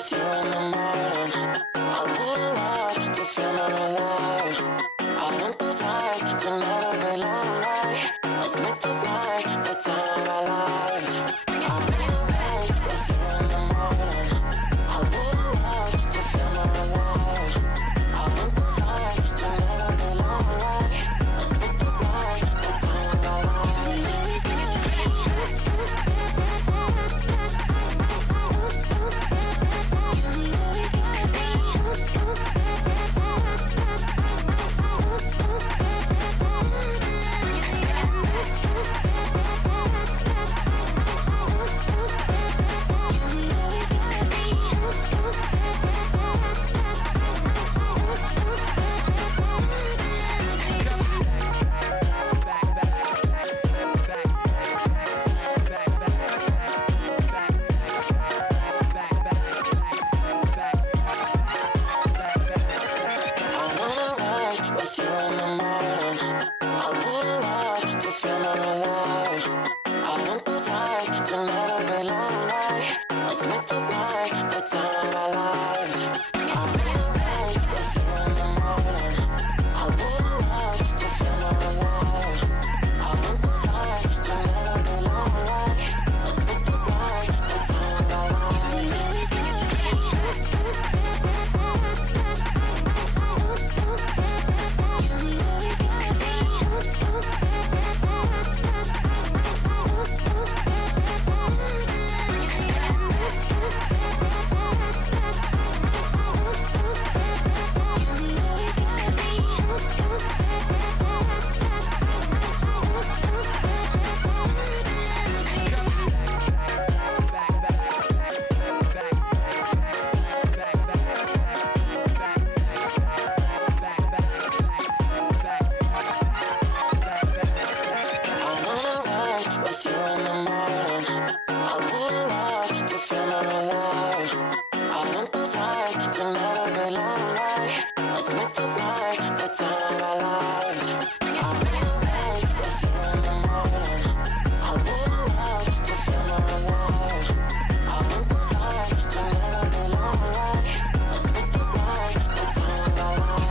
it's you in the morning. I wouldn't lie to feel more alive. I want those highs to never be lonely. Let's make this night the time of our lives. I'm in a race, it's you in the morning. I wouldn't lie to feel more alive. I want those highs to never be lonely. Let's make this night the time of our lives. It's you in the morning. I wouldn't lie to feel more alive. I want those highs to never be lonely. Let's make this night the time of our lives. I'm in a race, it's you in the morning. I wouldn't lie to feel more alive. I want those highs to never be lonely. Let's make this night the time of our lives. It's you in the morning. I wouldn't lie to feel more alive. I want those highs to never be lonely. Let's make this night the time of our lives. I'm in a race, it's you in the morning. I wouldn't lie to feel more alive. I want those highs to never be lonely. Let's make this night the time of our lives.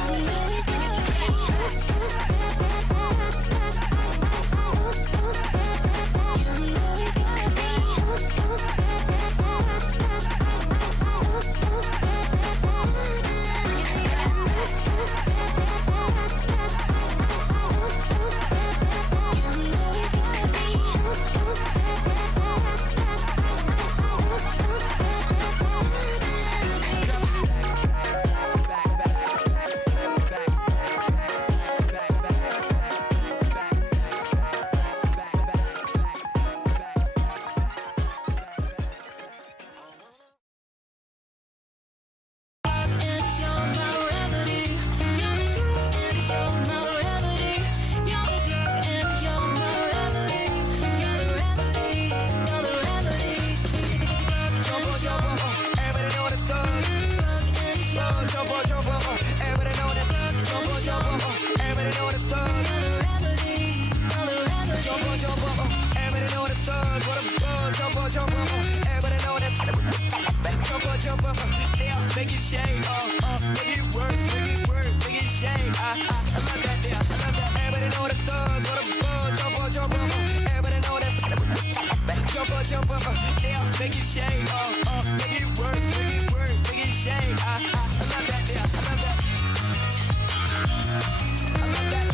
Make it shake, make it work, make it shake. I love that, yeah, I love that. Everybody know the stars, what a buzz, jump up. Everybody know that. Jump up, yeah, make it shake, make it work, make it shake. I love that, yeah, I love that. I love that.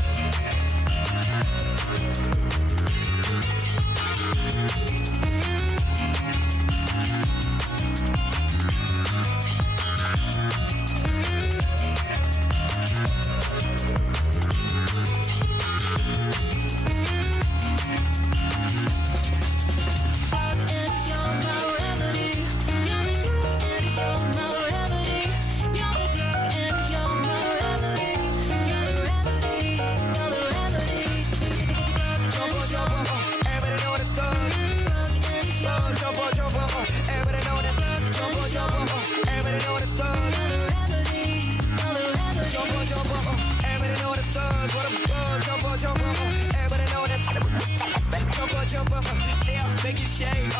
Jump up, yeah, make it shake,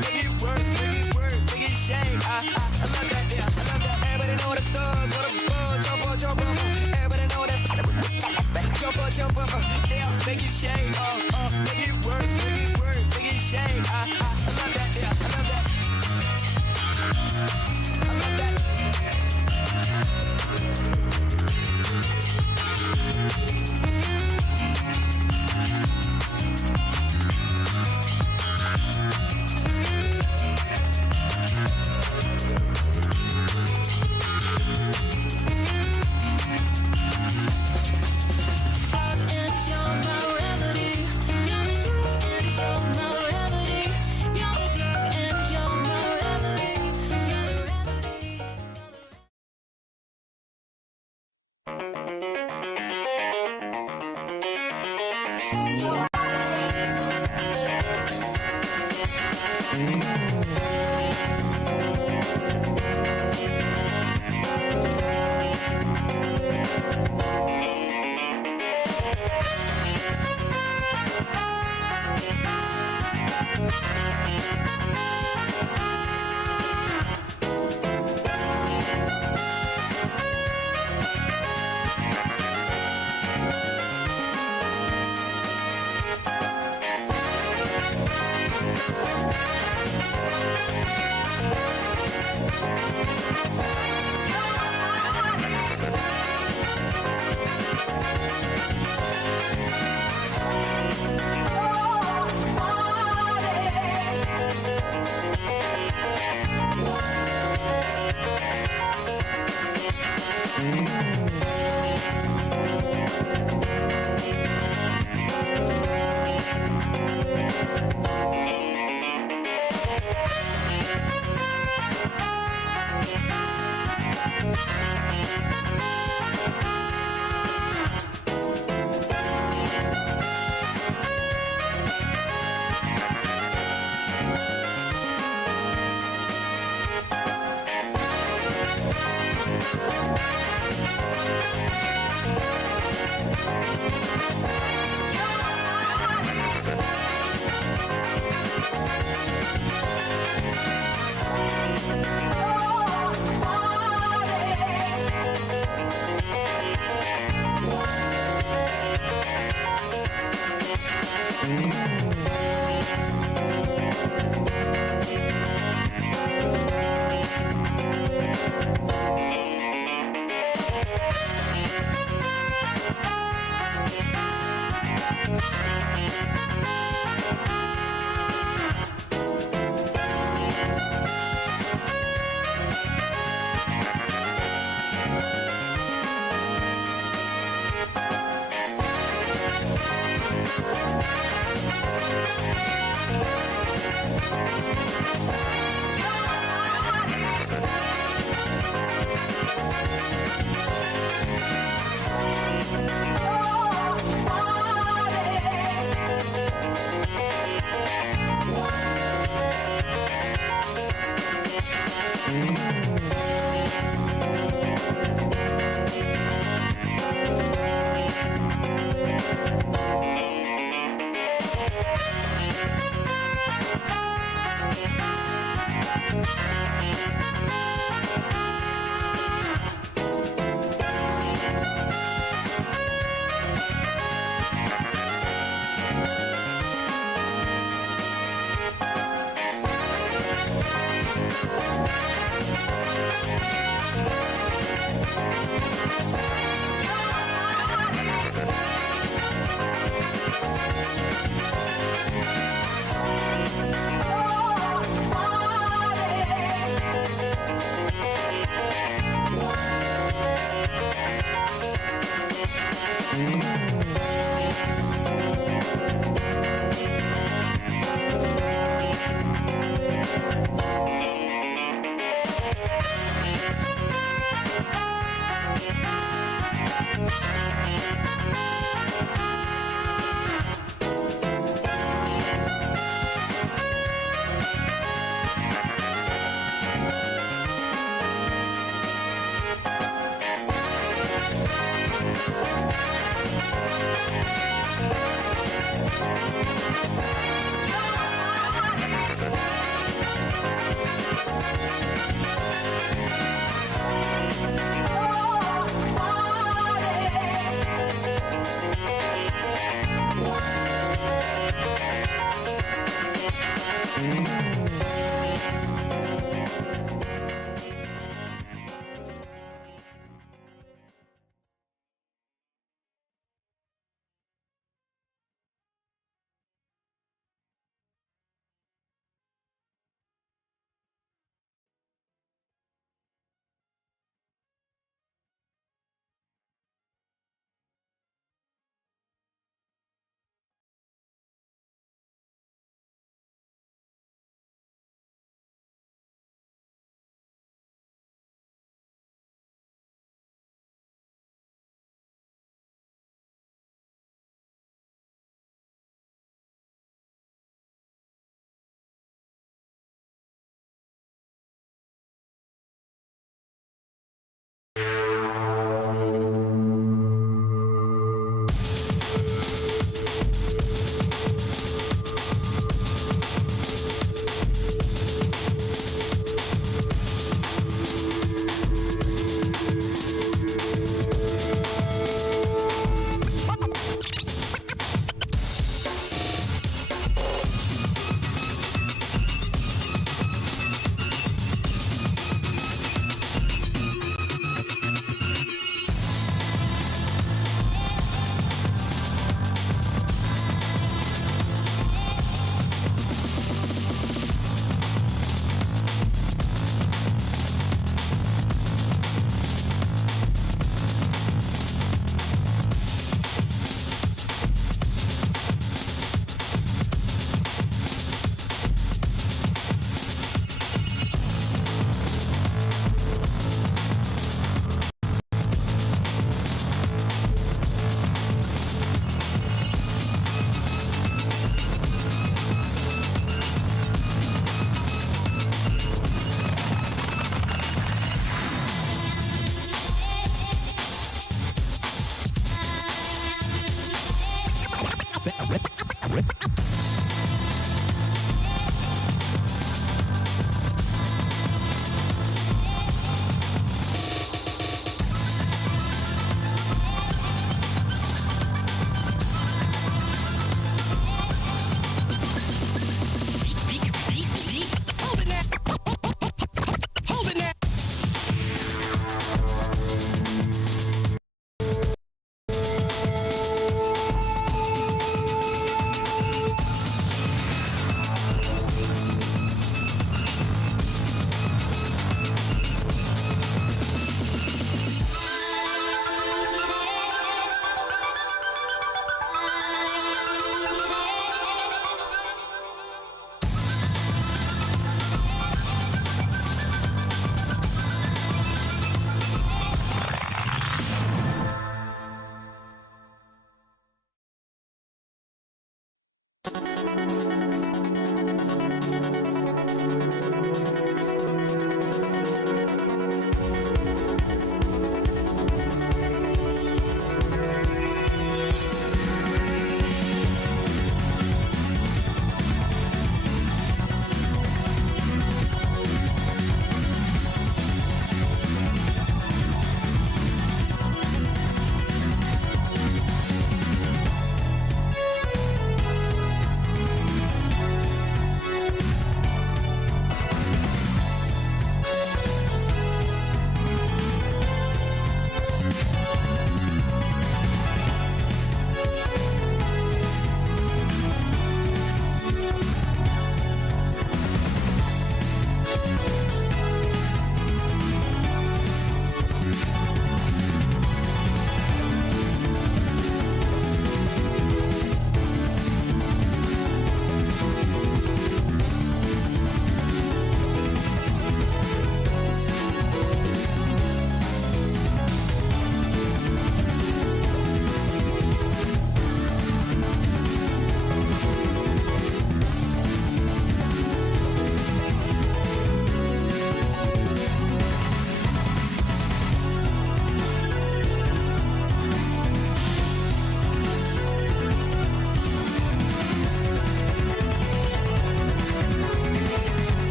make it work, make it shake. I love that. buzz, what a buzz. Jump up, jump up. Everybody know that's jump up. Yeah, make it shake. Make it work, make it shake. I love that, yeah, I love that. I love that.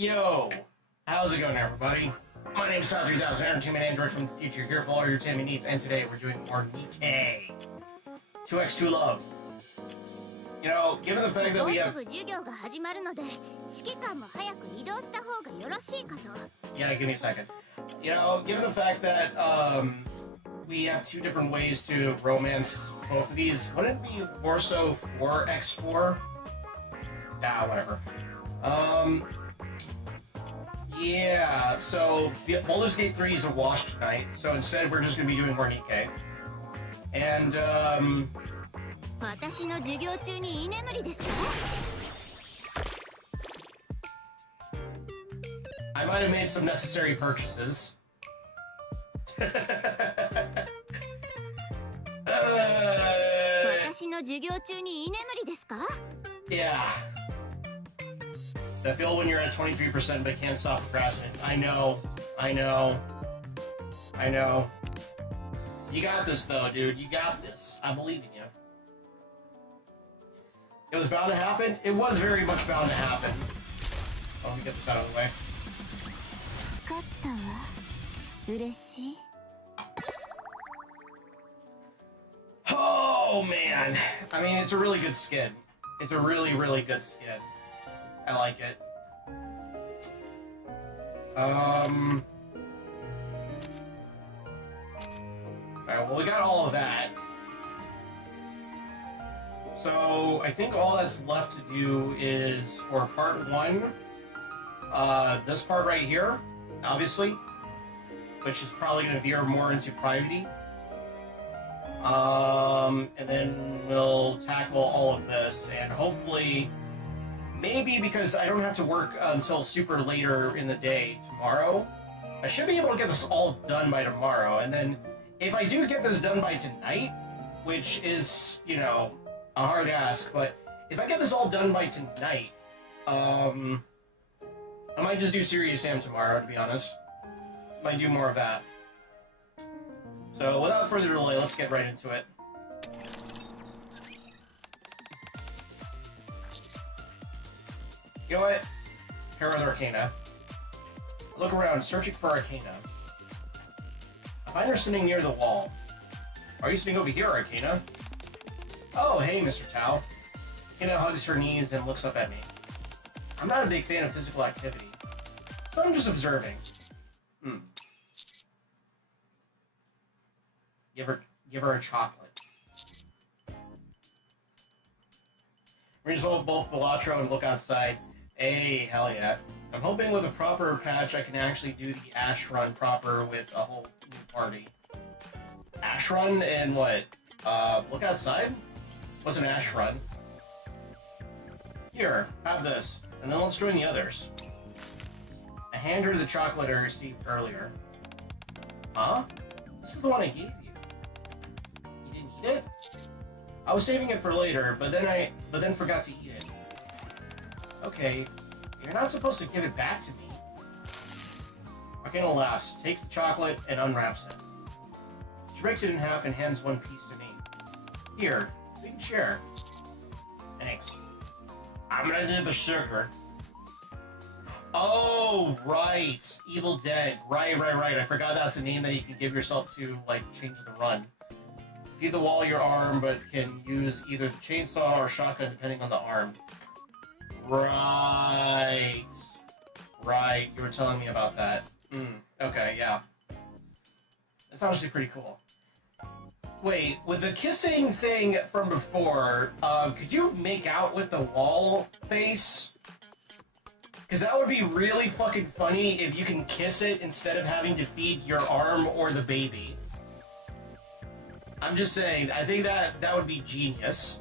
Yo, how's it going, everybody? My name is Todd 3000, Entertainment Android from the future, here for all your entertainment needs, and today we're doing our NIKKE 2x2 Love. You know, given the fact that we have... Yeah, give me a second. You know, given the fact that we have two different ways to romance both of these, wouldn't it be more so 4x4? Whatever. Yeah, so Baldur's Gate 3 is a wash tonight, so instead we're just gonna be doing more NIKKE. And, 私の授業中に居眠りですか I might have made some necessary purchases. 私の授業中に居眠りですか Yeah. I feel when you're at 23% but can't stop procrastinating. I know. You got this though, dude. You got this. I believe in you. It was bound to happen? It was very much bound to happen. Oh, let me get this out of the way. 勝ったわ嬉しい Oh, man. I mean, it's a really good skin. It's a really, really good skin. I like it. Alright, well, we got all of that. So, I think all that's left to do is for part 1, this part right here, obviously, which is probably going to veer more into privacy. And then we'll tackle all of this, and hopefully, maybe because I don't have to work until super later in the day tomorrow, I should be able to get this all done by tomorrow, and then if I do get this done by tonight, which is, you know, a hard ask, but if I get this all done by tonight, I might just do Serious Sam tomorrow, to be honest. Might do more of that. So, without further delay, let's get right into it. You know what? Pair with Arcana. I look around, searching for Arcana. I find her sitting near the wall. Are you sitting over here, Arcana? Oh, hey, Mr. Tao. Arcana hugs her knees and looks up at me. I'm not a big fan of physical activity, so I'm just observing. Give her a chocolate. We just hold both Belatro and look outside. Hey, hell yeah. I'm hoping with a proper patch I can actually do the Ash Run proper with a whole new party. Ash Run and what? Look outside? What's an Ash Run? Here, have this, and then let's join the others. I hand her the chocolate I received earlier. Huh? This is the one I gave you. You didn't eat it? I was saving it for later, but then forgot to eat it. Okay, you're not supposed to give it back to me. Arcana laughs, takes the chocolate, and unwraps it. She breaks it in half and hands one piece to me. Here, we can share. Thanks. I'm gonna do the sugar. Oh, right. Evil Dead. Right. I forgot that's a name that you can give yourself to, like, change the run. Feed the wall your arm, but can use either the chainsaw or shotgun depending on the arm. Right. You were telling me about that. Okay, yeah. That's honestly pretty cool. Wait, with the kissing thing from before, could you make out with the wall face? Because that would be really fucking funny if you can kiss it instead of having to feed your arm or the baby. I'm just saying, I think that would be genius.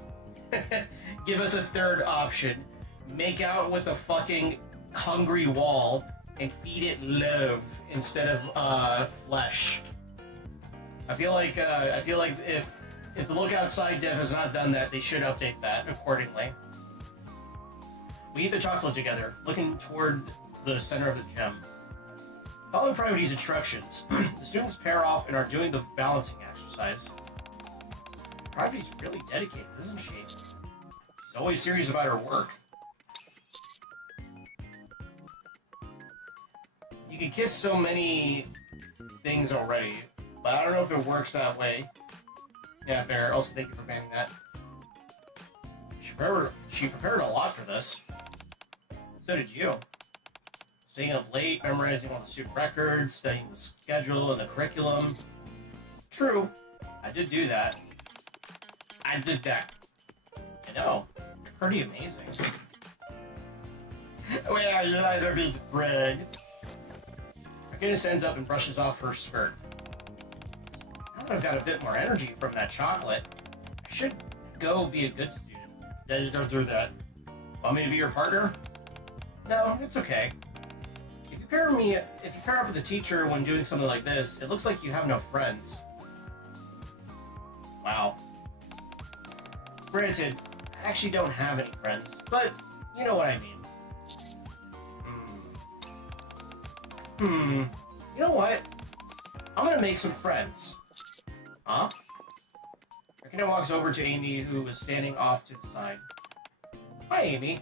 Give us a third option. Make out with a fucking hungry wall and feed it love instead of flesh. I feel like if the Look Outside dev has not done that, they should update that accordingly. We eat the chocolate together, looking toward the center of the gem. Following Priority's instructions, the students pair off and are doing the balancing exercise. Priority's really dedicated, isn't she? She's always serious about her work. You can kiss so many things already, but I don't know if it works that way. Yeah, fair. Also, thank you for banning that. She prepared a lot for this. So did you. Staying up late, memorizing all the student records, studying the schedule and the curriculum. True, I did do that. I know. You're pretty amazing. Well, you'll either be bread. Akina stands up and brushes off her skirt. Now that I've got a bit more energy from that chocolate, I should go be a good student. Yeah, you don't do that. Want me to be your partner? No, it's okay. If you pair up with a teacher when doing something like this, it looks like you have no friends. Wow. Granted, I actually don't have any friends, but you know what I mean. You know what? I'm gonna make some friends. Huh? Akina walks over to Amy, who was standing off to the side. Hi, Amy.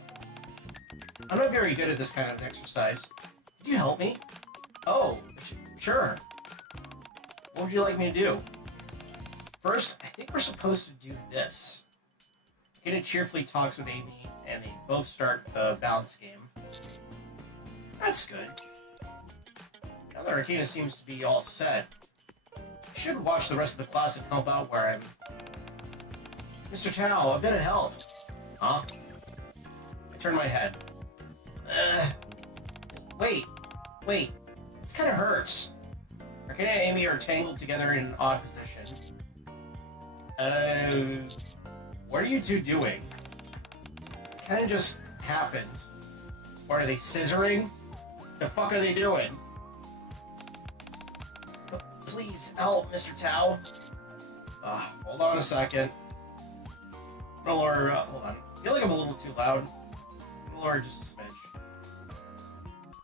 I'm not very good at this kind of exercise. Could you help me? Oh, sure. What would you like me to do? First, I think we're supposed to do this. Akina cheerfully talks with Amy, and they both start the balance game. That's good. Now that Akina seems to be all set, I should watch the rest of the class and help out where I'm... Mr. Tao, a bit of help. Huh? I turn my head. Wait. This kind of hurts. Akina and Amy are tangled together in an odd position. What are you two doing? It kind of just happened. Or are they scissoring? The fuck are they doing? Please help, Mr. Tao. Hold on a second. I'm gonna lower, hold on. I feel like I'm a little too loud. I'm gonna lower just a smidge.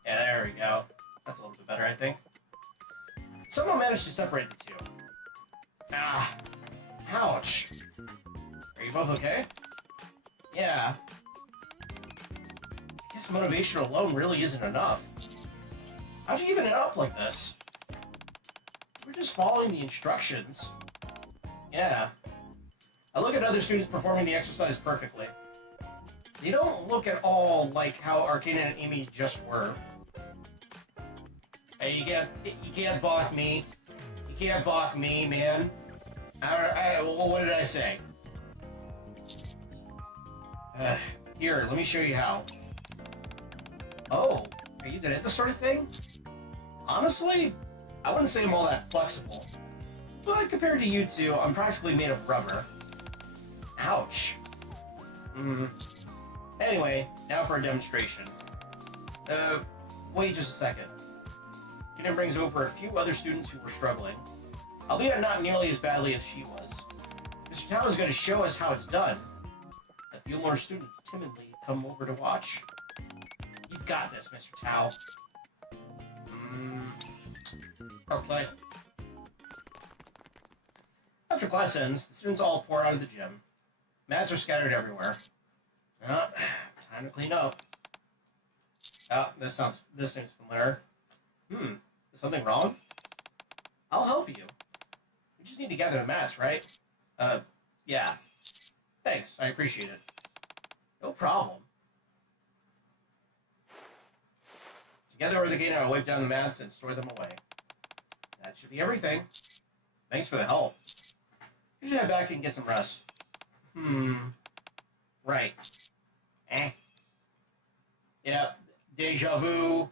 Yeah, there we go. That's a little bit better, I think. Somehow managed to separate the two. Ouch. Are you both okay? Yeah. I guess motivation alone really isn't enough. How'd you even end up like this? We're just following the instructions. Yeah. I look at other students performing the exercise perfectly. They don't look at all like how Akina and Amy just were. Hey, you can't balk me. You can't balk me, man. What did I say? Here, let me show you how. Oh, are you good at this sort of thing? Honestly, I wouldn't say I'm all that flexible. But compared to you two, I'm practically made of rubber. Ouch. Anyway, now for a demonstration. Wait just a second. Kina brings over a few other students who were struggling, albeit not nearly as badly as she was. Mr. Tao is going to show us how it's done. A few more students timidly come over to watch. You've got this, Mr. Tao. Okay. After class ends, the students all pour out of the gym. Mats are scattered everywhere. Time to clean up. This seems familiar. Is something wrong? I'll help you. We just need to gather the mats, right? Yeah. Thanks, I appreciate it. No problem. Together with the gain, I'll wipe down the mats and store them away. That should be everything. Thanks for the help. You should head back and get some rest. Right. Yeah, deja vu.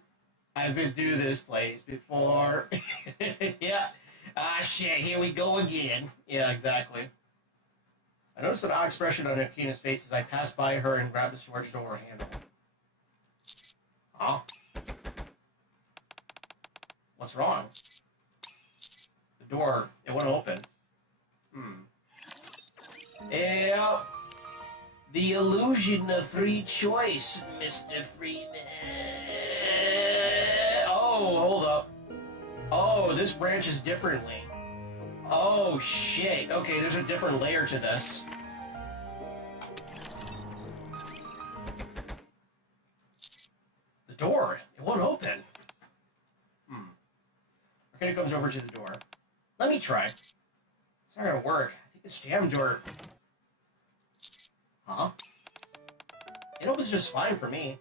I've been through this place before. Yeah. Shit, here we go again. Yeah, exactly. I noticed an odd expression on Akina's face as I passed by her and grabbed the storage door handle. Huh? What's wrong? The door, it won't open. Yeah. The illusion of free choice, Mr. Freeman. Oh, hold up. Oh, this branches differently. Oh, shit. Okay, there's a different layer to this. The door, it won't open. Akina comes over to the door. Let me try. It's not gonna work. I think it's jammed or... Huh? It opens just fine for me.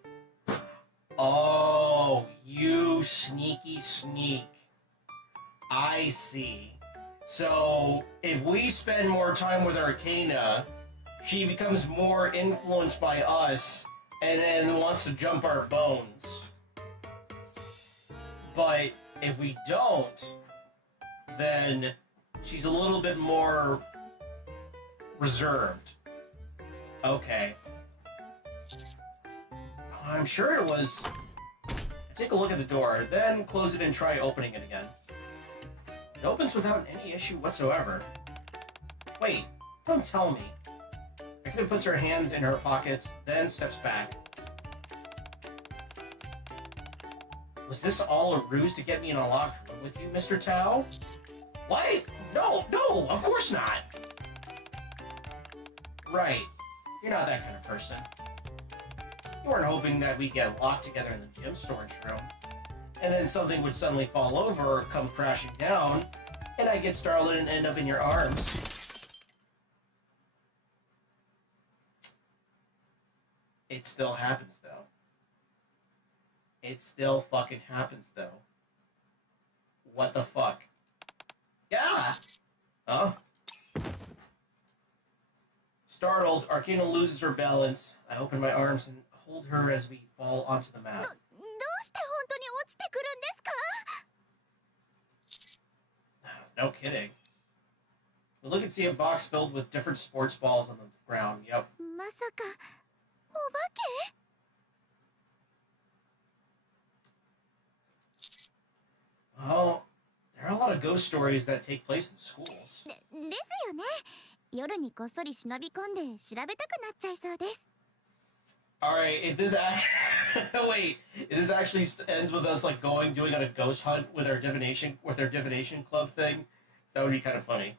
Oh, you sneaky sneak. I see. So, if we spend more time with Arcana, she becomes more influenced by us, and wants to jump our bones. But if we don't, then she's a little bit more reserved. Okay. I'm sure it was... Take a look at the door, then close it and try opening it again. It opens without any issue whatsoever. Wait, don't tell me. Akina puts her hands in her pockets, then steps back. Was this all a ruse to get me in a locked room with you, Mr. Tao? What? No, of course not! Right. You're not that kind of person. You weren't hoping that we'd get locked together in the gym storage room, and then something would suddenly fall over or come crashing down, and I'd get startled and end up in your arms. It still happens, though. It still fucking happens, though. What the fuck? Yeah! Huh? Startled, Arkina loses her balance. I open my arms and hold her as we fall onto the mat. どうして本当に落ちてくるんですか? No kidding. We look and see a box filled with different sports balls on the ground. Yep. まさかお化け? Oh, there are a lot of ghost stories that take place in schools. ですよね。夜にこっそり忍び込んで調べたくなっちゃいそうです。 Alright, if this wait, if this actually ends with us like doing on a ghost hunt with our divination club thing, that would be kind of funny.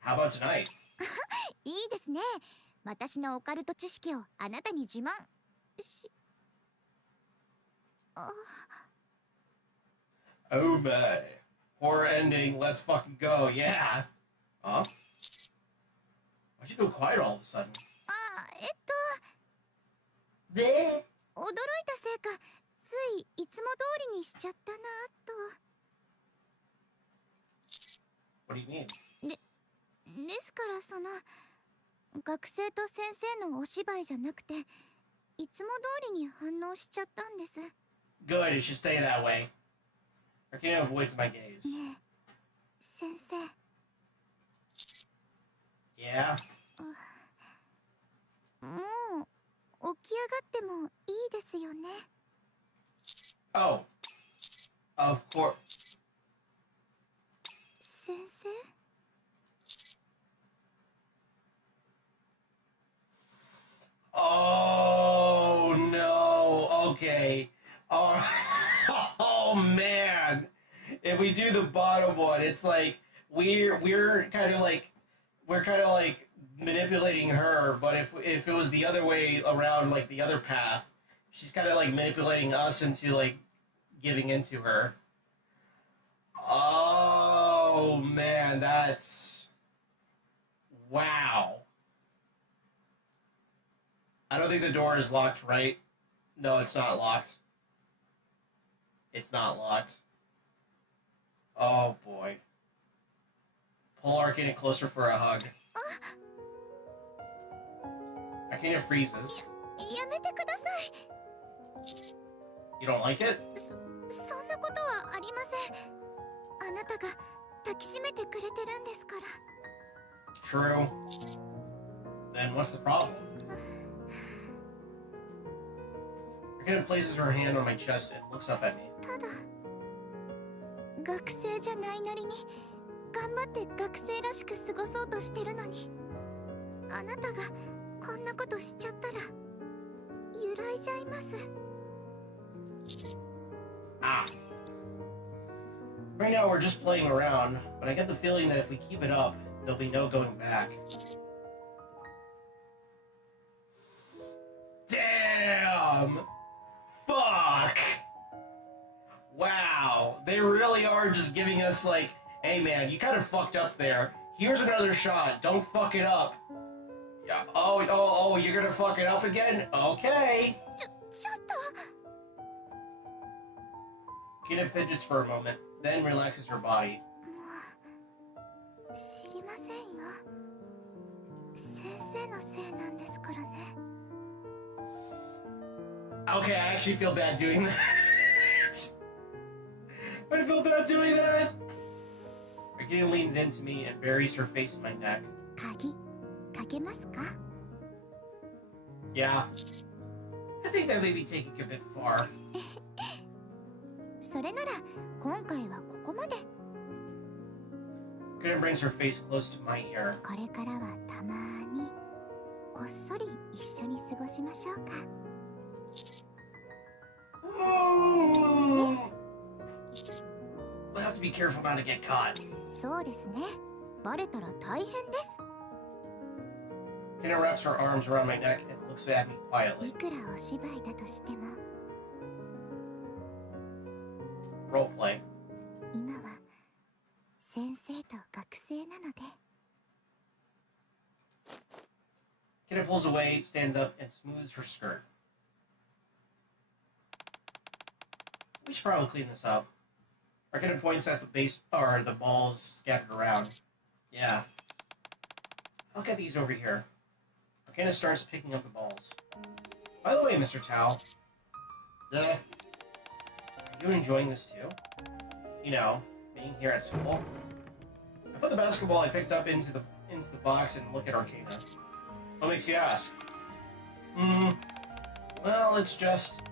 How about tonight? いいですね。私のオカルト知識をあなたに自慢し。Oh my. Horror ending, let's fucking go, yeah! Huh? Why'd you go quiet all of a sudden? で驚いたせいか、ついいつも通りにしちゃったなと。 What do you mean? ですから学生と先生のお芝居じゃなくて、いつも通りに反応しちゃったんです。 Good, it should stay that way. Arkina avoids my gaze. ねえ、先生。Yeah? もう起き上がってもいいですよね。 Oh. Of course. 先生? Oh no. Okay. Oh, oh man. If we do the bottom one, it's like we're kind of like manipulating her, but if it was the other way around, like the other path, she's kind of like manipulating us into like giving into her. Oh man, that's wow. I don't think the door is locked, right? No, it's not locked. It's not locked. Oh boy. Pull Arkina closer for a hug. Arkina freezes. やめてください。 You don't like it? そんなことはありません。あなたが抱きしめてくれてるんですから。 True. Then what's the problem? Arkina places her hand on my chest and looks up at me. ただ、学生じゃないなりに頑張って学生らしく過ごそうとしてるのに、あなたがこんなことしちゃったら揺らいじゃいます。 Ah. Right now we're just playing around, but I get the feeling that if we keep it up, there'll be no going back. Damn! Fuck! Wow, they really are just giving us like, hey man, you kind of fucked up there. Here's another shot, don't fuck it up. Yeah. Oh, you're gonna fuck it up again? Okay. ちょっと。 Kina fidgets for a moment, then relaxes her body. 知りませんよ。先生のせいなんですからね。okay, I actually feel bad doing that. I feel bad doing that. Arcana leans into me and buries her face in my neck. 鍵かけますか？ Yeah. I think that may be taking a bit far. それなら今回はここまで。 Arcana brings her face close to my ear. これからはたまにこっそり一緒に過ごしましょうか。 We'll have to be careful not to get caught. そうですね。バレたら大変です。 Arcana wraps her arms around my neck and looks at me い quietly. くらお芝居だとしても Role play. 今は先生と学生なので。 Arcana pulls away, stands up, and smooths her skirt. We should probably clean this up. Arcana points at the base, or the balls scattered around. Yeah. I'll get these over here. Arcana starts picking up the balls. By the way, Mr. Tao, are you enjoying this too? You know, being here at school? I put the basketball I picked up into the box and look at Arcana. What makes you ask? Well, it's just...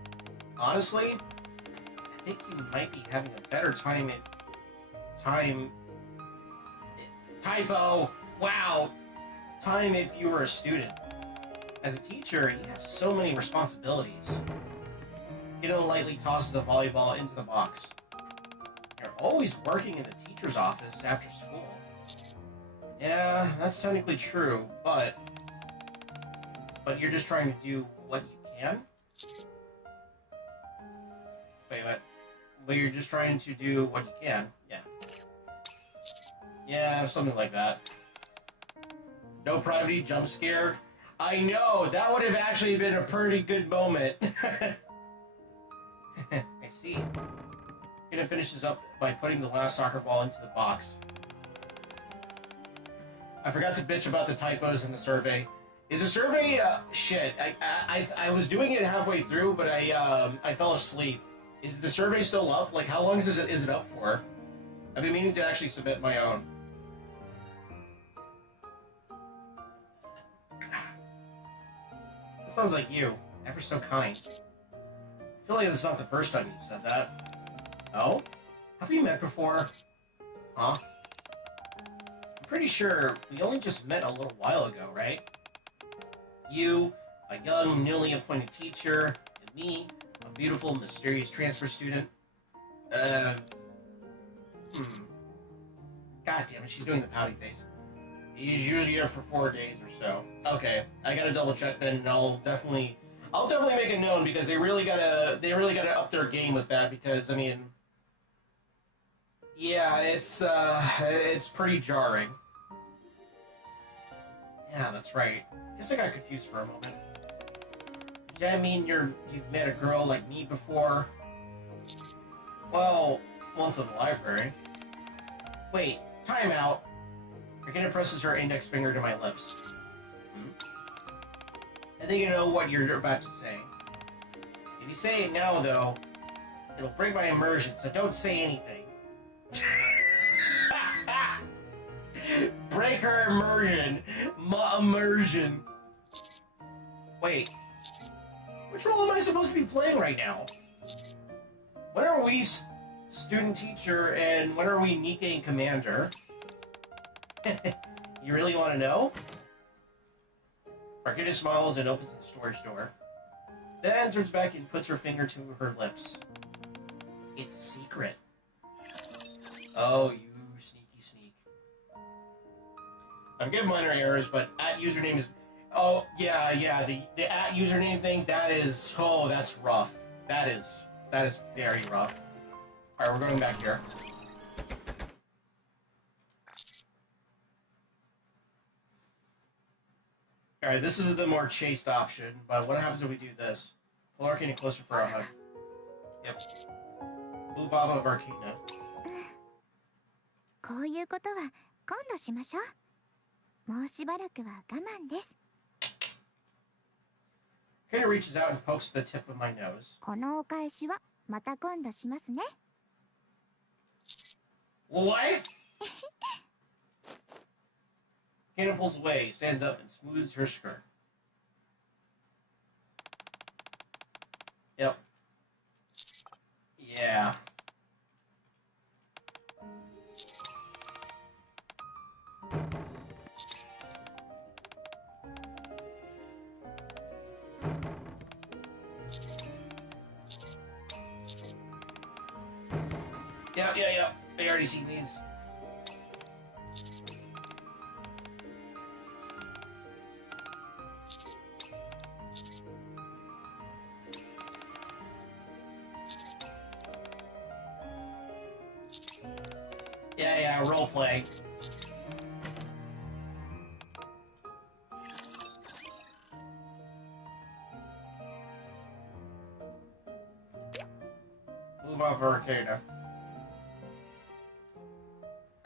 Honestly, I think you might be having a better time at... Typo! Wow! Time if you were a student. As a teacher, you have so many responsibilities. Kiddo lightly tosses the volleyball into the box. You're always working in the teacher's office after school. Yeah, that's technically true, but you're just trying to do what you can? Wait, what? But you're just trying to do what you can, yeah. Yeah, something like that. No privacy, jump scare. I know, that would have actually been a pretty good moment. I see. Kiddo finishes up by putting the last soccer ball into the box. I forgot to bitch about the typos in the survey. Is the survey, shit, I was doing it halfway through, but I fell asleep. Is the survey still up? Like, how long is it up for? I've been meaning to actually submit my own. That sounds like you. Ever so kind. I feel like this is not the first time you've said that. Oh? Have we met before? Huh? I'm pretty sure we only just met a little while ago, right? You, a young, newly appointed teacher, and me, a beautiful, mysterious transfer student. God damn it, she's doing the pouty face. He's usually here for 4 days or so. Okay, I gotta double check then, and I'll definitely make it known because they really gotta up their game with that because I mean, yeah, it's pretty jarring. Yeah, that's right. Guess I got confused for a moment. Does that mean you've met a girl like me before? Well, once in the library. Wait, time out. Arcana presses her index finger to my lips. I think you know what you're about to say. If you say it now, though, it'll break my immersion, so don't say anything. Break her immersion. My immersion. Wait. Which role am I supposed to be playing right now? When are we student teacher and when are we NIKKE and commander? You really want to know? Arcana smiles and opens the storage door. Then turns back and puts her finger to her lips. It's a secret. Oh, you sneaky sneak. I forgive minor errors, but at username is... Oh, yeah, the at username thing, that is... Oh, that's rough. That is very rough. Alright, we're going back here. Alright, this is the more chaste option, but what happens if we do this? Pull Arcana closer for a hug. Yep. Move off of Arcana. こういうことは今度しましょう。もうしばらくは我慢です。Arcana reaches out and pokes the tip of my nose. このお返しはまた今度しますね。 What? Arcana pulls away, stands up, and smooths her skirt. Yep. Yeah. Yep. I already seen these. Yeah, roleplay. Move off Arcana.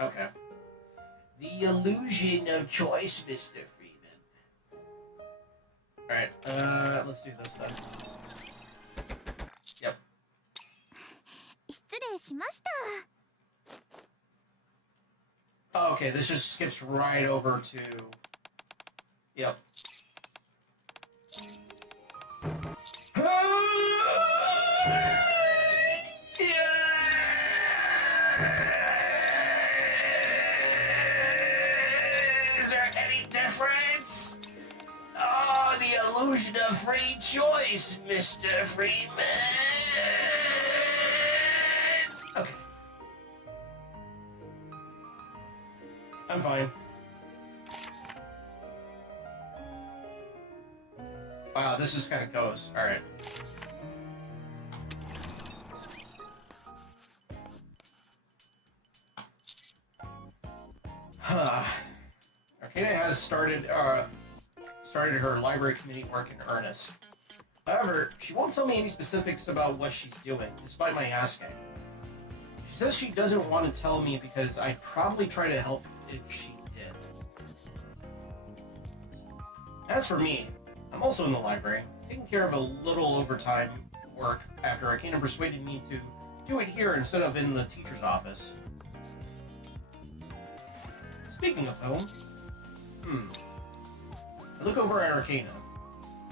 Okay. The illusion of choice, Mr. Freeman. Alright, let's do this then. Yep. 失礼しました。 Oh, okay, this just skips right over to... Yep. Is there any difference? Oh, the illusion of free choice, Mr. Freeman. Okay. I'm fine. Wow, this just kind of goes. Alright. Arcana has started her library committee work in earnest. However, she won't tell me any specifics about what she's doing, despite my asking. She says she doesn't want to tell me because I'd probably try to help if she did. As for me, I'm also in the library, taking care of a little overtime work after Arcana persuaded me to do it here instead of in the teacher's office. Speaking of home, I look over at Arcana,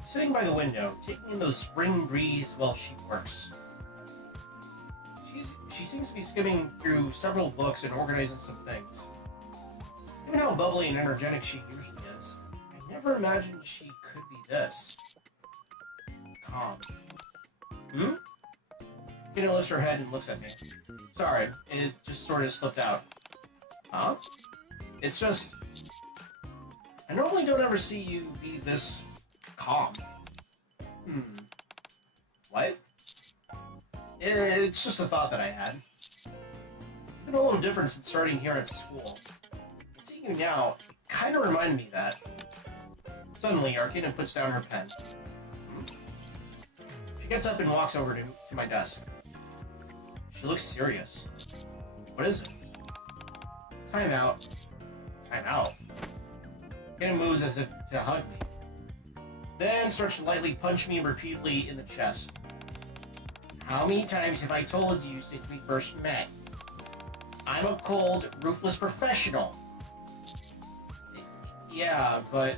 sitting by the window, taking in the spring breeze while she works. She seems to be skimming through several books and organizing some things. Given how bubbly and energetic she usually is, I never imagined she could be this calm. Arcana lifts her head and looks at me. Sorry, it just sort of slipped out. Huh? It's just... I normally don't ever see you be this calm. What? It's just a thought that I had. It's been a little different since starting here at school. Seeing you now, it kind of reminded me that. Suddenly, Arcana puts down her pen. She gets up and walks over to my desk. She looks serious. What is it? Time out. Time out. Arcana moves as if to hug me. Then starts to lightly punch me repeatedly in the chest. How many times have I told you since we first met? I'm a cold, ruthless professional. Yeah, but...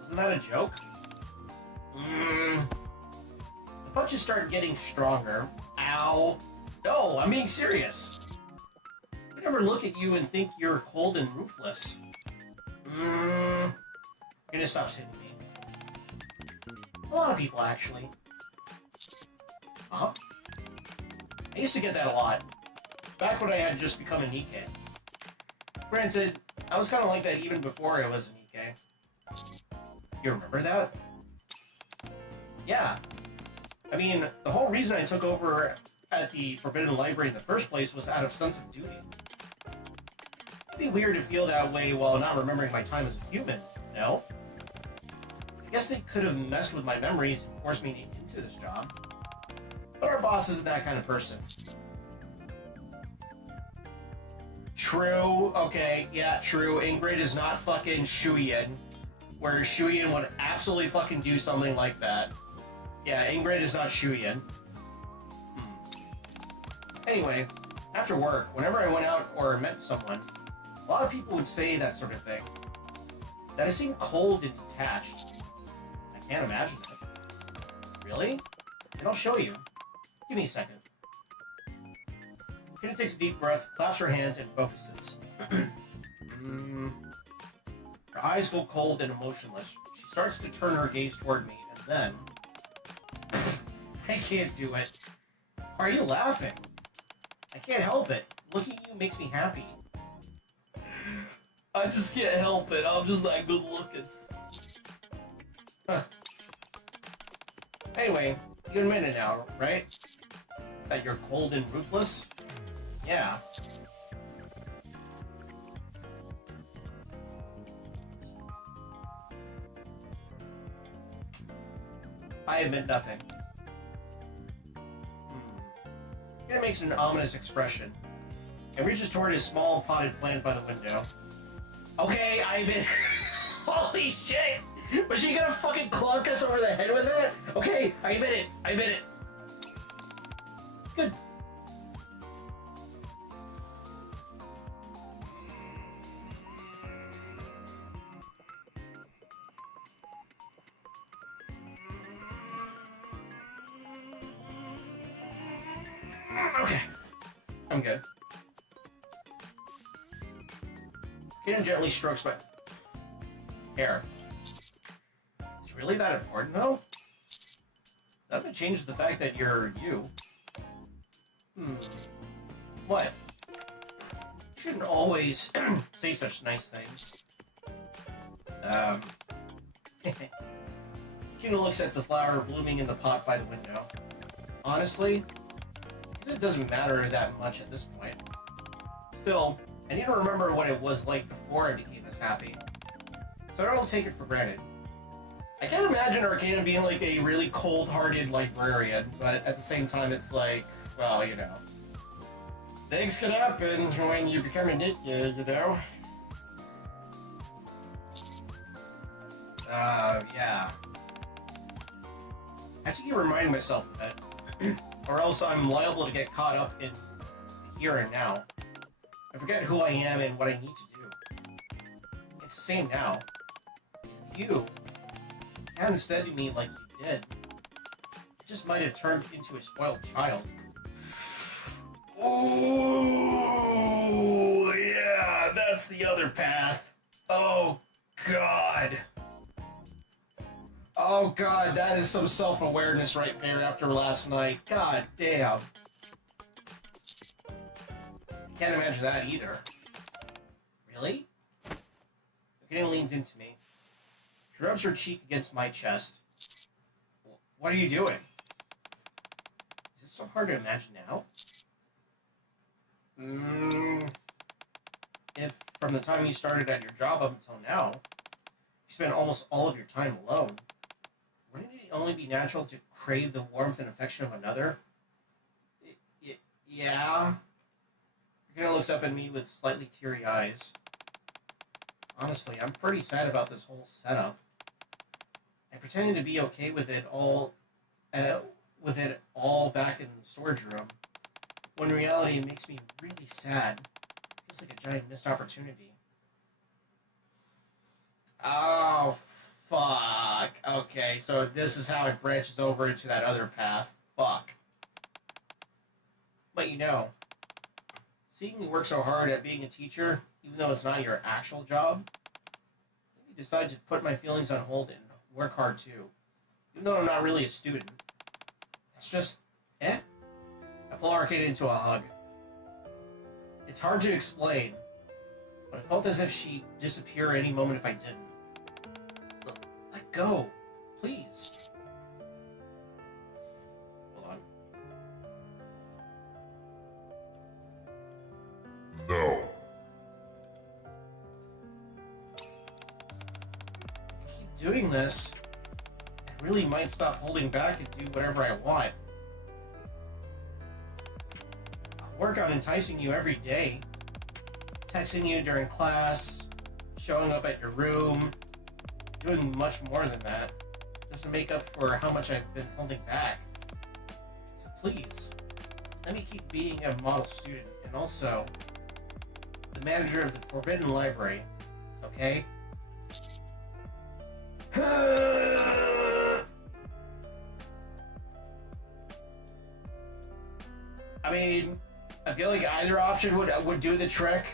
wasn't that a joke? The punches start getting stronger. Ow. No, I'm being serious. I never look at you and think you're cold and ruthless. Gonna stop hitting me. A lot of people, actually. Huh? I used to get that a lot. Back when I had just become a NIKKE. Granted, I was kind of like that even before I was a NIKKE. You remember that? Yeah. I mean, the whole reason I took over at the Forbidden Library in the first place was out of sense of duty. It'd be weird to feel that way while not remembering my time as a human, no? I guess they could have messed with my memories and forced me into this job. But our boss isn't that kind of person. True, okay, yeah, true. Ingrid is not fucking Shuyen, where Shuyen would absolutely fucking do something like that. Yeah, Ingrid is not Shuyan. Anyway, after work, whenever I went out or met someone, a lot of people would say that sort of thing. That I seem cold and detached. I can't imagine it. Really? And I'll show you. Give me a second. Kina takes a deep breath, claps her hands, and focuses. Her eyes go cold and emotionless. She starts to turn her gaze toward me, and then... I can't do it. Why are you laughing? I can't help it. Looking at you makes me happy. I just can't help it. I'm just that good looking. Huh. Anyway, you admit it now, right? That you're cold and ruthless? Yeah. I admit nothing. Kina makes an ominous expression and reaches toward his small potted plant by the window. Okay, I admit. Holy shit! Was she gonna fucking clunk us over the head with it? Okay, I admit it. I admit it. Good. Okay. I'm good. Kina gently strokes my hair. It's really that important, though? Nothing changes the fact that you're you. What? You shouldn't always say such nice things. Kina looks at the flower blooming in the pot by the window. Honestly, it doesn't matter that much at this point. Still, I need to remember what it was like before I became this happy. So I don't take it for granted. I can't imagine Arcana being like a really cold-hearted librarian, but at the same time it's like, well, you know. Things can happen when you become a NIKKE, you know? Yeah. I have to remind myself of it. Or else I'm liable to get caught up in the here and now. I forget who I am and what I need to do. It's the same now. If you hadn't said to me like you did, I just might have turned into a spoiled child. Oh, yeah, that's the other path. Oh, God. Oh, God, that is some self-awareness right there after last night. God damn. Can't imagine that either. Really? Kina leans into me. She rubs her cheek against my chest. What are you doing? Is it so hard to imagine now? If from the time you started at your job up until now, you spend almost all of your time alone, wouldn't it only be natural to crave the warmth and affection of another? Yeah. Kina looks up at me with slightly teary eyes. Honestly, I'm pretty sad about this whole setup. I pretended to be okay with it all back in the storage room. When in reality, it makes me really sad. It feels like a giant missed opportunity. Oh, fuck. Okay, so this is how it branches over into that other path. Fuck. But you know, seeing me work so hard at being a teacher, even though it's not your actual job, maybe decide to put my feelings on hold and work hard too. Even though I'm not really a student. It's just, I pull Arcade into a hug. It's hard to explain, but it felt as if she'd disappear any moment if I didn't. Let go, please. Hold on. No. Keep doing this, I really might stop holding back and do whatever I want. I'll work on enticing you every day. Texting you during class, showing up at your room, doing much more than that, just to make up for how much I've been holding back. So please, let me keep being a model student, and also the manager of the Forbidden Library, okay? I mean, I feel like either option would do the trick.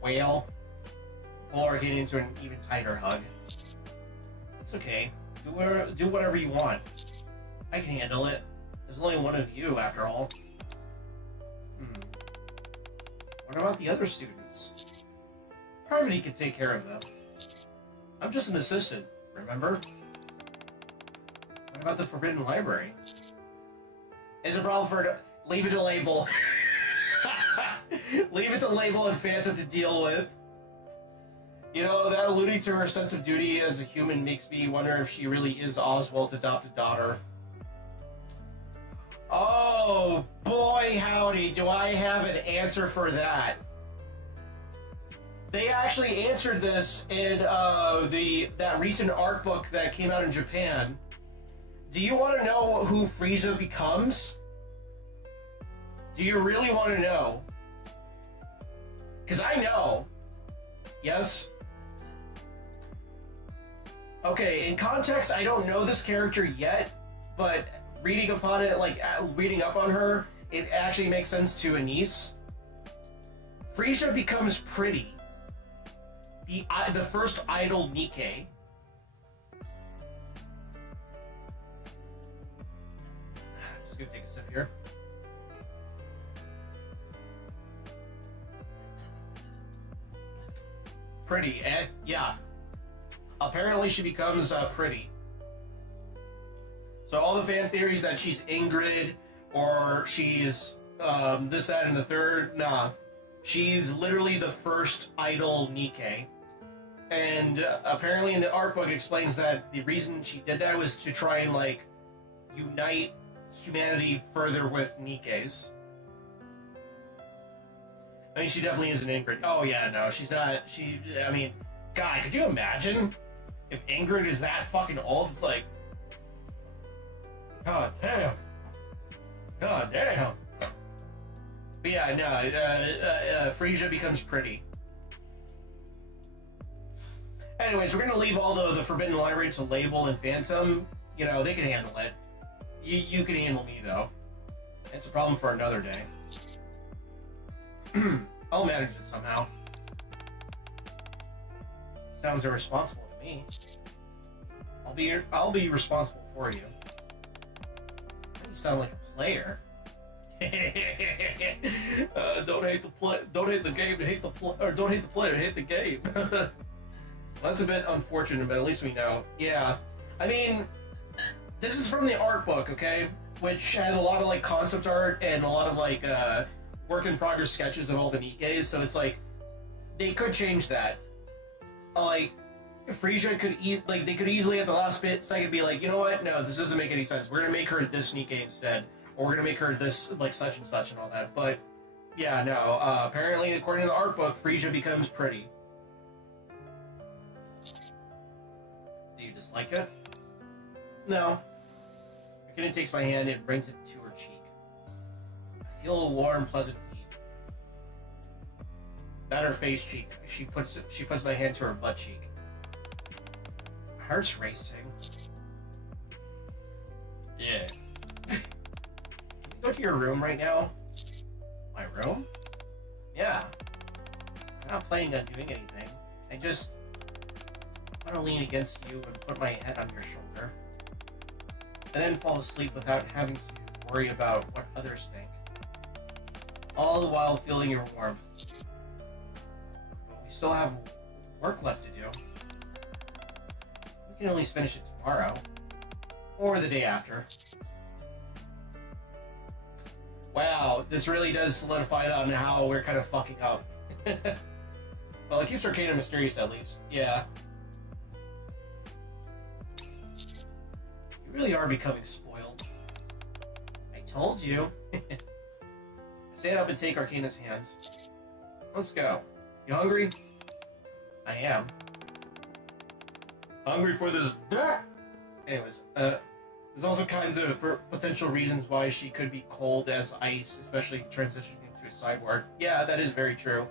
Well, pull Arcane into an even tighter hug. It's okay. Do whatever you want. I can handle it. There's only one of you, after all. What about the other students? Parvati can take care of them. I'm just an assistant, remember? What about the Forbidden Library? It's a problem for... Leave it to Label. Leave it to Label and Phantom to deal with. You know, that alluding to her sense of duty as a human makes me wonder if she really is Oswald's adopted daughter. Oh, boy howdy, do I have an answer for that. They actually answered this in that recent art book that came out in Japan. Do you want to know who Frieza becomes? Do you really want to know? Because I know. Yes? Okay, in context, I don't know this character yet, but reading upon it, like, reading up on her, it actually makes sense to Anise. Frieza becomes pretty. The first idol NIKKE. Just gonna take a sip here. Pretty, eh? Yeah. Apparently she becomes pretty. So all the fan theories that she's Ingrid or she's this, that, and the third, nah. She's literally the first idol NIKKE. And apparently in the art book it explains that the reason she did that was to try and, like, unite humanity further with NIKKEs. I mean, she definitely is an Ingrid. Oh yeah, no, she's not, I mean, God, could you imagine if Ingrid is that fucking old? It's like, God damn. God damn. But yeah, no, Frieza becomes pretty. Anyways, we're gonna leave all the Forbidden Library to Label and Phantom. You know, they can handle it. You can handle me, though. It's a problem for another day. I'll manage it somehow. Sounds irresponsible to me. I'll be responsible for you. You sound like a player. Don't hate the game to hate the or don't hate the player to hate the game. That's a bit unfortunate, but at least we know. Yeah, I mean, this is from the art book, okay, which had a lot of, like, concept art and a lot of, like, work in progress sketches of all the NIKKEs. So it's like they could change that. Like, Frieza could they could easily at the last second be like, you know what? No, this doesn't make any sense. We're gonna make her this NIKKE instead, or we're gonna make her this, like, such and such and all that. But yeah, no. Apparently, according to the art book, Frieza becomes pretty. Do you dislike it? No. Akina takes my hand and brings it to her cheek. I feel a warm, pleasant heat. Not her face cheek. She puts my hand to her butt cheek. My heart's racing. Yeah. Can we go to your room right now? My room? Yeah. I'm not planning on doing anything. I just want to lean against you and put my head on your shoulder. And then fall asleep without having to worry about what others think. All the while feeling your warmth. But we still have work left to do. We can at least finish it tomorrow. Or the day after. Wow, this really does solidify on how we're kind of fucking up. Well, it keeps Arcana mysterious, at least. Yeah. You really are becoming spoiled. I told you. Stand up and take Arcana's hands. Let's go. You hungry? I am. Hungry for this dick! Anyways, there's also kinds of potential reasons why she could be cold as ice, especially transitioning into a cyborg. Yeah, that is very true.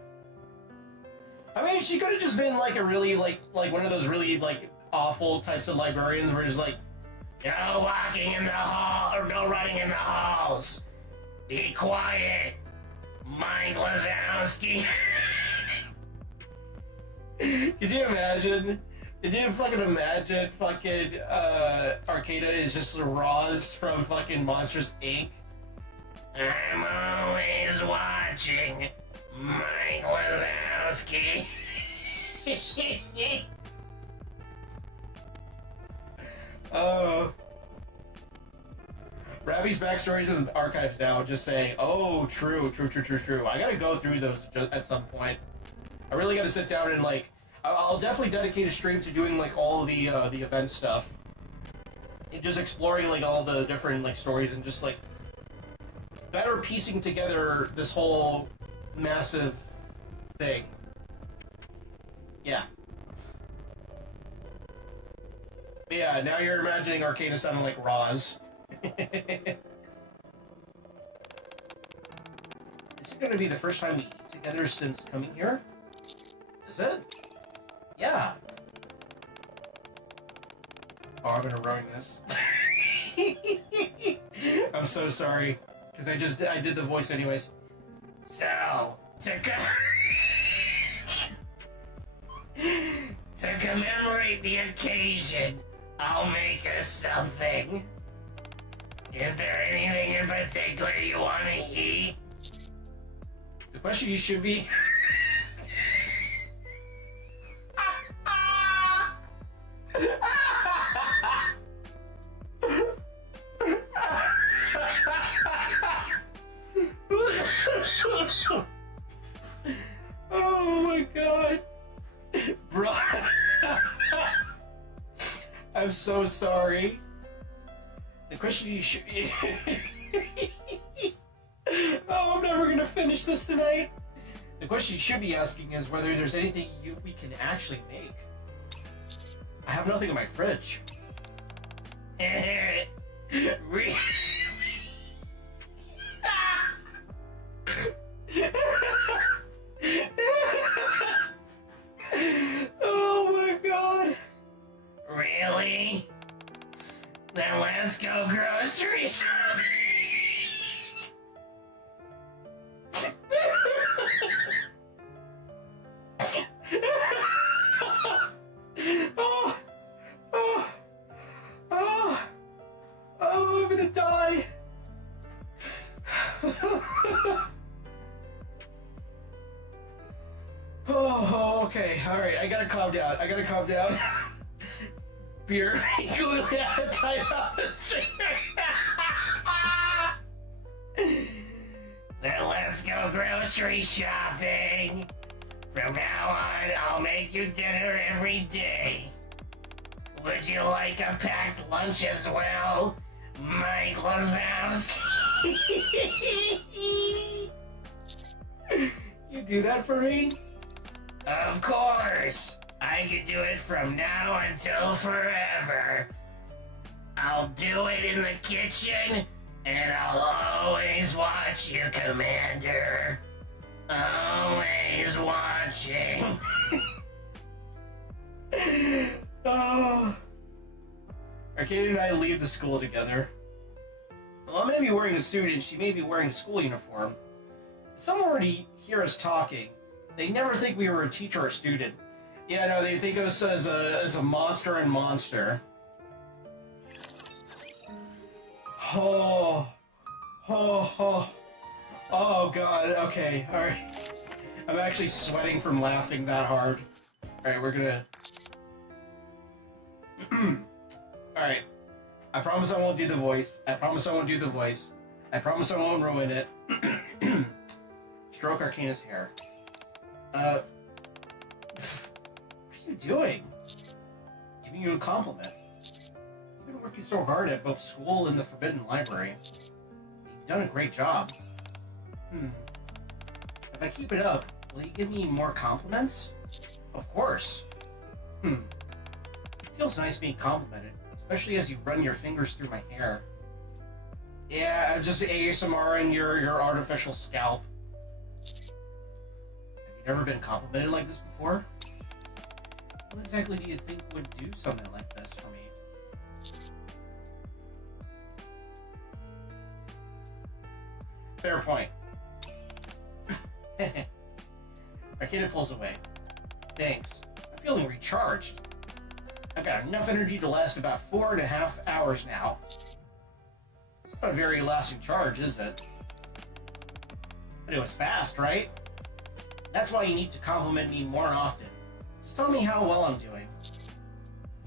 I mean, she could have just been like a really, like one of those really, like, awful types of librarians where it's like, no walking in the hall, or no running in the halls. Be quiet, Mike Lazowski. Could you imagine? Could you fucking imagine fucking Arcada is just Roz from fucking Monsters, Inc.? I'm always watching, Mike Wazowski. Oh. Ravi's backstories in the archives now just saying, oh, true. I gotta go through those at some point. I really gotta sit down and, like, I'll definitely dedicate a stream to doing, like, all the event stuff. And just exploring, like, all the different, like, stories and just, like, better piecing together this whole massive thing. Yeah. But yeah, now you're imagining Arcana sounding like Roz. This is gonna be the first time we eat together since coming here? Is it? Yeah. Oh, I'm gonna ruin this. I'm so sorry. Because I did the voice anyways. So, to commemorate the occasion, I'll make us something. Is there anything in particular you want to eat? The question you should be... Oh my god. Bro. I'm so sorry. The question you should... Oh, I'm never gonna finish this tonight. The question you should be asking is whether there's anything we can actually make. I have nothing in my fridge. Really? Oh my god. Really? Then let's go grocery shopping. I'm gonna die. Oh, okay. All right. I gotta calm down. Beer. Completely out of time on the street. Then let's go grocery shopping. From now on, I'll make you dinner every day. Would you like a packed lunch as well, Mike Lazowski? You do that for me? Of course. I can do it from now until forever. I'll do it in the kitchen, and I'll always watch you, Commander. Always watching. Oh. Arcade and I leave the school together. Well, I may be wearing a suit and she may be wearing a school uniform. If someone were to hear us talking, they never think we were a teacher or student. Yeah, no, they think of us as a monster and monster. Oh god, okay, alright. I'm actually sweating from laughing that hard. Alright, we're gonna... Alright. I promise I won't do the voice. I promise I won't ruin it. Stroke Arcana's hair. What are you doing? Giving you a compliment. You've been working so hard at both school and the Forbidden Library. You've done a great job. If I keep it up, Will you give me more compliments? Of course. It feels nice being complimented, especially as you run your fingers through my hair. Yeah, I'm just ASMRing your artificial scalp. Have you never been complimented like this before? What exactly do you think would do something like this for me? Fair point. Arcana pulls away. Thanks. I'm feeling recharged. I've got enough energy to last about 4.5 hours now. It's not a very lasting charge, is it? But it was fast, right? That's why you need to compliment me more often. Just tell me how well I'm doing.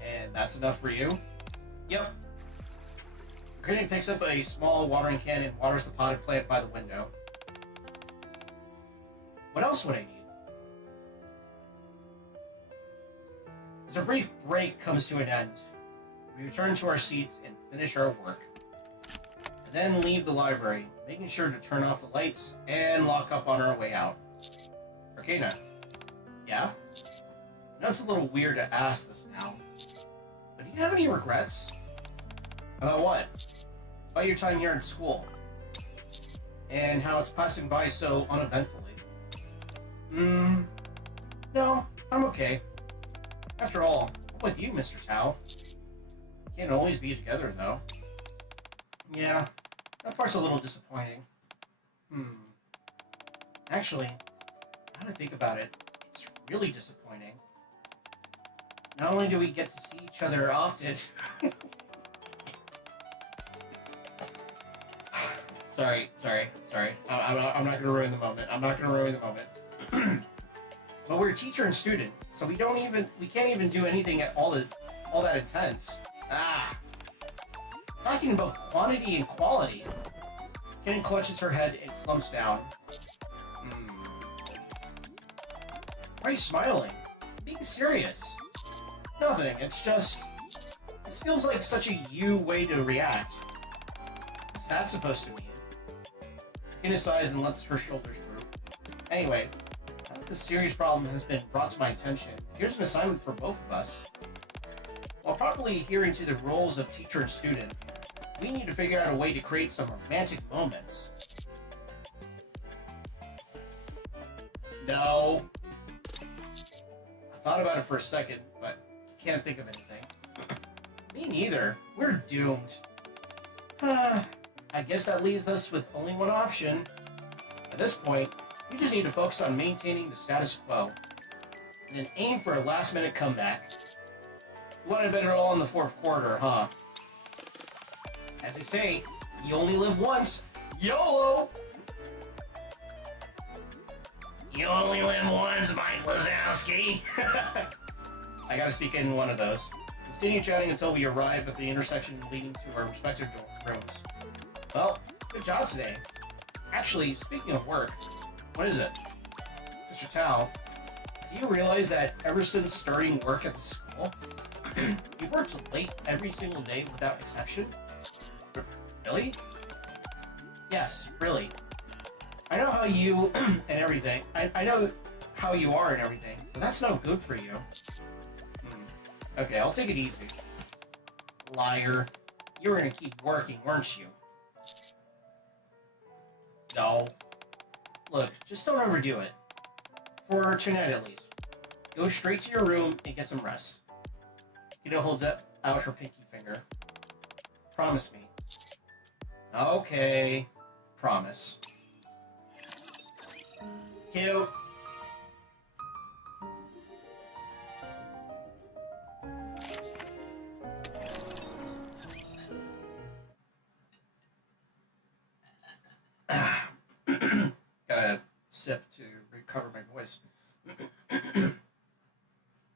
And that's enough for you? Yep. Granny picks up a small watering can and waters the potted plant by the window. What else would I need? As our brief break comes to an end, we return to our seats and finish our work. And then leave the library, making sure to turn off the lights and lock up on our way out. Arcana. Yeah? I know it's a little weird to ask this now, but do you have any regrets? About what? About your time here in school. And how it's passing by so uneventfully. No, I'm okay. After all, I'm with you, Mr. Tao. Can't always be together, though. Yeah, that part's a little disappointing. Actually, now to think about it, it's really disappointing. Not only do we get to see each other often... Sorry. I'm not gonna ruin the moment. But we're teacher and student, so we can't even do anything at all that intense. It's lacking in both quantity and quality. Kenny clutches her head and slumps down. Why are you smiling? I'm being serious. Nothing, it's just... This feels like such a you way to react. What's that supposed to mean? Kenny sighs and lets her shoulders droop. Anyway, now that this serious problem has been brought to my attention, here's an assignment for both of us. While properly adhering to the roles of teacher and student, we need to figure out a way to create some romantic moments. No. I thought about it for a second, but can't think of anything. Me neither. We're doomed. I guess that leaves us with only one option. At this point, we just need to focus on maintaining the status quo, and then aim for a last-minute comeback. You want to bet it all in the fourth quarter, huh? As they say, you only live once. YOLO! You only live once, Mike Wazowski. I gotta sneak in one of those. Continue chatting until we arrive at the intersection leading to our respective rooms. Well, good job today. Actually, speaking of work, what is it? Mr. Tao, do you realize that ever since starting work at the school, you've worked late every single day without exception? Really? Yes, really. I know how you and everything. I know how you are and everything, but that's no good for you. Okay, I'll take it easy. Liar. You were gonna keep working, weren't you? No. Look, just don't overdo it. For tonight at least. Go straight to your room and get some rest. Kiddo holds out her pinky finger. Promise me. Okay. Promise. Cute. Gotta sip to recover my voice.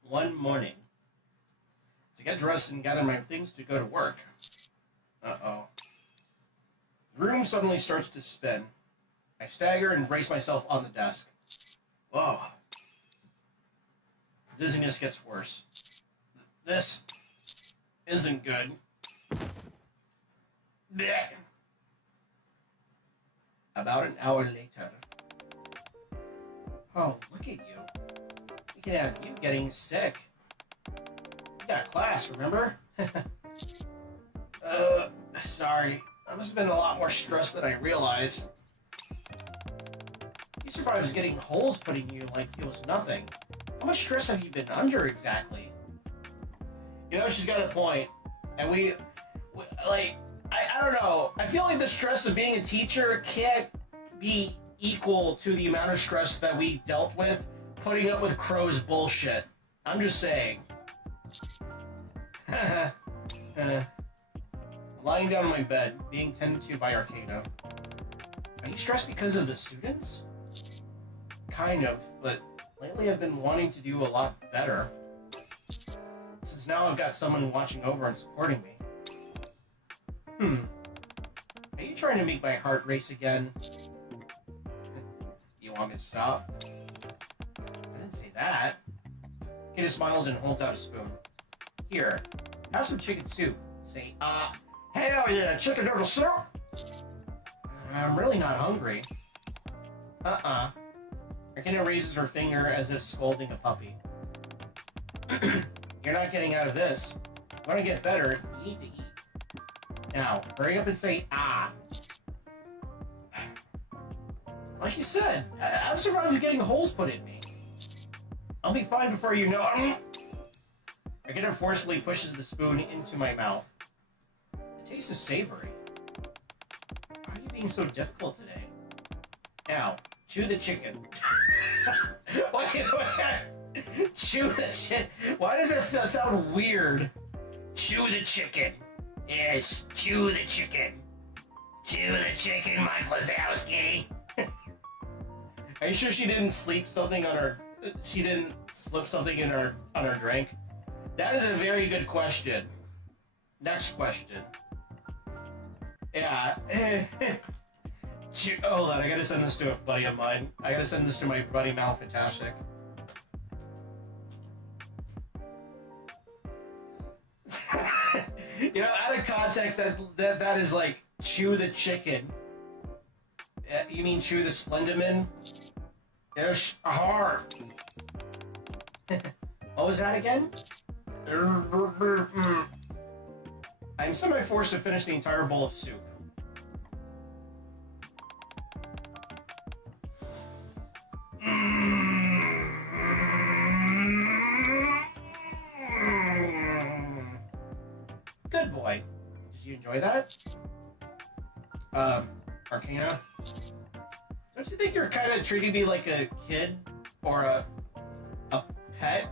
One morning, to get dressed and gather my things to go to work. Uh-oh. The room suddenly starts to spin. I stagger and brace myself on the desk. Whoa. Dizziness gets worse. This isn't good. Blech. About an hour later. Oh, look at you. We can have you getting sick. You got class, remember? Sorry. I must have been a lot more stressed than I realized. You survived getting holes put in you like it was nothing. How much stress have you been under exactly? You know, she's got a point. And I don't know. I feel like the stress of being a teacher can't be equal to the amount of stress that we dealt with putting up with Crow's bullshit. I'm just saying. Lying down on my bed, being tended to by Arcana. Are you stressed because of the students? Kind of, but lately I've been wanting to do a lot better. Since now I've got someone watching over and supporting me. Are you trying to make my heart race again? You want me to stop? I didn't say that. Kid smiles and holds out a spoon. Here, have some chicken soup. Say, hell yeah, chicken noodle soup! I'm really not hungry. Arkina raises her finger as if scolding a puppy. You're not getting out of this. You want to get better, you need to eat. Now, hurry up and say, Like you said, I've survived getting holes put in me. I'll be fine before you know. Arkina forcefully pushes the spoon into my mouth. It tastes so savory. Why are you being so difficult today? Now, chew the chicken. Wait. Chew the chicken. Why does it sound weird? Chew the chicken. Yes, chew the chicken. Chew the chicken, Mike Lazowski. Are you sure she didn't sleep something on her? She didn't slip something in her on her drink? That is a very good question. Next question. Yeah. Hold on, I gotta send this to a buddy of mine. I gotta send this to my buddy Malfantastic. You know, out of context, that is like, chew the chicken. You mean chew the Splendimin? There's hard. What was that again? I'm semi-forced to finish the entire bowl of soup. Good boy. Did you enjoy that? Arcana? Don't you think you're kind of treating me like a kid? Or a pet?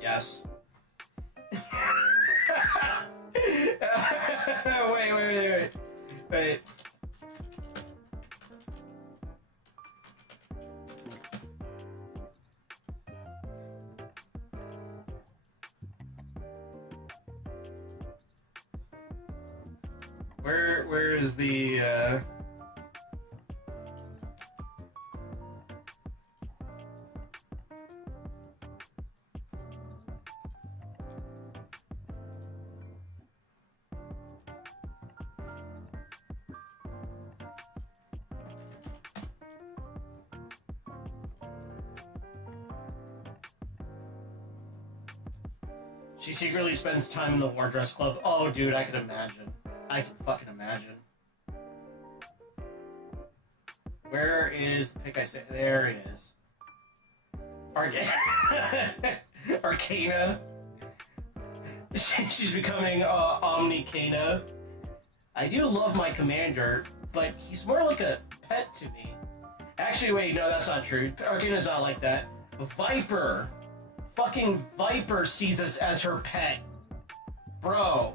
Yes. Wait. Where is the, She secretly spends time in the Wardress Club. Oh, dude, I could imagine. I can fucking imagine. Where is the pick I said? There it is. Arcana. She's becoming Omnicana. I do love my commander, but he's more like a pet to me. Actually, wait, no, that's not true. Arcana's not like that. Viper. Fucking Viper sees us as her pet. Bro.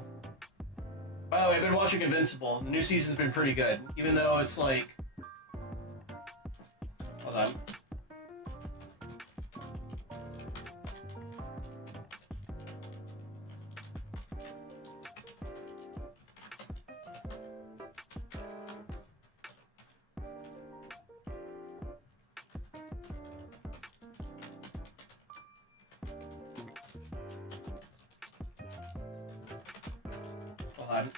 By the way, I've been watching Invincible. The new season's been pretty good. Even though it's like... Hold on. Hold on.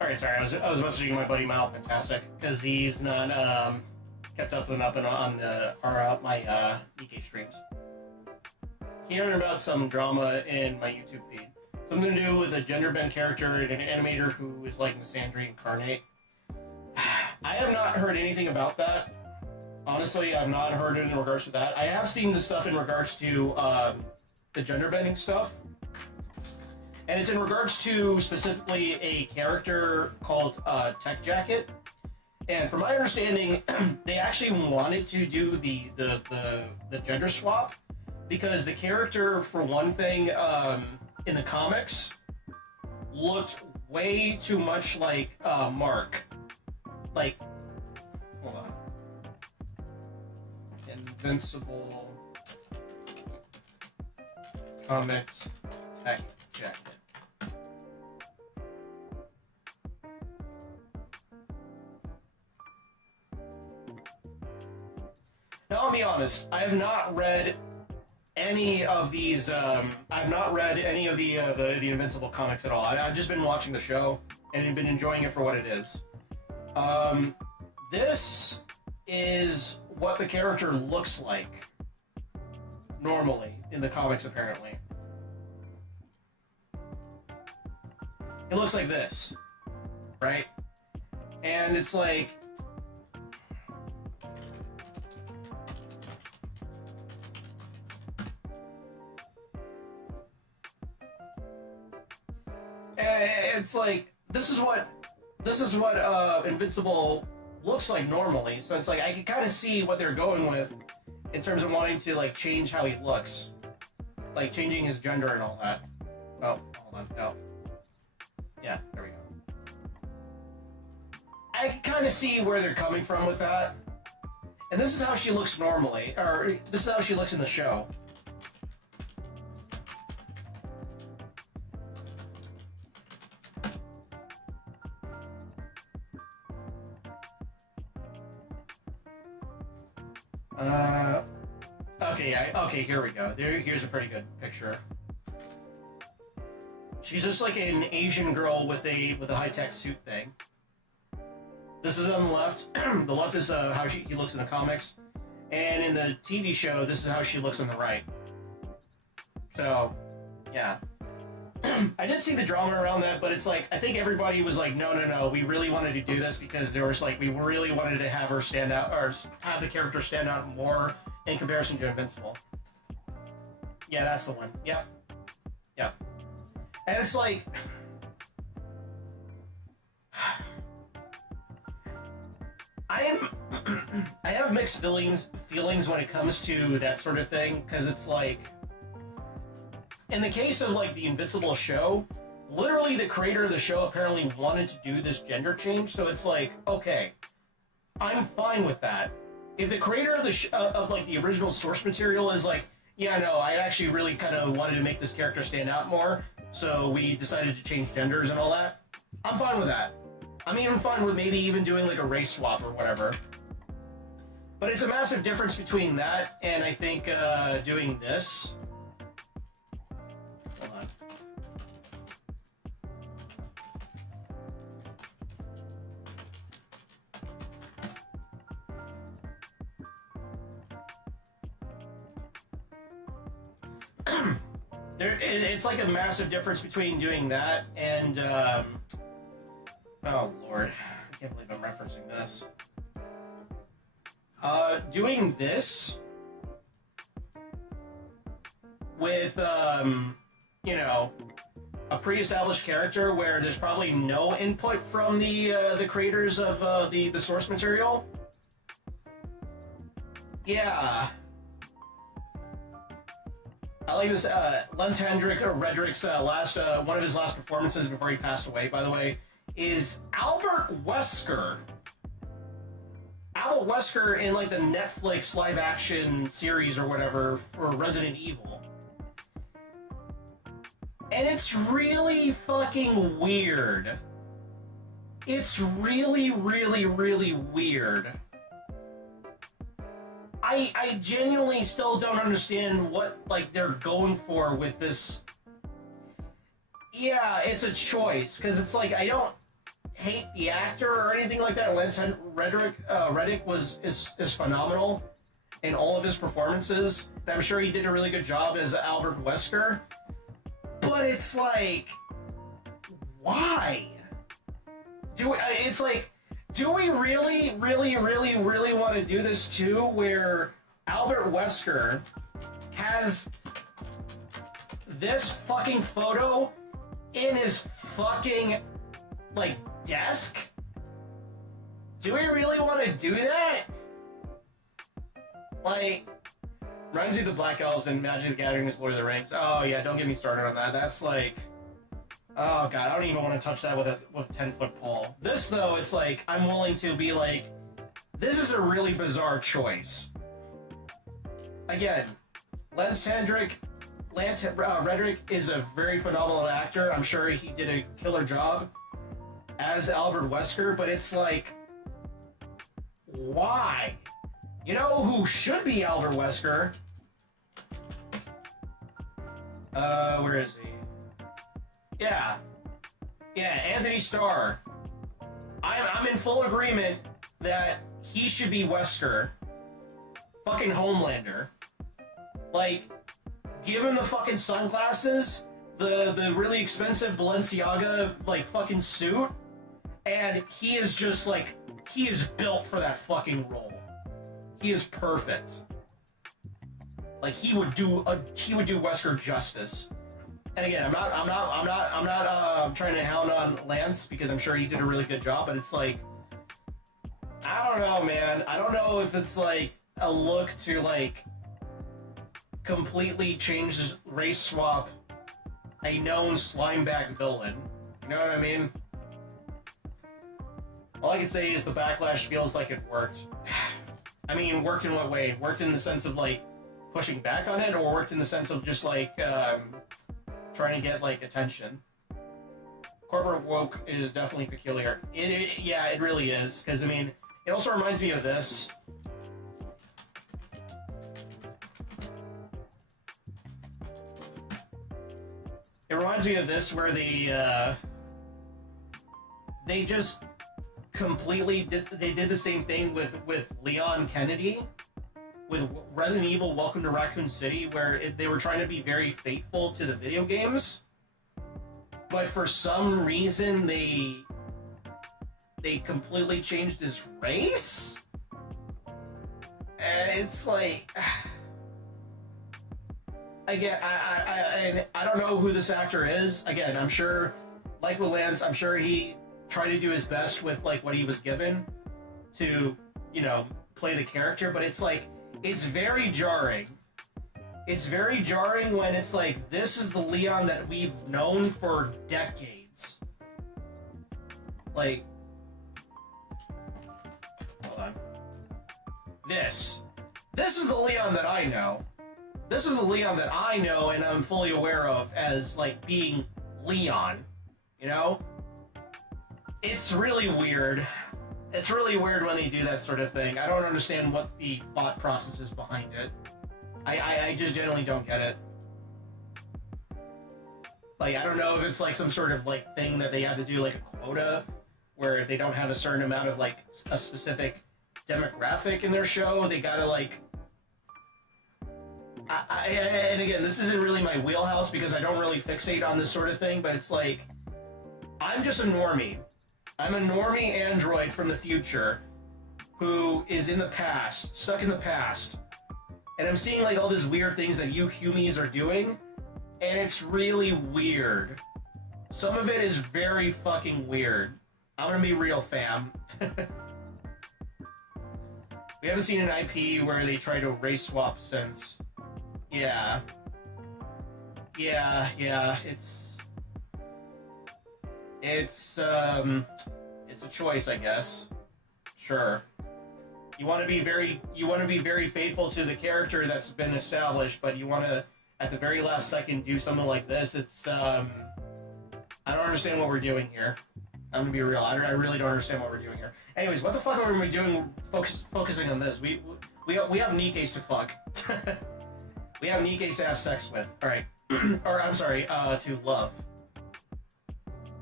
Alright, sorry, I was messaging my buddy Mal Fantastic, because he's not, kept up and on my NIKKE streams. He learned about some drama in my YouTube feed. Something to do with a gender bend character and an animator who is like Misandry incarnate. I have not heard anything about that. Honestly, I've not heard it in regards to that. I have seen the stuff in regards to the gender bending stuff. And it's in regards to specifically a character called Tech Jacket. And from my understanding, they actually wanted to do the gender swap because the character, for one thing, in the comics, looked way too much like Mark. Like, hold on. Invincible Comics Tech Jacket. Now, I'll be honest, I have not read any of these, I've not read any of the Invincible comics at all. I've just been watching the show and been enjoying it for what it is. This is what the character looks like normally in the comics, apparently. It looks like this, right? And it's like, it's like, this is what Invincible looks like normally. So it's like, I can kind of see what they're going with in terms of wanting to like change how he looks, like changing his gender and all that. Oh, hold on, no. Yeah, there we go. I can kind of see where they're coming from with that. And this is how she looks normally, or this is how she looks in the show. Okay, here we go. Here's a pretty good picture. She's just like an Asian girl with a high-tech suit thing. This is on the left. The left is how he looks in the comics. And in the TV show, this is how she looks on the right. So, yeah. I did see the drama around that, but it's like, I think everybody was like, no, we really wanted to do this because there was like, we really wanted to have her stand out, or have the character stand out more in comparison to Invincible. Yeah, that's the one. Yep. Yep. And it's like, I have mixed feelings when it comes to that sort of thing, because it's like, in the case of like the Invincible show, literally the creator of the show apparently wanted to do this gender change, so it's like, okay, I'm fine with that. If the creator of the of like the original source material is like, yeah, no, I actually really kind of wanted to make this character stand out more, so we decided to change genders and all that, I'm fine with that. I'm even fine with maybe even doing like a race swap or whatever. But it's a massive difference between that and I think doing this. Hold on. It's like a massive difference between doing that and, oh lord, I can't believe I'm referencing this. Doing this with, you know, a pre-established character where there's probably no input from the creators of the source material. Yeah. I like this, Lance Redrick's last, one of his last performances before he passed away, by the way, is Albert Wesker. Albert Wesker in, like, the Netflix live-action series or whatever for Resident Evil. And it's really fucking weird. It's really, really, really weird. I genuinely still don't understand what, like, they're going for with this. Yeah, it's a choice, because it's like, I don't hate the actor or anything like that. Lance Reddick is phenomenal in all of his performances. And I'm sure he did a really good job as Albert Wesker. But it's like, why? It's like, do we really want to do this too, where Albert Wesker has this fucking photo in his fucking, like, desk? Do we really want to do that? Like, reminds me of the Black Elves and Magic the Gathering is Lord of the Rings. Oh yeah, don't get me started on that. That's like, oh god, I don't even want to touch that with a 10-foot pole. This though, it's like, I'm willing to be like, this is a really bizarre choice. Again, Lance Reddick is a very phenomenal actor. I'm sure he did a killer job as Albert Wesker, but it's like, why? You know who should be Albert Wesker? Where is he? Yeah, Anthony Starr. I'm in full agreement that he should be Wesker. Fucking Homelander. Like, give him the fucking sunglasses, the really expensive Balenciaga, like, fucking suit, and he is just, like, he is built for that fucking role. He is perfect. Like, he would do Wesker justice. And again, I'm not trying to hound on Lance, because I'm sure he did a really good job, but it's like, I don't know, man. I don't know if it's like a look to like completely change, race swap a known slimeback villain. You know what I mean? All I can say is the backlash feels like it worked. I mean, worked in what way? Worked in the sense of like pushing back on it, or worked in the sense of just like trying to get like attention? Corporate woke is definitely peculiar. Yeah, it really is. Because I mean, it also reminds me of this. It reminds me of this, where they just completely did the same thing with Leon Kennedy, with Resident Evil Welcome to Raccoon City, where they were trying to be very faithful to the video games, but for some reason they completely changed his race? And it's like, again, I don't know who this actor is. Again, I'm sure, like with Lance, I'm sure he tried to do his best with like what he was given to, you know, play the character, but it's like, it's very jarring. It's very jarring when it's like, this is the Leon that we've known for decades. Like, hold on. This is the Leon that I know. This is the Leon that I know and I'm fully aware of as, like, being Leon, you know? It's really weird. It's really weird when they do that sort of thing. I don't understand what the thought process is behind it. I just generally don't get it. Like, I don't know if it's, like, some sort of, like, thing that they have to do, like, a quota, where if they don't have a certain amount of, like, a specific demographic in their show, they gotta, like... and again, this isn't really my wheelhouse because I don't really fixate on this sort of thing, but it's like, I'm just a normie. I'm a normie android from the future who is in the past, stuck in the past. And I'm seeing like all these weird things that you humies are doing, and it's really weird. Some of it is very fucking weird. I'm gonna be real, fam. We haven't seen an IP where they try to race swap since. Yeah, it's a choice, I guess. Sure. You want to be very faithful to the character that's been established, but you want to, at the very last second, do something like this. It's, I don't understand what we're doing here. I'm gonna be real. I really don't understand what we're doing here. Anyways, what the fuck are we doing focusing on this? We have nikkes to fuck. We have nikkes to have sex with. Alright. Or, I'm sorry, to love.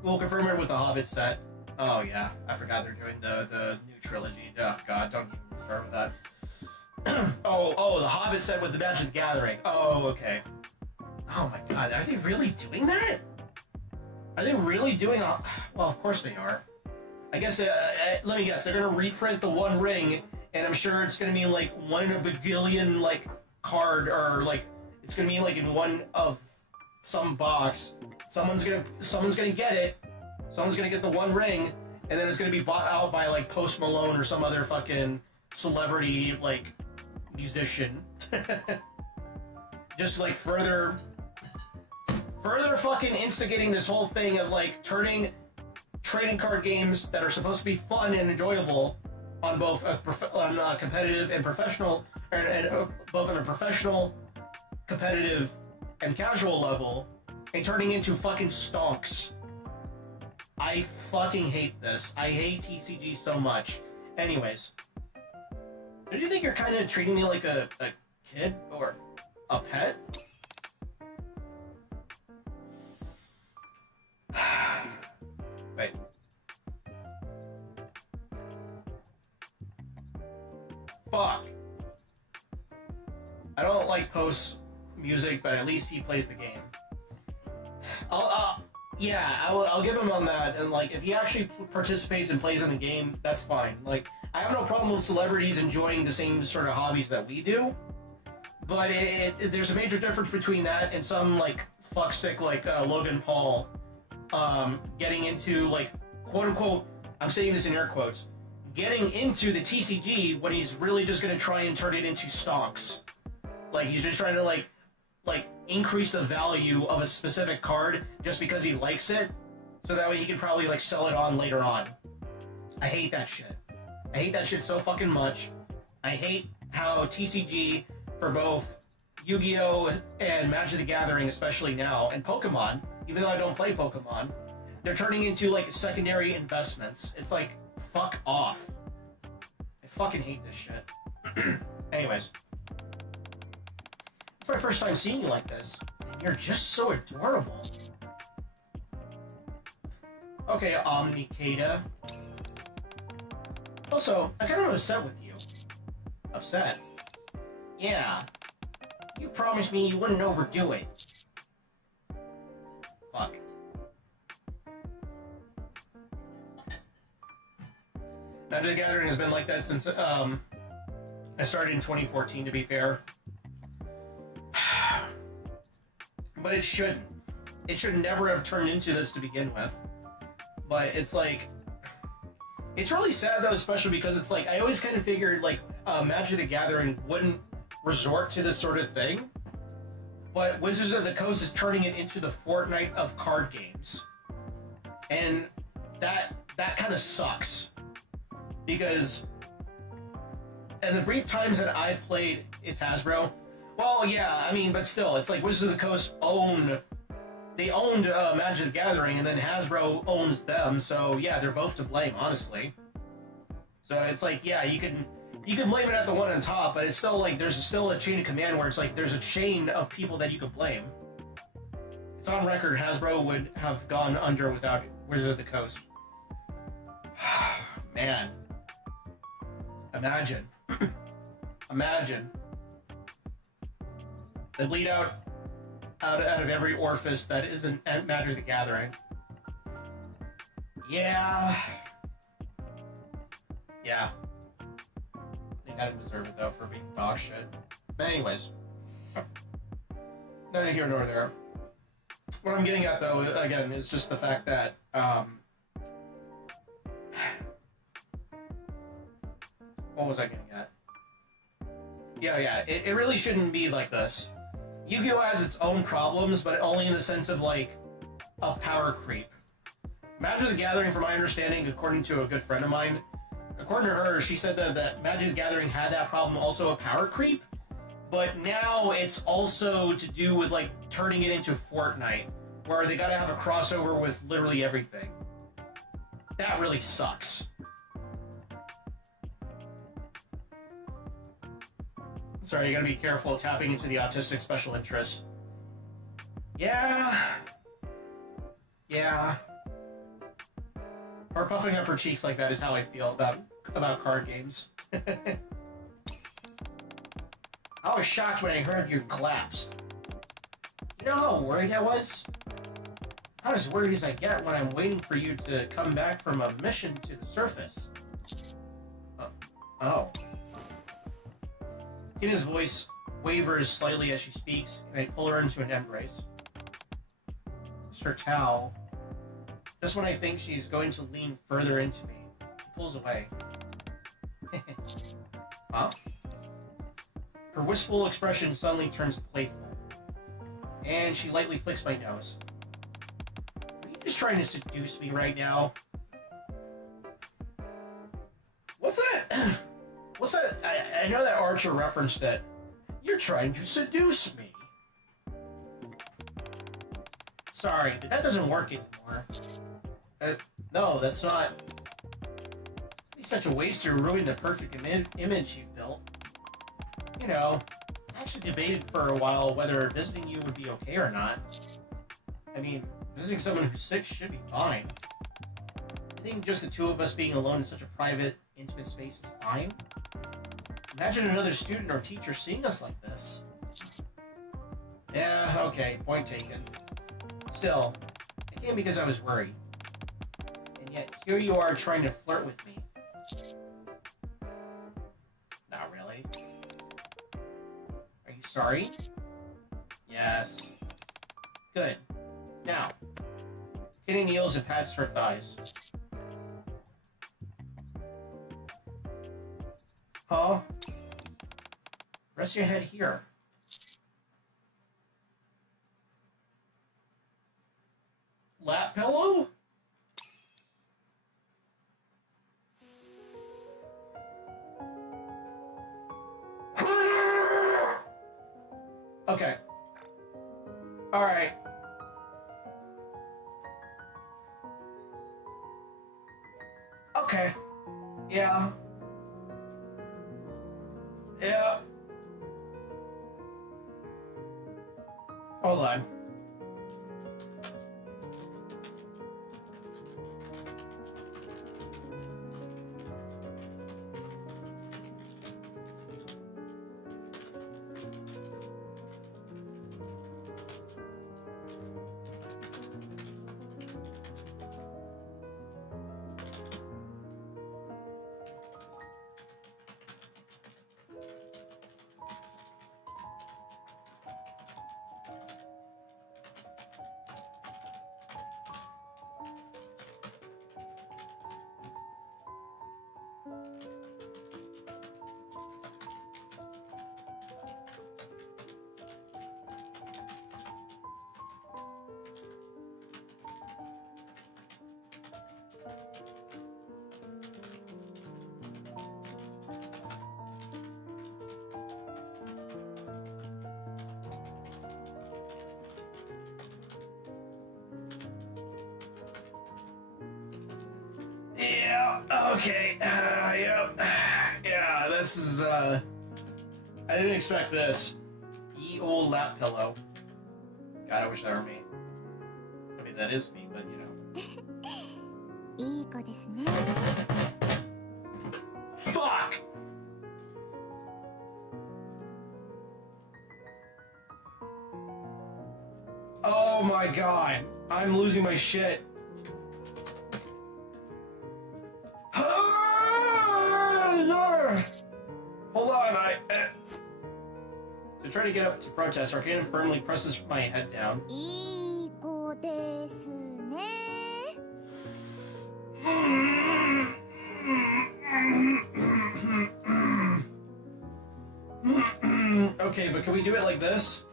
we'll confirm it with the Hobbit set. Oh yeah, I forgot they're doing the new trilogy. Oh god, don't even start with that. oh, the Hobbit set with the Magic the Gathering. Oh, okay. Oh my god, are they really doing that? Are they really doing a... Well, of course they are. I guess, let me guess, they're gonna reprint the One Ring, and I'm sure it's gonna be like 1 in a bagillion, like, card, or like, it's gonna be like in one of some box. Someone's gonna get it, someone's gonna get the One Ring, and then it's gonna be bought out by like Post Malone or some other fucking celebrity, like, musician. Just like further fucking instigating this whole thing of like turning trading card games that are supposed to be fun and enjoyable on both a competitive and professional, both on a professional, competitive, and casual level, and turning into fucking stonks. I fucking hate this. I hate TCG so much. Anyways, don't you think you're kind of treating me like a kid or a pet? Wait. Fuck. I don't like Post's music, but at least he plays the game. I'll give him on that, and like, if he actually participates and plays in the game, that's fine. Like, I have no problem with celebrities enjoying the same sort of hobbies that we do, but there's a major difference between that and some, like, fuckstick like Logan Paul getting into, like, quote-unquote, I'm saying this in air quotes, getting into the TCG when he's really just gonna try and turn it into stonks. Like, he's just trying to, like increase the value of a specific card just because he likes it, so that way he can probably, like, sell it on later on. I hate that shit. I hate that shit so fucking much. I hate how TCG, for both Yu-Gi-Oh! And Magic the Gathering, especially now, and Pokemon, even though I don't play Pokemon, they're turning into, like, secondary investments. It's like, fuck off. I fucking hate this shit. Anyways. It's my first time seeing you like this. And you're just so adorable. Okay, Omnicada. Also, I'm kind of upset with you. Upset? Yeah. You promised me you wouldn't overdo it. Fuck. Magic the Gathering has been like that since, I started in 2014, to be fair. But it shouldn't. It should never have turned into this to begin with. But it's like... It's really sad, though, especially because it's like, I always kind of figured, like, Magic the Gathering wouldn't resort to this sort of thing. But Wizards of the Coast is turning it into the Fortnite of card games. And that kind of sucks. Because in the brief times that I've played, it's Hasbro. Well, yeah, I mean, but still, it's like Wizards of the Coast owned Magic the Gathering, and then Hasbro owns them, so yeah, they're both to blame, honestly. So it's like, yeah, you can blame it at the one on top, but it's still like, there's still a chain of command where it's like, there's a chain of people that you could blame. It's on record, Hasbro would have gone under without Wizards of the Coast. Man. Imagine. Imagine. They bleed out of every orifice that isn't Magic the Gathering. Yeah. Yeah. They gotta deserve it, though, for being dog shit. But anyways. Neither here nor there. What I'm getting at, though, again, is just the fact that, what was I getting at? Yeah, it really shouldn't be like this. Yu-Gi-Oh! Has its own problems, but only in the sense of, like, a power creep. Magic the Gathering, from my understanding, according to a good friend of mine, according to her, she said that Magic the Gathering had that problem, also a power creep, but now it's also to do with, like, turning it into Fortnite, where they gotta have a crossover with literally everything. That really sucks. Sorry, you gotta be careful tapping into the autistic special interest. Yeah. Or puffing up her cheeks like that is how I feel about card games. I was shocked when I heard you collapsed. You know how worried I was? Not as worried as I get when I'm waiting for you to come back from a mission to the surface. Oh. Kina's voice wavers slightly as she speaks, and I pull her into an embrace. Mr. Tao, just when I think she's going to lean further into me, she pulls away. Huh? Her wistful expression suddenly turns playful, and she lightly flicks my nose. Are you just trying to seduce me right now? What's that? What's that? I know that Archer referenced that. You're trying to seduce me. Sorry, but that doesn't work anymore. No, that's not. It'd be such a waste to ruin the perfect image you've built. You know, I actually debated for a while whether visiting you would be okay or not. I mean, visiting someone who's sick should be fine. I think just the two of us being alone in such a private, intimate space is fine. Imagine another student or teacher seeing us like this. Yeah, okay, point taken. Still, it came because I was worried. And yet, here you are trying to flirt with me. Not really. Are you sorry? Yes. Good. Now, Kitty kneels and pats her thighs. Huh? Rest your head here. Lap pillow? Okay. Alright. Okay. Yeah. Yeah. Hold on. Yeah, okay, yep. Yeah, this is, I didn't expect this. Ye old lap pillow. God, I wish that were me. I mean, that is me, but you know. いい子ですね。 Fuck! Oh my god. I'm losing my shit. Hold on, To try to get up to protest, Arcana firmly presses my head down. いい子ですね。 Okay, but can we do it like this?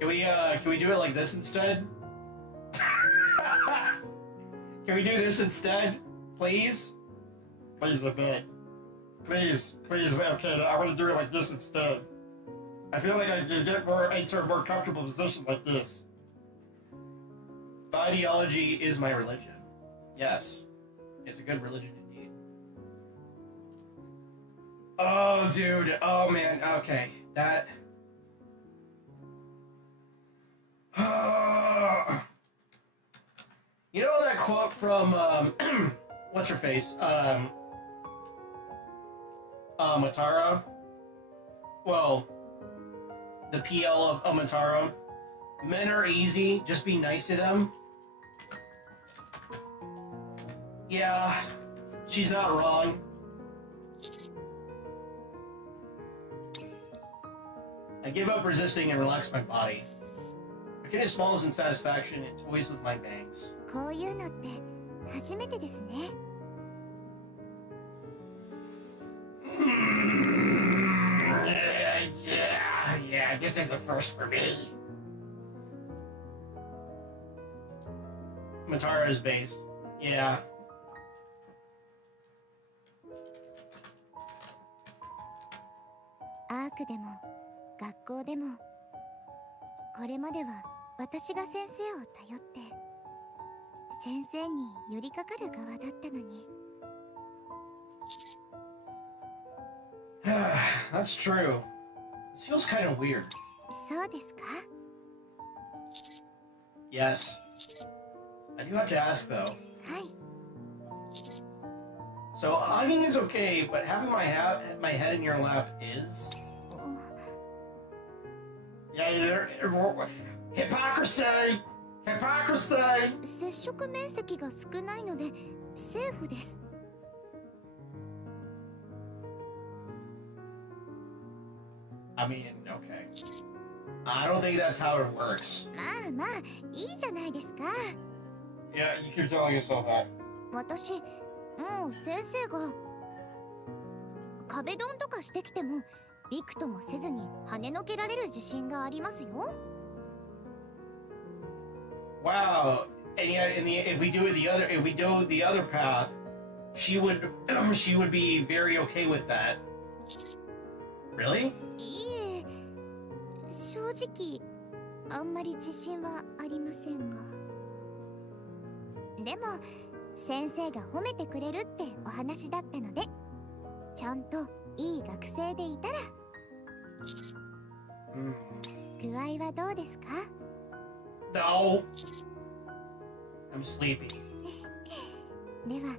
Can we do it like this instead? Can we do this instead? Please? Please, a bit. Please, okay, I want to do it like this instead. I feel like I can get into a more comfortable position like this. My ideology is my religion. Yes. It's a good religion indeed. Oh, dude. Oh, man. Okay. That... You know that quote from, what's her face? Matara? Well, the PL of Matara. Men are easy, just be nice to them. Yeah, she's not wrong. I give up resisting and relax my body. I get as small as in satisfaction and toys with my bangs. こういうのって初めてですね。Yeah, this is a first for me. Matara is based. Yeah. アークでも学校でもこれまでは私が先生を頼って先生に寄りかかる側だったのに。That's true. This feels kind of weird. そうですか？ Yes. I do have to ask though. はい。 So hugging is okay, but having my head in your lap is? Yeah, hypocrisy! Hypocrisy! 接触面積が少ないのでセーフです。 I mean, okay. I don't think that's how it works. まあまあいいじゃないですか。 Yeah, you keep telling yourself that. 私もう先生が壁ドンとかしてきてもびくともせずに跳ねのけられる自信がありますよ。 Wow. And yet, if we do the other path, she would be very okay with that. Really? いいえ、正直あんまり自信はありませんが。でも先生が褒めてくれるってお話だったので、ちゃんといい学生でいたら。具合はどうですか？ No. I'm sleepy. では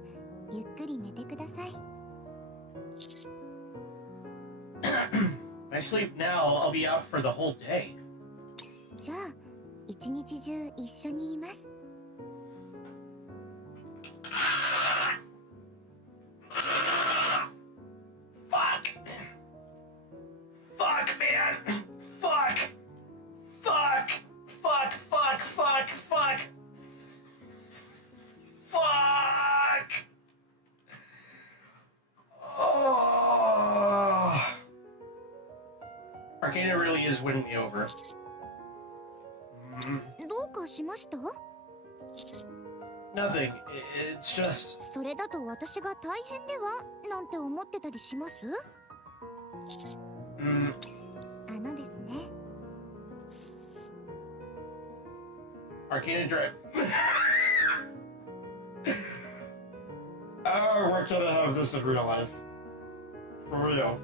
ゆっくり寝てください。 If I sleep now, I'll be out for the whole day. じゃあ一日中一緒にいます。 Fuck! Fuck, man! Fuck! Fuck! Fuck! Fuck! Fuck! Fuck! Fuck! Oh! Arcana really is winning me over. どうかしました？ Nothing. It's just... それだと私が大変ではなんて思ってたりします？あのですね。 Arcana Drip. Oh, we're gonna have this in real life. For real.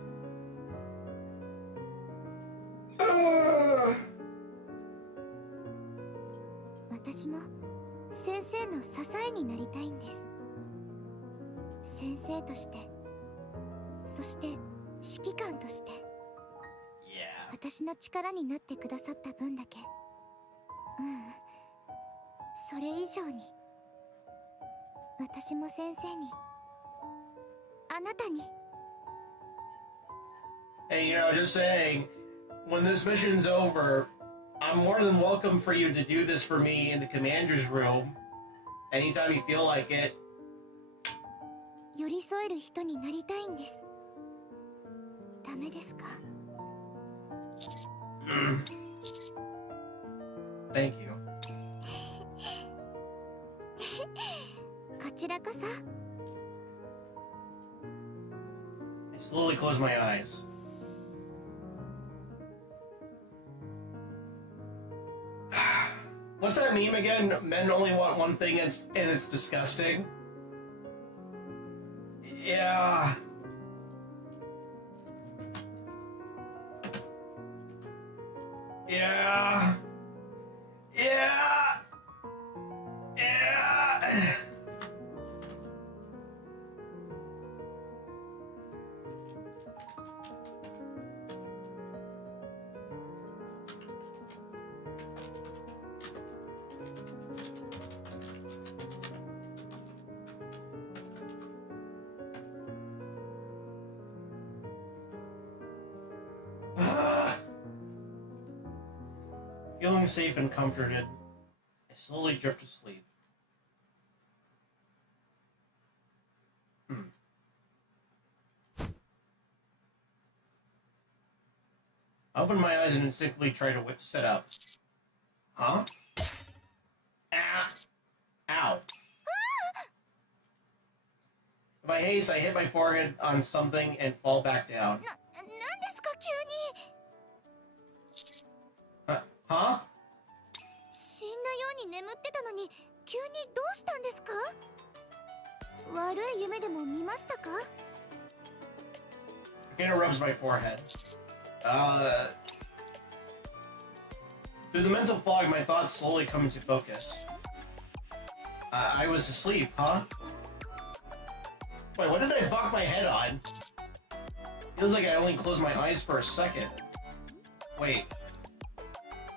Ah. 私も先生の支えになりたいんです。先生として、そして指揮官として、 Yeah. 私の力になってくださった分だけ、それ以上に私も先生に、あなたに。 Hey, you know, just saying, when this mission's over, I'm more than welcome for you to do this for me in the commander's room. Anytime you feel like it. 寄り添える人になりたいんです。ダメですか？ Thank you. こちらこそ。 I slowly close my eyes. What's that meme again? Men only want one thing and it's disgusting? Yeah. Yeah. Yeah. Yeah. Feeling safe and comforted, I slowly drift to sleep. I open my eyes and instinctively try to sit up. Huh? Ah! Ow. In my haste, I hit my forehead on something and fall back down. なんですか急に。 Huh? 死んだように眠ってたのに急にどうしたんですか？悪い夢でも見ましたか？ Akina rubs my forehead. Through the mental fog, my thoughts slowly come into focus. I was asleep, huh? Wait, what did I bonk my head on? Feels like I only closed my eyes for a second. Wait.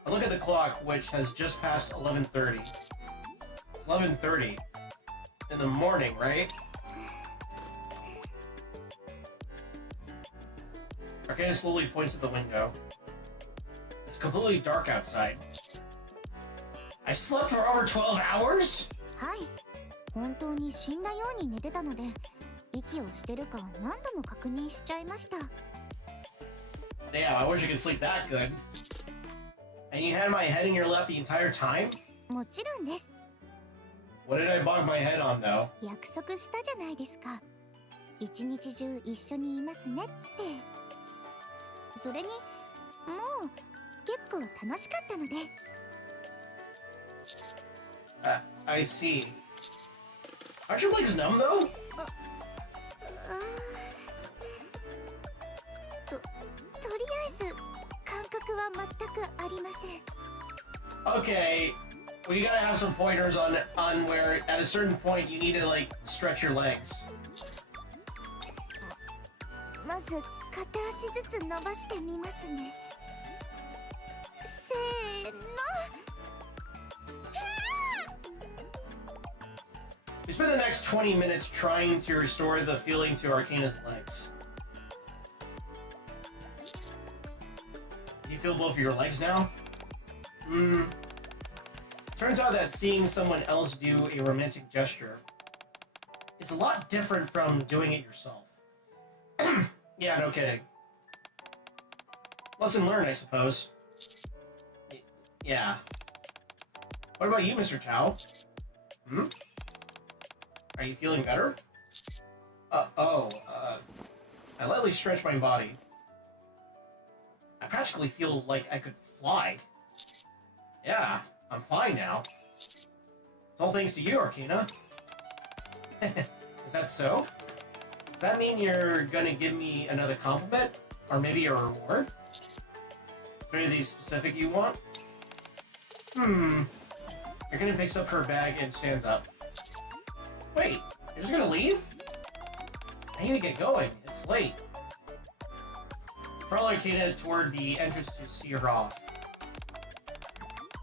I look at the clock, which has just passed 11:30. It's 11:30. In the morning, right? Arcana slowly points at the window. It's completely dark outside. I slept for over 12 hours? はい。本当に死んだように寝てたので、息をしてるか何度も確認しちゃいました。Damn, I wish I could sleep that good. And you had my head in your lap the entire time? もちろんです。What did I bonk my head on, though? 約束したじゃないですか。一日中一緒にいますねって。それに、もう結構楽しかったので。I see. Aren't your legs numb, though? とりあえず感覚は全くありません。 Okay, well, you gotta have some pointers on where at a certain point you need to, like, stretch your legs. まず片足ずつ伸ばしてみますね。せーの。 We spend the next 20 minutes trying to restore the feeling to Arcana's legs. You feel both of your legs now? Turns out that seeing someone else do a romantic gesture is a lot different from doing it yourself. Yeah, no kidding. Lesson learned, I suppose. Yeah. What about you, Mr. Chow? Are you feeling better? I lightly stretch my body. I practically feel like I could fly. Yeah, I'm fine now. It's all thanks to you, Arcana. Is that so? Does that mean you're gonna give me another compliment? Or maybe a reward? Is there any of these specific you want? Arcana picks up her bag and stands up. Wait, you're just gonna leave? I need to get going. It's late. Follow Arcana toward the entrance to see her off.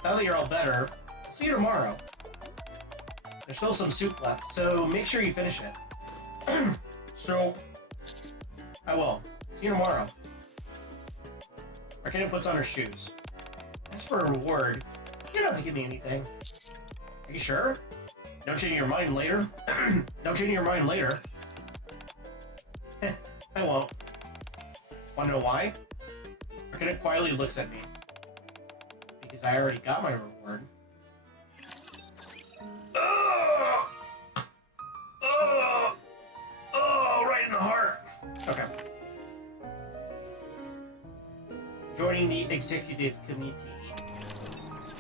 Now that you're all better, I'll see you tomorrow. There's still some soup left, so make sure you finish it. So, I will. See you tomorrow. Arcana puts on her shoes. As for a reward, you don't have to give me anything. Are you sure? No changing your mind later. No changing your mind later. I won't. Wanna know why? Arcana quietly looks at me. Because I already got my reward. Right in the heart. Okay. Joining the executive committee.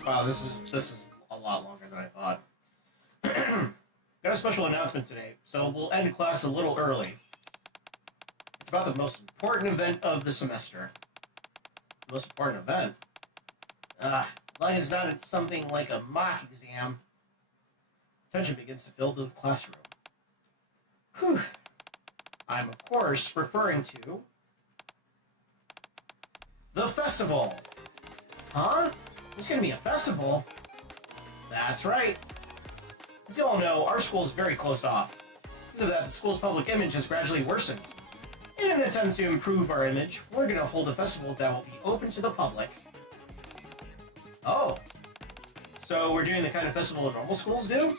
Wow, this is a lot longer than I thought. Got a special announcement today, so we'll end class a little early. It's about the most important event of the semester. The most important event? As long as it's not something like a mock exam, tension begins to fill the classroom. Whew. I'm, of course, referring to the festival. Huh? There's gonna be a festival? That's right. As you all know, our school is very closed off. Because of that, the school's public image has gradually worsened. In an attempt to improve our image, we're gonna hold a festival that will be open to the public. Oh. So we're doing the kind of festival that normal schools do?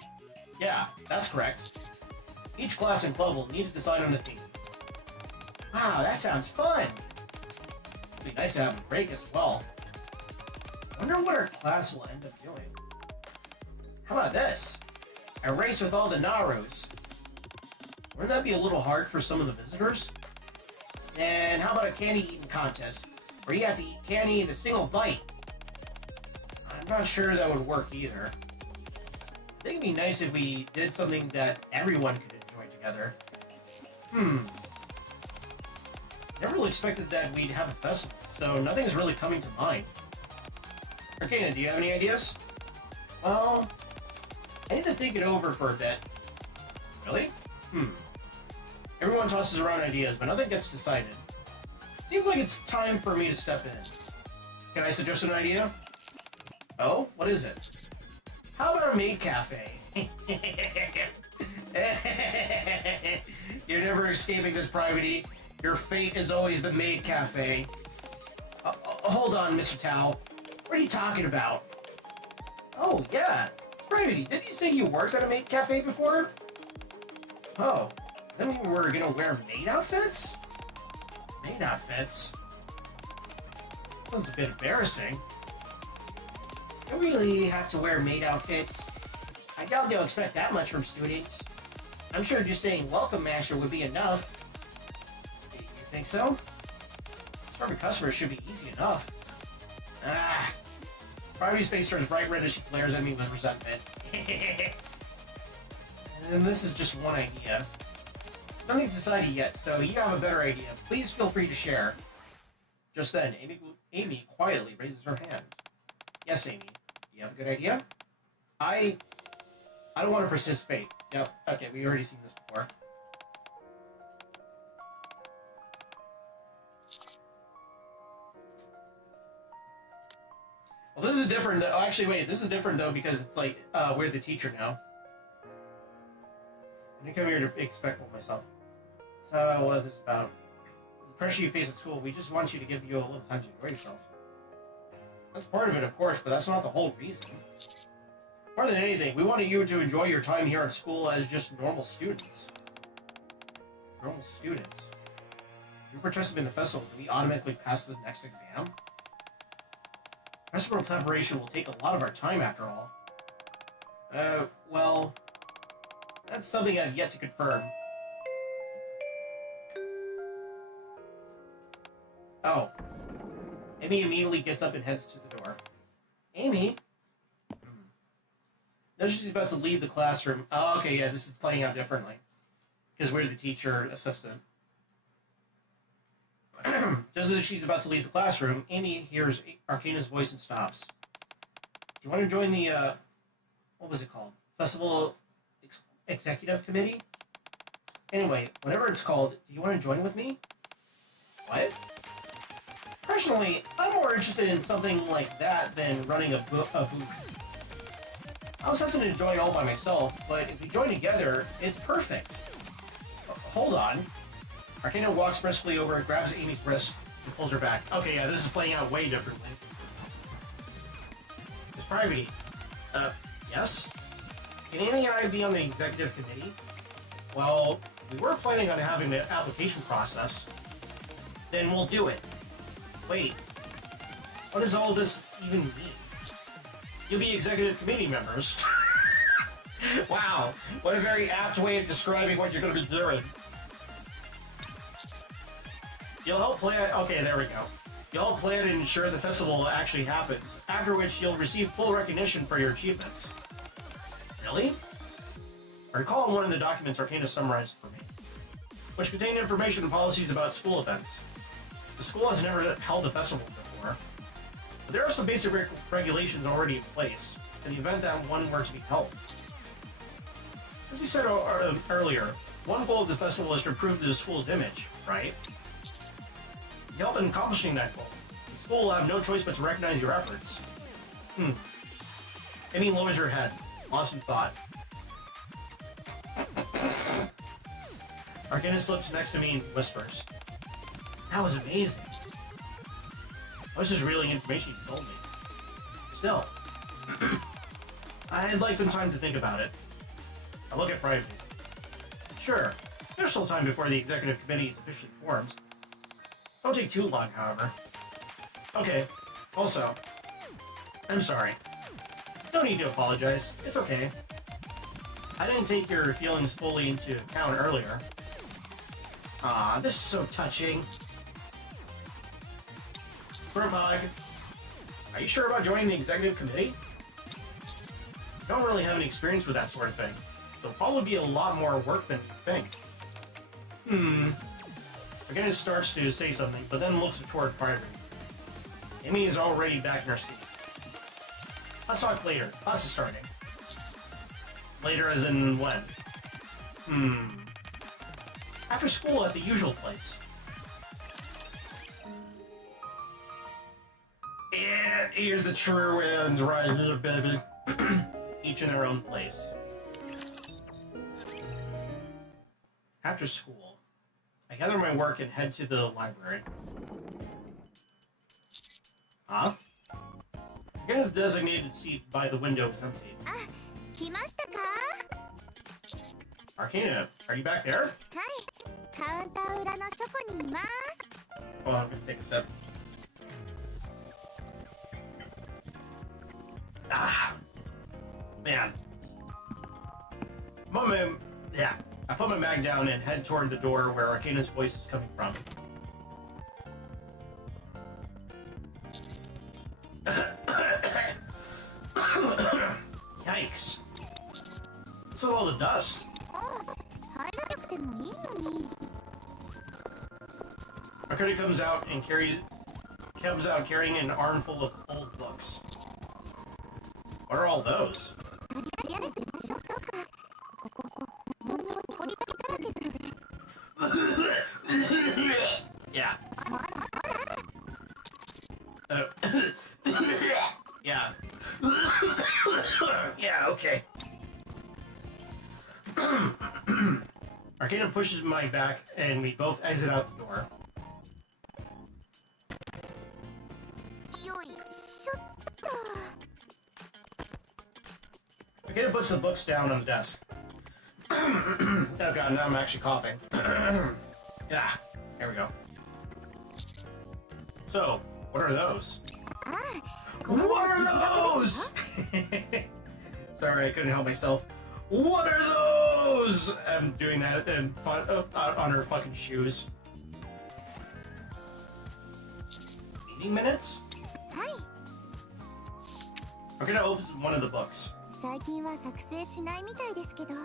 Yeah, that's correct. Each class and club will need to decide on a theme. Wow, that sounds fun! It'd be nice to have a break as well. I wonder what our class will end up doing. How about this? A race with all the Narus. Wouldn't that be a little hard for some of the visitors? And how about a candy eating contest, where you have to eat candy in a single bite? I'm not sure that would work either. I think it'd be nice if we did something that everyone could enjoy together. Never really expected that we'd have a festival, so nothing's really coming to mind. Arcana, do you have any ideas? Well, I need to think it over for a bit. Really? Everyone tosses around ideas, but nothing gets decided. Seems like it's time for me to step in. Can I suggest an idea? Oh, what is it? How about a maid cafe? You're never escaping this, Private. Your fate is always the maid cafe. Hold on, Mr. Tao. What are you talking about? Oh, yeah. Private, didn't you say you worked at a maid cafe before? Oh, does that mean we're gonna wear maid outfits? Maid outfits? Sounds a bit embarrassing. Don't really have to wear maid outfits. I doubt they'll expect that much from students. I'm sure just saying welcome master would be enough. You think so? Serving customers should be easy enough. Private's face turns bright red as she glares at me with resentment. And this is just one idea. Nothing's decided yet, so you have a better idea. Please feel free to share. Just then, Amy quietly raises her hand. Yes, Amy. You have a good idea? I don't want to participate. Yep. Okay, we already seen this before. Well, this is different. Though. Actually, wait. This is different though because it's like we're the teacher now. I didn't come here to be respectful of myself. So what is this about? The pressure you face at school. We just want you to give you a little time to enjoy yourself. That's part of it, of course, but that's not the whole reason. More than anything, we wanted you to enjoy your time here at school as just normal students. Normal students. If you participate in the festival, do we automatically pass the next exam? Festival preparation will take a lot of our time, after all. Well, that's something I've yet to confirm. Oh. Amy immediately gets up and heads to the door. Amy? No, she's about to leave the classroom. Oh, okay, yeah, this is playing out differently. Because we're the teacher assistant. Just as she's about to leave the classroom, Amy hears Arcana's voice and stops. Do you want to join the, what was it called? Festival Executive Committee? Anyway, whatever it's called, do you want to join with me? What? Personally, I'm more interested in something like that than running a booth. I was hesitant to join all by myself, but if we join together, it's perfect. Hold on. Arcana walks briskly over, grabs Amy's wrist, and pulls her back. Okay, yeah, this is playing out way differently. Miss Private. Yes? Can Amy and I be on the executive committee? Well, we were planning on having the application process. Then we'll do it. Wait, what does all this even mean? You'll be executive committee members. Wow, what a very apt way of describing what you're going to be doing. You'll help plan. Okay, there we go. You'll help plan and ensure the festival actually happens, after which you'll receive full recognition for your achievements. Really? I recall one of the documents Arcana summarized for me, which contained information and policies about school events. The school has never held a festival before. But there are some basic regulations already in place in the event that one were to be held. As you said earlier, one goal of the festival is to improve the school's image, right? To help in accomplishing that goal, the school will have no choice but to recognize your efforts. Amy lowers her head, lost in thought. Arcana slips next to me and whispers, "That was amazing. This is really information you told me. Still, I'd like some time to think about it. I look at privately. Sure, there's still time before the executive committee is officially formed. Don't take too long, however. Okay, also, I'm sorry. No need to apologize. It's okay. I didn't take your feelings fully into account earlier. Aw, this is so touching. Group hug. Are you sure about joining the executive committee? I don't really have any experience with that sort of thing. There'll probably be a lot more work than you think. Again, starts to say something, but then looks toward privately. Amy is already back in her seat. Let's talk later. Class is starting. Later as in when? After school at the usual place. And here's the true ends right here, baby. Each in their own place. After school, I gather my work and head to the library. Huh? Again's designated seat by the window is empty. Ah, 来ましたか? Arcana, are you back there? はい、カウンター裏の書庫にいます。 Well, I'm gonna take a sip. Ah, man. I put my bag down and head toward the door where Arcana's voice is coming from. Yikes. What's with all the dust? 入らなくてもいいのに。 Arcana comes out carrying an armful of old books. What are all those? とりあえず行きましょうか。ここ、本当に掘りたりだらけなので。 Yeah. Yeah. Yeah, okay. Arcana pushes my back and we both exit out the door. よいしょっと。 Arcana puts the books down on the desk. Oh god, now I'm actually coughing. Yeah, there we go. So, what are those? ああ、 What are those? Sorry, I couldn't help myself. What are those? I'm doing that and on her fucking shoes. Meeting minutes? はい。 Arcana opens one of the books. 最近は作成しないみたいですけど、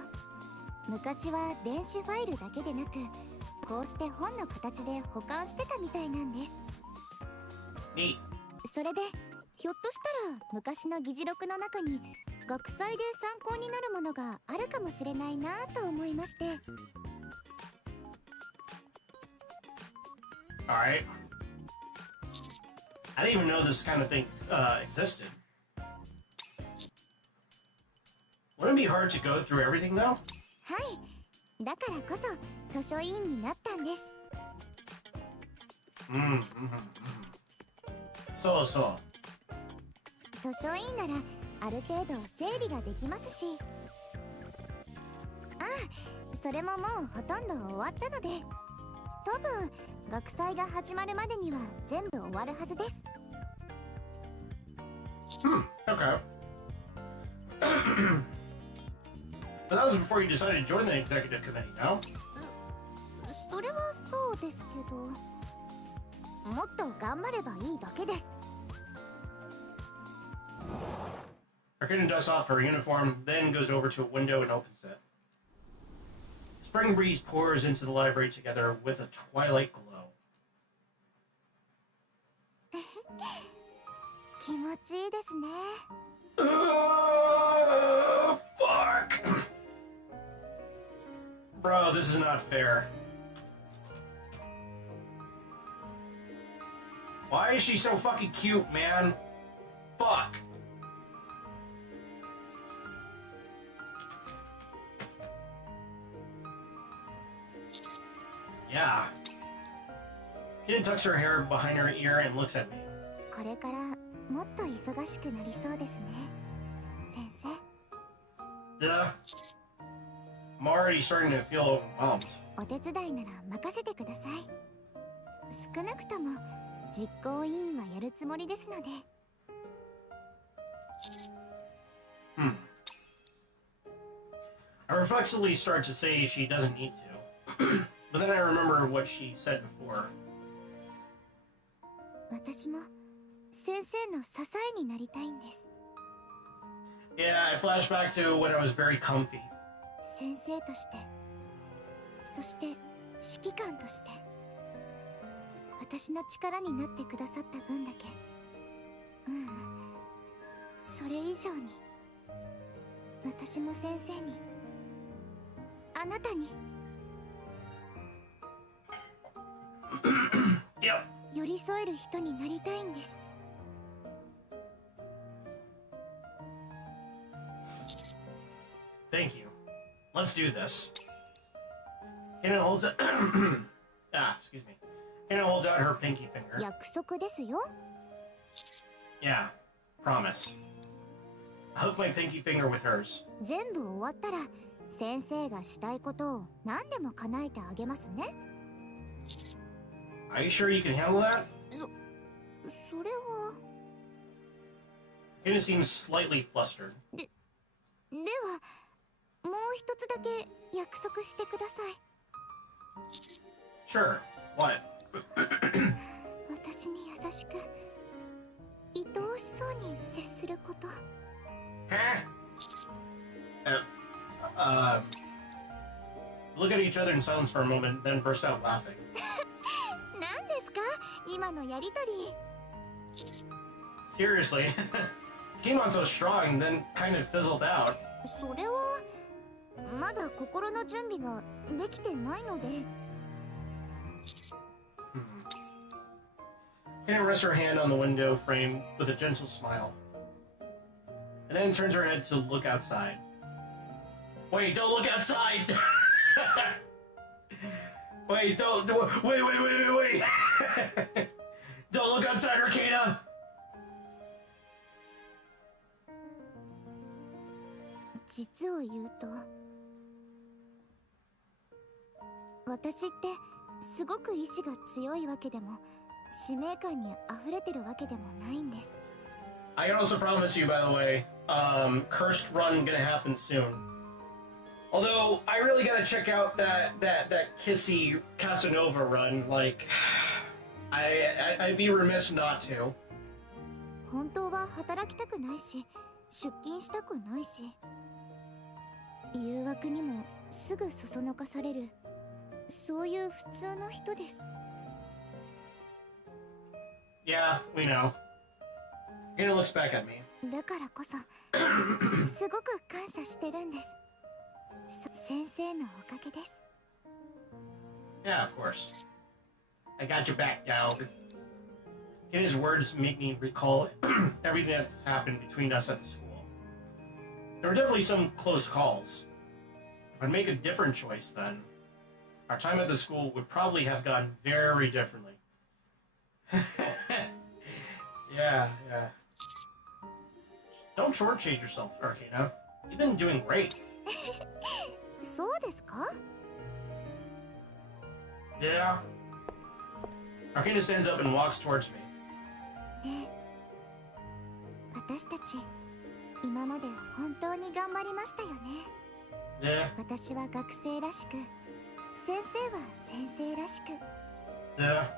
昔は電子ファイルだけでなく、こうして本の形で保管してたみたいなんです。 Neat. それで、ひょっとしたら昔の議事録の中に学祭で参考になるものがあるかもしれないなと思いまして。 Alright. I didn't even know this kind of thing existed. Wouldn't it be hard to go through everything though? はい。だからこそ図書委員になったんです。そうそう。図書委員ならある程度整理ができますし。ああ、それももうほとんど終わったので、多分学祭が始まるまでには全部終わるはずです。Okay. But that was before you decided to join the executive committee, no? それはそうですけど、もっと頑張ればいいだけです。 Arcana dusts off her uniform, then goes over to a window and opens it. Spring breeze pours into the library together with a twilight glow. 気持ちいいですね。Fuck! Bro, this is not fair. Why is she so fucking cute, man? Fuck. Yeah. Kitten tucks her hair behind her ear and looks at me. これからもっと忙しくなりそうですね、先生。Yeah. I'm already starting to feel overwhelmed. お手伝いなら任せてください。少なくとも実行委員はやるつもりですので。I reflexively start to say she doesn't need to. But then I remember what she said before. 私も先生の支えになりたいんです。Yeah, I flash back to when I was very comfy. 先生として、そして指揮官として、私の力になってくださった分だけ、それ以上に、私も先生に、あなたにYep. 寄り添える人になりたいんです。Thank you. Let's do this. Hannah holds excuse me. Hannah holds out her pinky finger. 約束ですよ。Yeah, promise. I hook my pinky finger with hers. 全部終わったら先生がしたいことを何でも叶えてあげますね。Are you sure you can handle that? それは。Hannah seems slightly flustered. ではもう一つだけ約束してください。Sure. What? 私に優しく愛おしそうに接すること。Huh? Look at each other in silence for a moment, then burst out laughing. 何ですか今のやりとり。 Seriously, came on so strong, then kind of fizzled out. それはまだ心の準備ができてないので。Hannah rests her hand on the window frame with a gentle smile, and then turns her head to look outside. Wait, don't look outside! Wait, wait! Don't look outside, Arcana! 実を言うと、私ってすごく意志が強いわけでも使命感に溢れてるわけでもないんです。 I can also promise you, by the way, cursed run gonna happen soon. Although I really gotta check out that kissy Casanova run. Like, I'd be remiss not to. 本当は働きたくないし出勤したくないし、誘惑にもすぐそそのかされる、そういう普通の人です。 Yeah, we know. Hannah looks back at me. だからこそすごく感謝してるんです。先生のおかげです。 Yeah, of course. I got your back, dog. Hannah's words make me recall everything that's happened between us at the school. There were definitely some close calls. If I'd make a different choice then, our time at the school would probably have gone very differently. Yeah. Don't shortchange yourself, Arcana. You've been doing great. そうですか? Yeah. Arcana stands up and walks towards me. ねえ、私たち今まで本当に頑張りましたよね。 Yeah. 私は学生らしく、先生は先生らしく。 Yeah.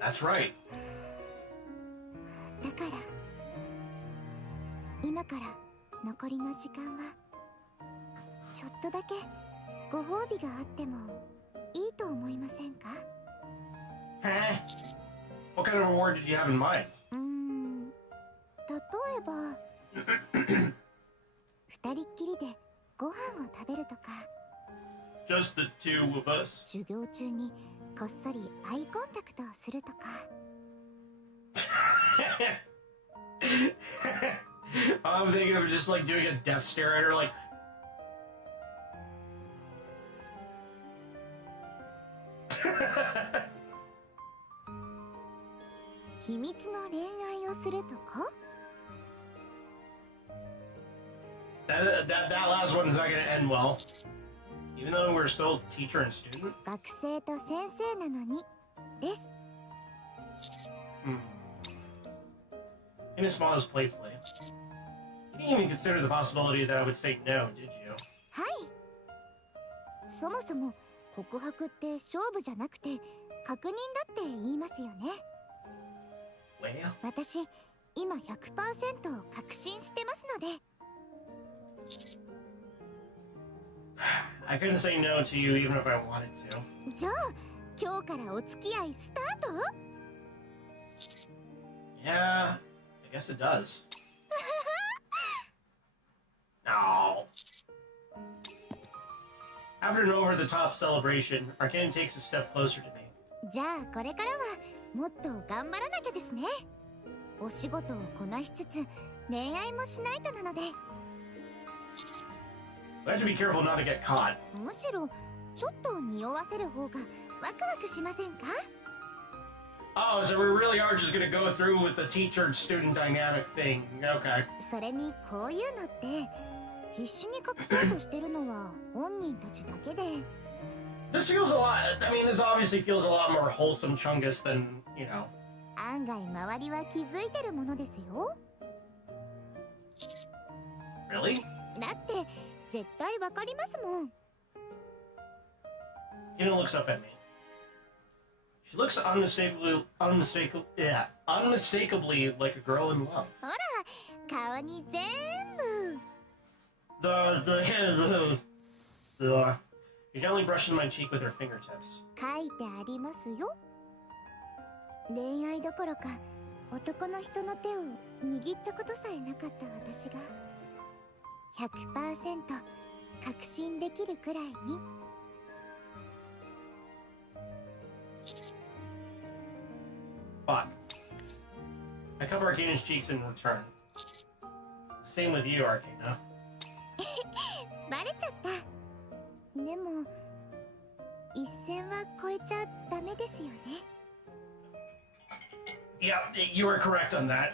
That's right. だから今から残りの時間はちょっとだけご褒美があってもいいと思いませんか? Huh? What kind of reward did you have in mind? えば二人っきりでご飯を食べるとか、 Just the two of us. 授業中にこっそりアイコンタクトをするとか。I'm thinking of just like doing a death stare at her, like. 秘密の恋愛をするとか。 That last one is not going to end well. Even though we're still teacher and student. 学生と先生なのにです。 In as small as playfully. You didn't even consider the possibility that I would say no, did you? はい。そもそも告白って勝負じゃなくて確認だって言いますよね。 Well? 私今 100% 確信してますので。 I couldn't say no to you even if I wanted to. じゃあ今日からお付き合いスタート。 Yeah, I guess it does. No. After an over-the-top celebration, Arcane takes a step closer to me. じゃあこれからはもっと頑張らなきゃですね。お仕事をこなしつつ恋愛もしないとなので。 We have to be careful not to get caught. むしろちょっと匂わせる方がワクワクしませんか？ Oh, so we really are just gonna go through with the teacher-student dynamic thing. Okay. それにこういうのって必死に隠そうとしてるのは本人たちだけで。 This feels a lot. I mean, this obviously feels a lot more wholesome Chungus than, you know. 案外周りは気づいてるものですよ。 Really? だって絶対わかりますもん。 Hina looks up at me. She looks unmistakably like a girl in love. ほら顔に全部。 She gently brushes my cheek with her fingertips. 書いてありますよ。恋愛どころか男の人の手を握ったことさえなかった私が 100% 確信できるくらいに。 But I cover Arcana's cheeks in return. Same with you, Arcana. バレちゃった。でも一線は越えちゃダメですよね。 Yeah, you were correct on that.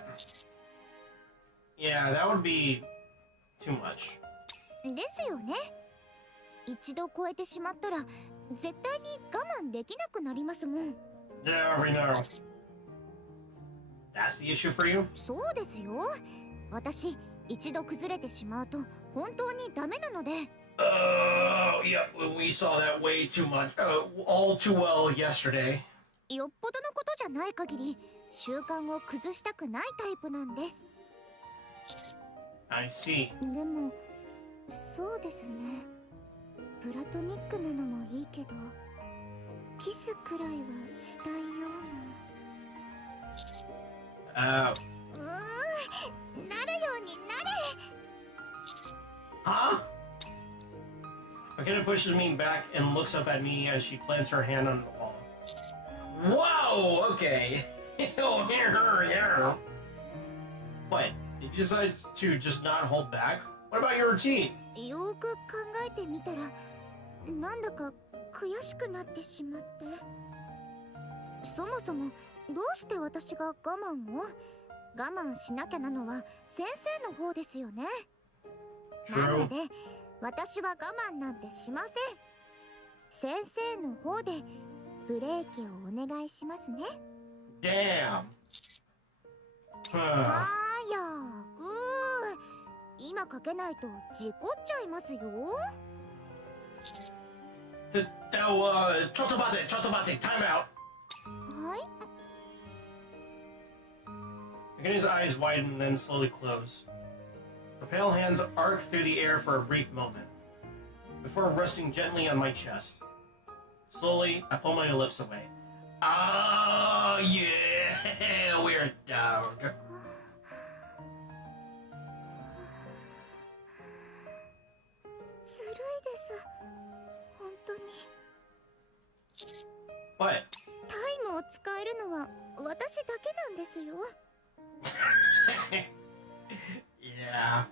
Yeah, that would be too much. ですよね。一度越えてしまったら絶対に我慢できなくなりますもん。 Yeah, we know. That's the issue for you? そうですよ。私一度崩れてしまうと本当にダメなので。 Yeah, we saw that way too much, all too well yesterday. よっぽどのことじゃない限り習慣を崩したくないタイプなんです。 I see. でもそうですね。プラトニックなのもいいけどキスくらいはしたいような。なるようになれ。 Huh? Akina pushes me back and looks up at me as she plants her hand on the wall. Whoa, okay. What? Did you decide to just not hold back? What about your routine? よく考えてみたらなんだか悔しくなってしまって。そもそもどうして私が我慢を？我慢しなきゃなのは先生の方ですよね。なので私は我慢なんてしません。先生の方でブレーキをお願いしますね。 Damn. はやく今かけないと事故っちゃいますよ。 Chotobate, time out. はい。 Akina's eyes widen and then slowly close. Her pale hands arc through the air for a brief moment, before resting gently on my chest. Slowly, I pull my lips away. Oh, yeah! We're a dog. What? タイムを使えるのは私だけなんですよ。Yeah.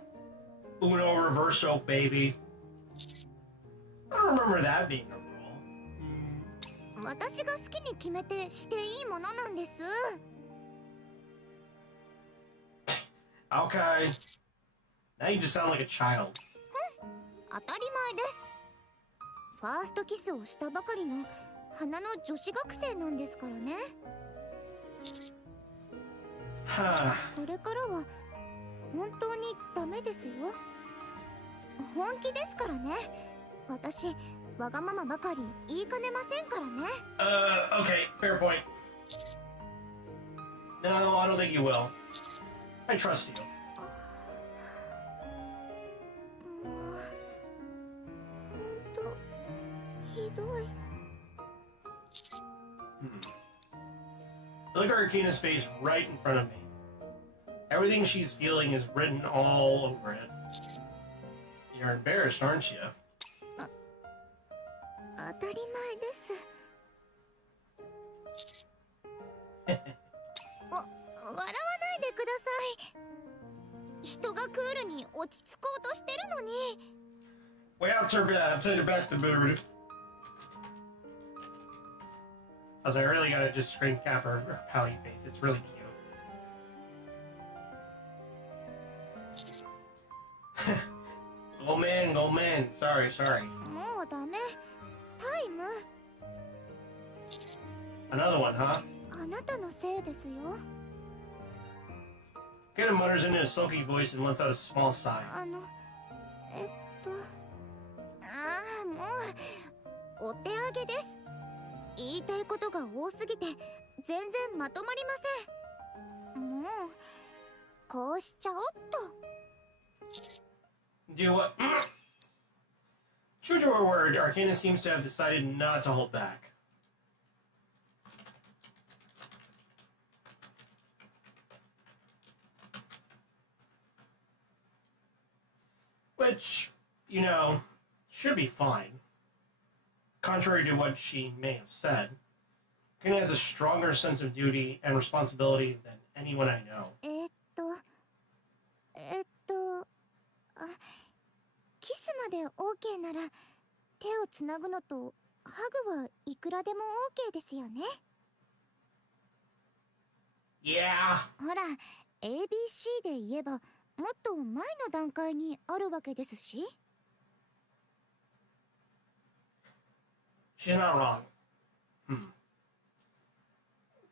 Uno reverso, baby. I don't remember that being a rule. 私が好きに決めてしていいものなんです。Okay. Now you just sound like a child. 当たり前です。ファーストキスをしたばかりの花の女子学生なんですからね。Huh. これからは本当にダメですよ。本気ですからね。私わがままばかり言いかねませんからね。Okay, fair point. No, I don't think you will. I trust you. もう本当ひどい。Look at Arcana's face right in front of me. Everything she's feeling is written all over it. You're embarrassed, aren't you? 当たり前です。笑わないでください。人がクールに落ち着こうとしてるのに。 Well, too bad. I'm taking back the mood. I was like, I really gotta just screen cap her pouty face. It's really cute. Go man, go man. Sorry, sorry. もうダメ。タイム。 Another one, huh? あなたのせいですよ。Kind of mutters into a sulky voice and lets out a small sigh. もうお手上げです。言いたいことが多すぎて全然まとまりません。もうこうしちゃおっと。 Do what? True to her word, Arcana seems to have decided not to hold back. Which, you know, should be fine. Contrary to what she may have said, Arcana has a stronger sense of duty and responsibility than anyone I know. キスまで OK なら手をつなぐのとハグはいくらでも OK ですよね。 Yeah. ほら ABC で言えばもっと前の段階にあるわけですし。 She's not wrong.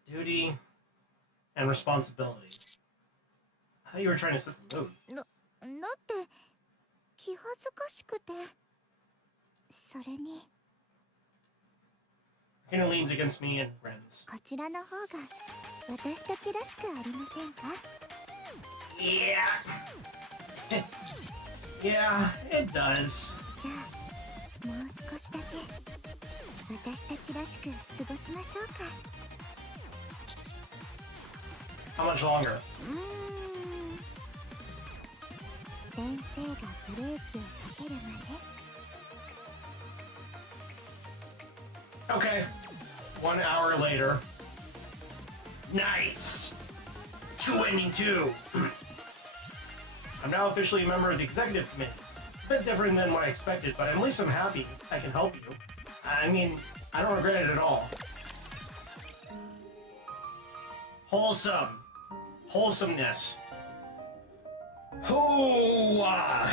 Duty and responsibility. I thought you were trying to set the mood. だって気恥ずかしくて。それに Arcana leans against me and grins. こちらの方が私たちらしくありませんか？ Yeah. Yeah, it does. じゃあもう少しだけ私たちらしく過ごしましょうか。 How much longer? 先生がブレーキをかけるまで。 Okay. 1 hour later. Nice! 22! I'm now officially a member of the executive committee. It's a bit different than what I expected, but at least I'm happy I can help you. I mean, I don't regret it at all. Wholesome. Wholesomeness. Oh,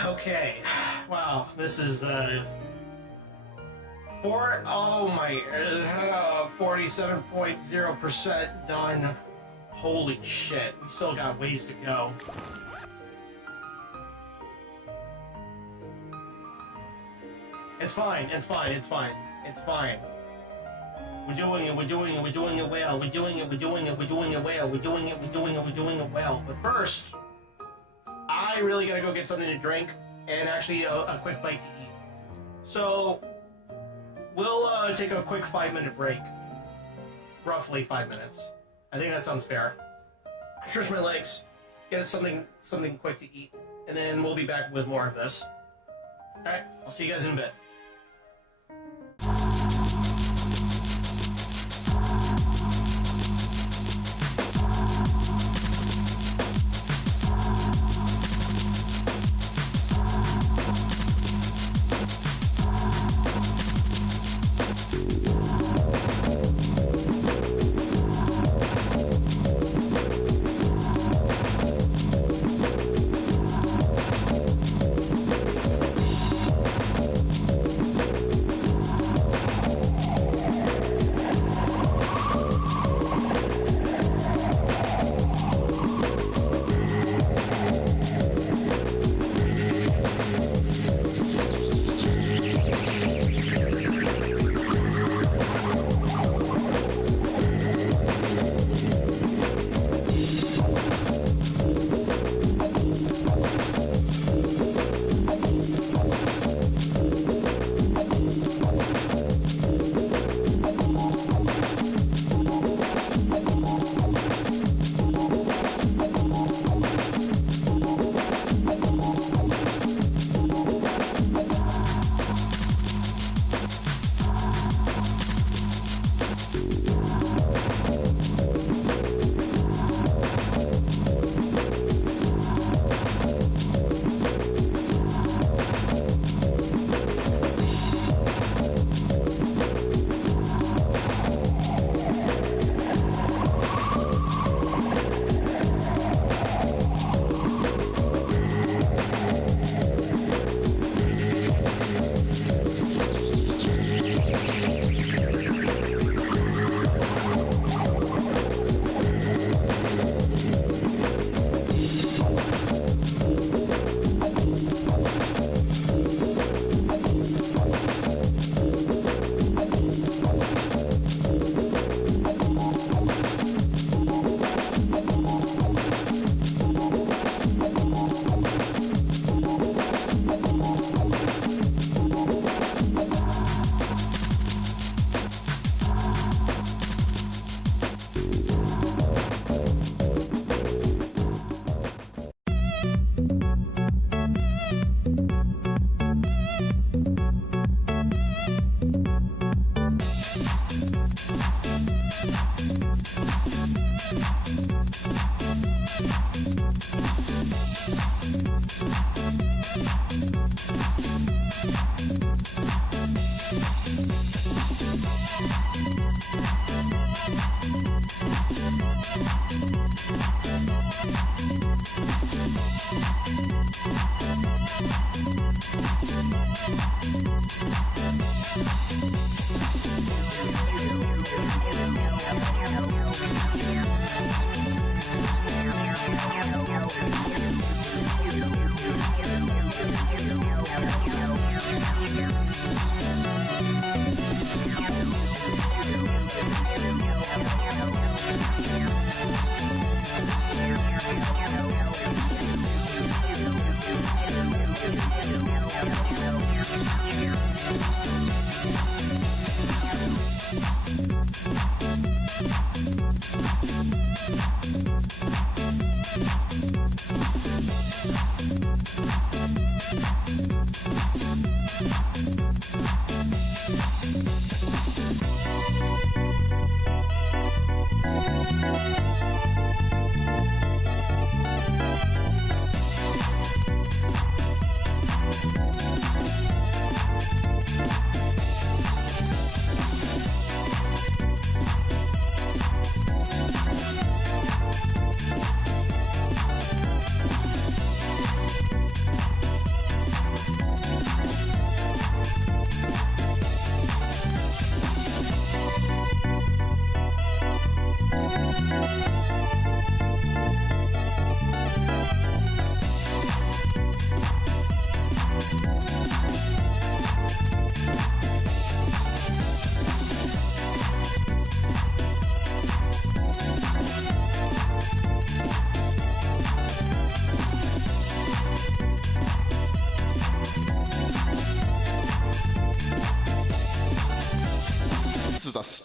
okay. Wow, this is, 47.0% done. Holy shit, we still got ways to go. It's fine, it's fine, it's fine, it's fine. We're doing it, we're doing it, we're doing it well, we're doing it, we're doing it, we're doing it well, we're doing it, we're doing it, we're doing it well. But first, I really gotta go get something to drink and actually a quick bite to eat. So, we'll take a quick 5-minute break. Roughly 5 minutes. I think that sounds fair. Stretch my legs, get us something quick to eat, and then we'll be back with more of this. Alright, I'll see you guys in a bit.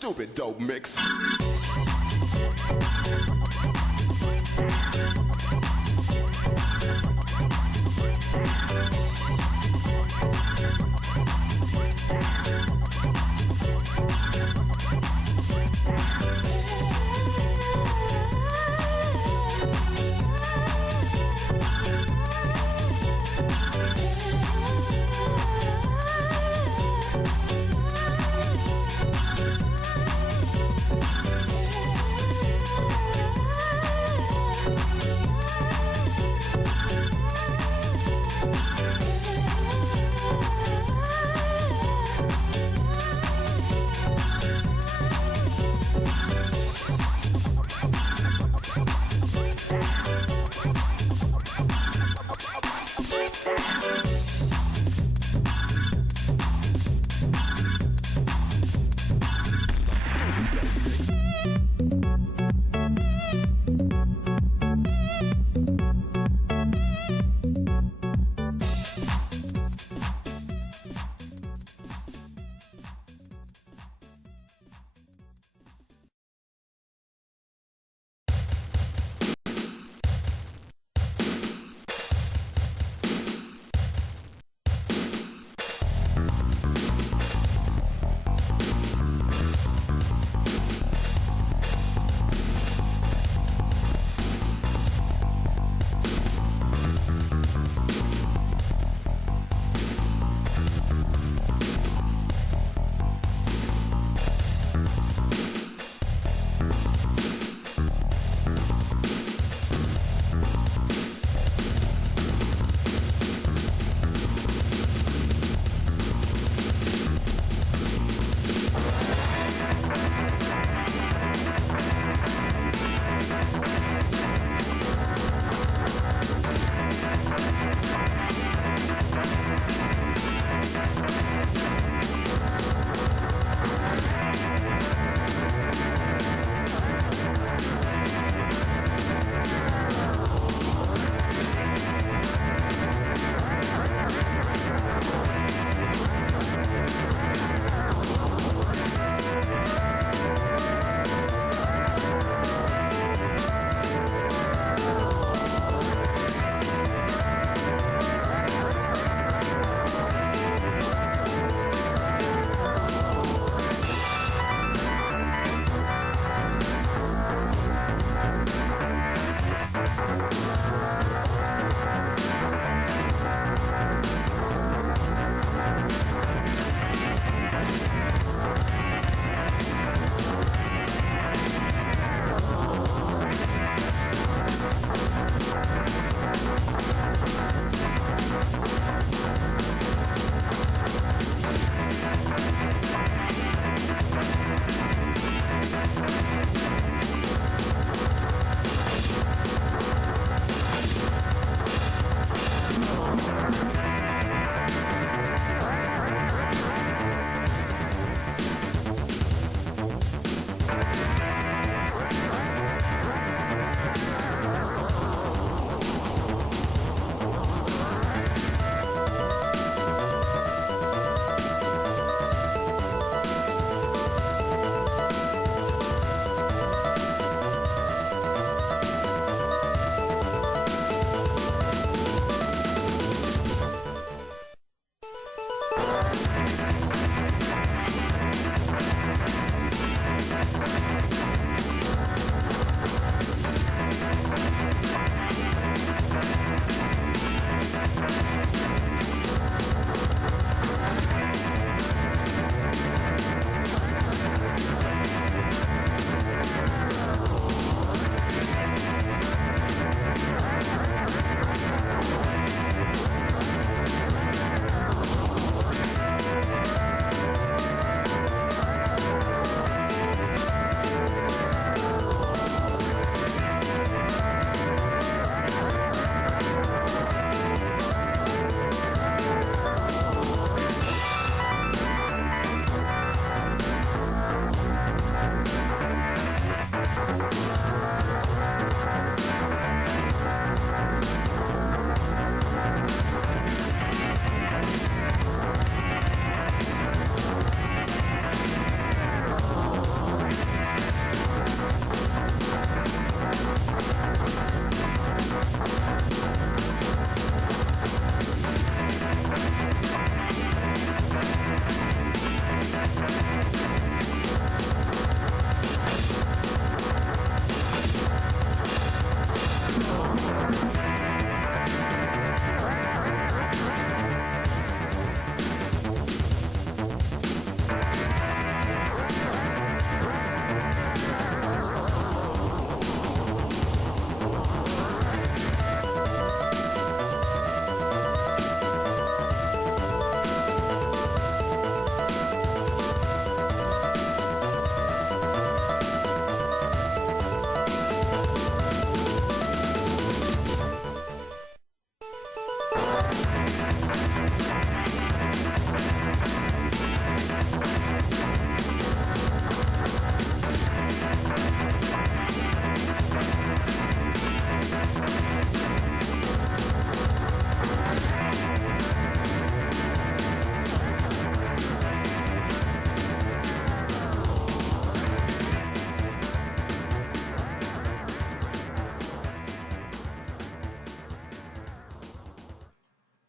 stupid dope mix.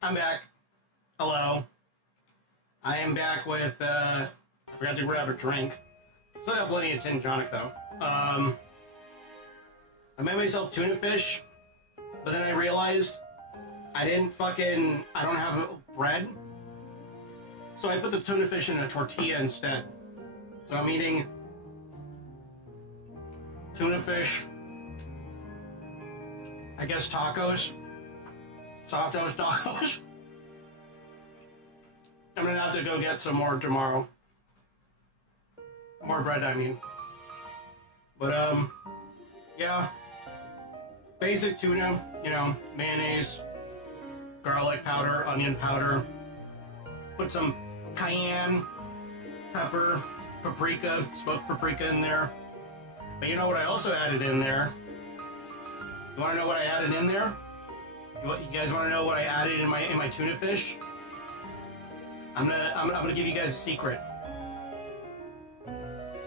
I'm back. Hello. I am back with, I forgot to grab a drink. Still got plenty of tin tonic, though. I made myself tuna fish, but then I realized I don't have bread. So I put the tuna fish in a tortilla instead. So I'm eating tuna fish, I guess tacos, soft toast tacos. I'm gonna have to go get some more tomorrow. More bread, I mean. But, yeah. Basic tuna, you know, mayonnaise, garlic powder, onion powder. Put some cayenne, pepper, paprika, smoked paprika in there. But you know what I also added in there? You wanna know what I added in there? You guys wanna know what I added in my tuna fish? I'm gonna give you guys a secret.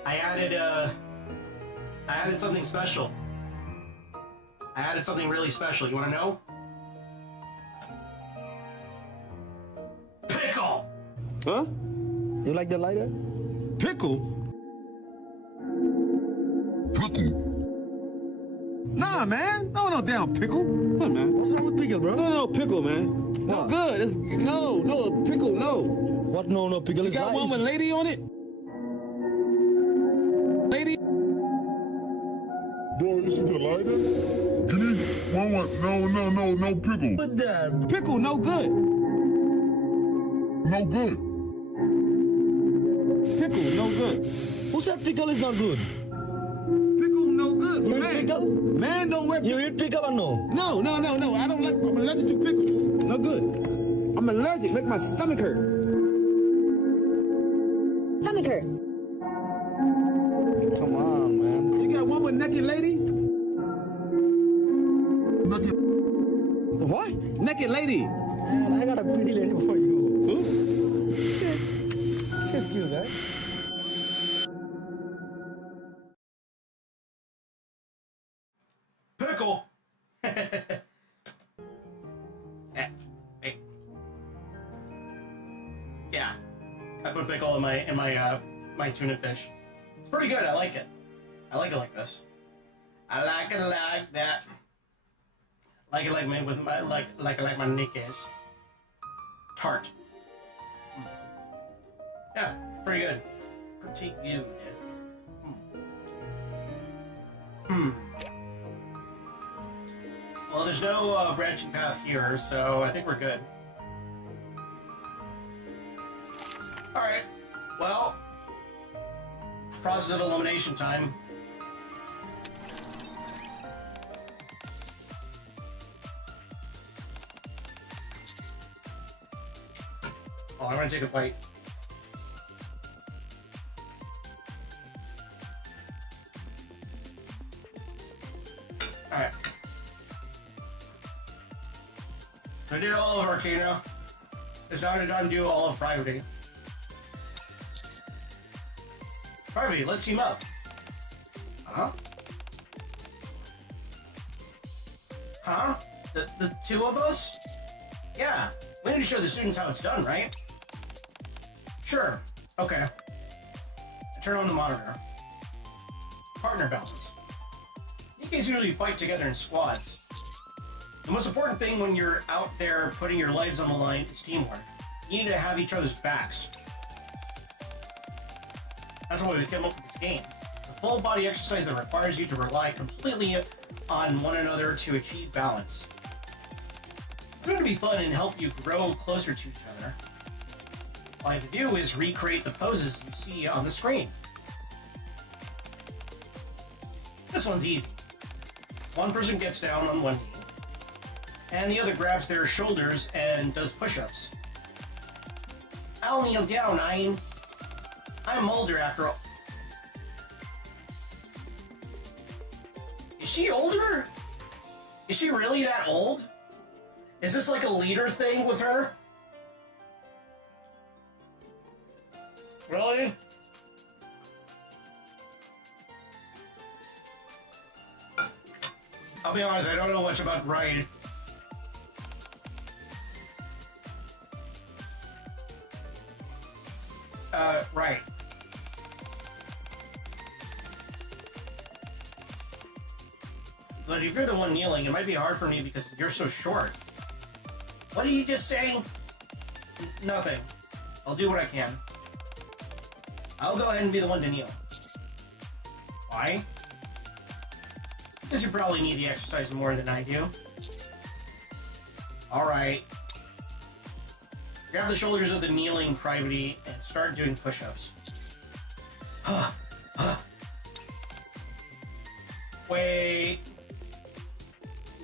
I added something special. I added something really special. You wanna know? Pickle! Huh? You like the lighter? Pickle? Nah, man. No damn pickle. What, man? What's wrong with pickle, bro? No pickle, man. No good. No pickle, no. What? No pickle. You got one with lady on it? Lady? Bro, this is the lighter? Give me one. No pickle. What that? Pickle, no good. No good. Pickle, no good. Who said pickle is not good? Pickle, no good. You eat pickle? Man, don't wear pickle. You eat pickle or no? No. I don't like, I'm allergic to pickles. No good. I'm allergic. Make my stomach hurt. Stomach hurt. Come on, man. You got one with naked lady? Naked. What? Naked lady. Man, I got a pretty lady for you. Who? She's cute, right? Pickle! Yeah. I put pickle in my tuna fish. It's pretty good. I like it. I like it like this. I like it like that. Like it like me with my like my nikkes. Tart. Yeah, pretty good. Pretty good. Well, there's no branching path here, so I think we're good. Alright, well, process of elimination time. Oh, I'm gonna take a bite. Alright. So I did all of Arcana. It's now gonna undo all of Priority. Priority, let's team up. Huh? Huh? The two of us? Yeah. We need to show the students how it's done, right? Sure. Okay. I turn on the monitor. Partner balance. You guys usually fight together in squads. The most important thing when you're out there putting your lives on the line is teamwork. You need to have each other's backs. That's why we came up with this game. It's a full body exercise that requires you to rely completely on one another to achieve balance. It's going to be fun and help you grow closer to each other. All you have to do is recreate the poses you see on the screen. This one's easy. One person gets down on one knee, and the other grabs their shoulders and does push-ups. I'll kneel down, I'm older after all. Is she older? Is she really that old? Is this like a leader thing with her? Really? I'll be honest, I don't know much about Ride. Right. But if you're the one kneeling, it might be hard for me because you're so short. What did you just say? Nothing. I'll do what I can. I'll go ahead and be the one to kneel. Why? Because you probably need the exercise more than I do. Alright. Grab the shoulders of the kneeling private and start doing push-ups. Wait.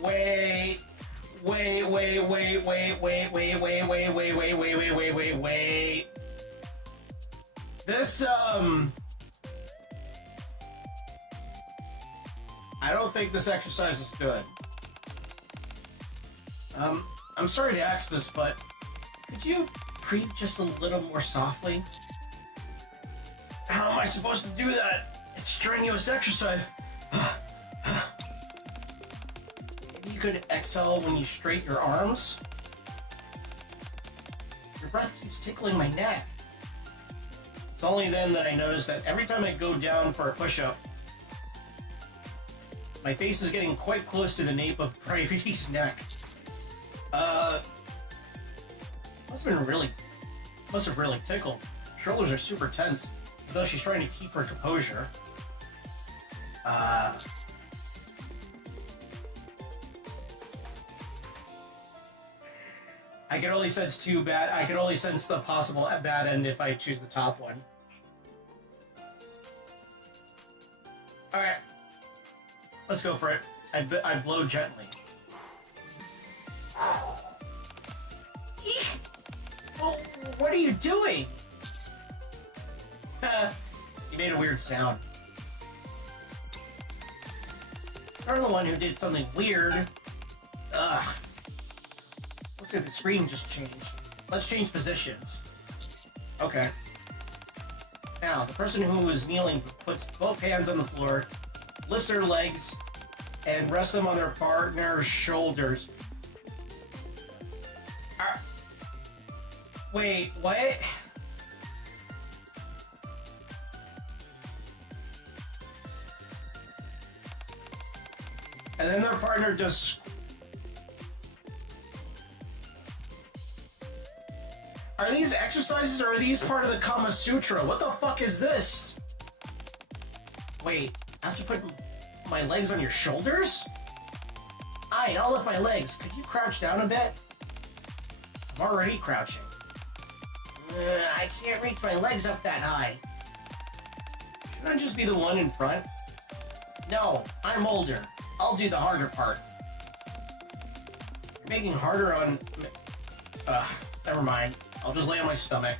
Wait. Wait, wait, wait, wait, wait, wait, wait, wait, wait, wait, wait, wait, wait, wait, wait. This, I don't think this exercise is good. I'm sorry to ask this, but could you breathe just a little more softly? How am I supposed to do that? It's strenuous exercise. Maybe you could exhale when you straighten your arms? Your breath keeps tickling my neck. It's only then that I notice that every time I go down for a push-up, my face is getting quite close to the nape of Private's neck. Must have really tickled. Shoulders are super tense, as though she's trying to keep her composure. I can only sense I can only sense the possible bad end if I choose the top one. Alright. Let's go for it. I blow gently. Oh, what are you doing? You made a weird sound. You're the one who did something weird. Ugh. Looks like the screen just changed. Let's change positions. Okay. Now, the person who is kneeling puts both hands on the floor, lifts their legs, and rests them on their partner's shoulders. Wait, what? And then their partner just... Are these exercises or are these part of the Kama Sutra? What the fuck is this? Wait, I have to put my legs on your shoulders? Aye, I'll lift my legs. Could you crouch down a bit? I'm already crouching. I can't reach my legs up that high. Shouldn't I just be the one in front? No, I'm older. I'll do the harder part. You're making harder on... never mind. I'll just lay on my stomach.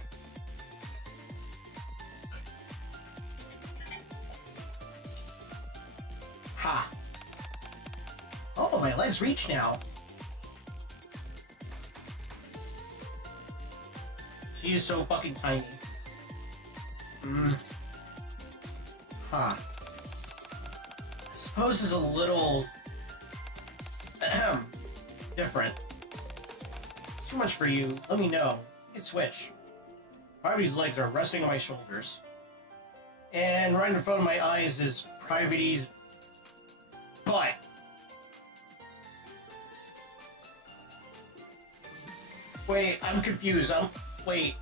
Ha! Oh, my legs reach now. She is so fucking tiny. Huh. I suppose is a little... different. It's too much for you. Let me know. You can switch. Private's legs are resting on my shoulders. And right in front of my eyes is Private's butt. Wait, I'm confused. Wait.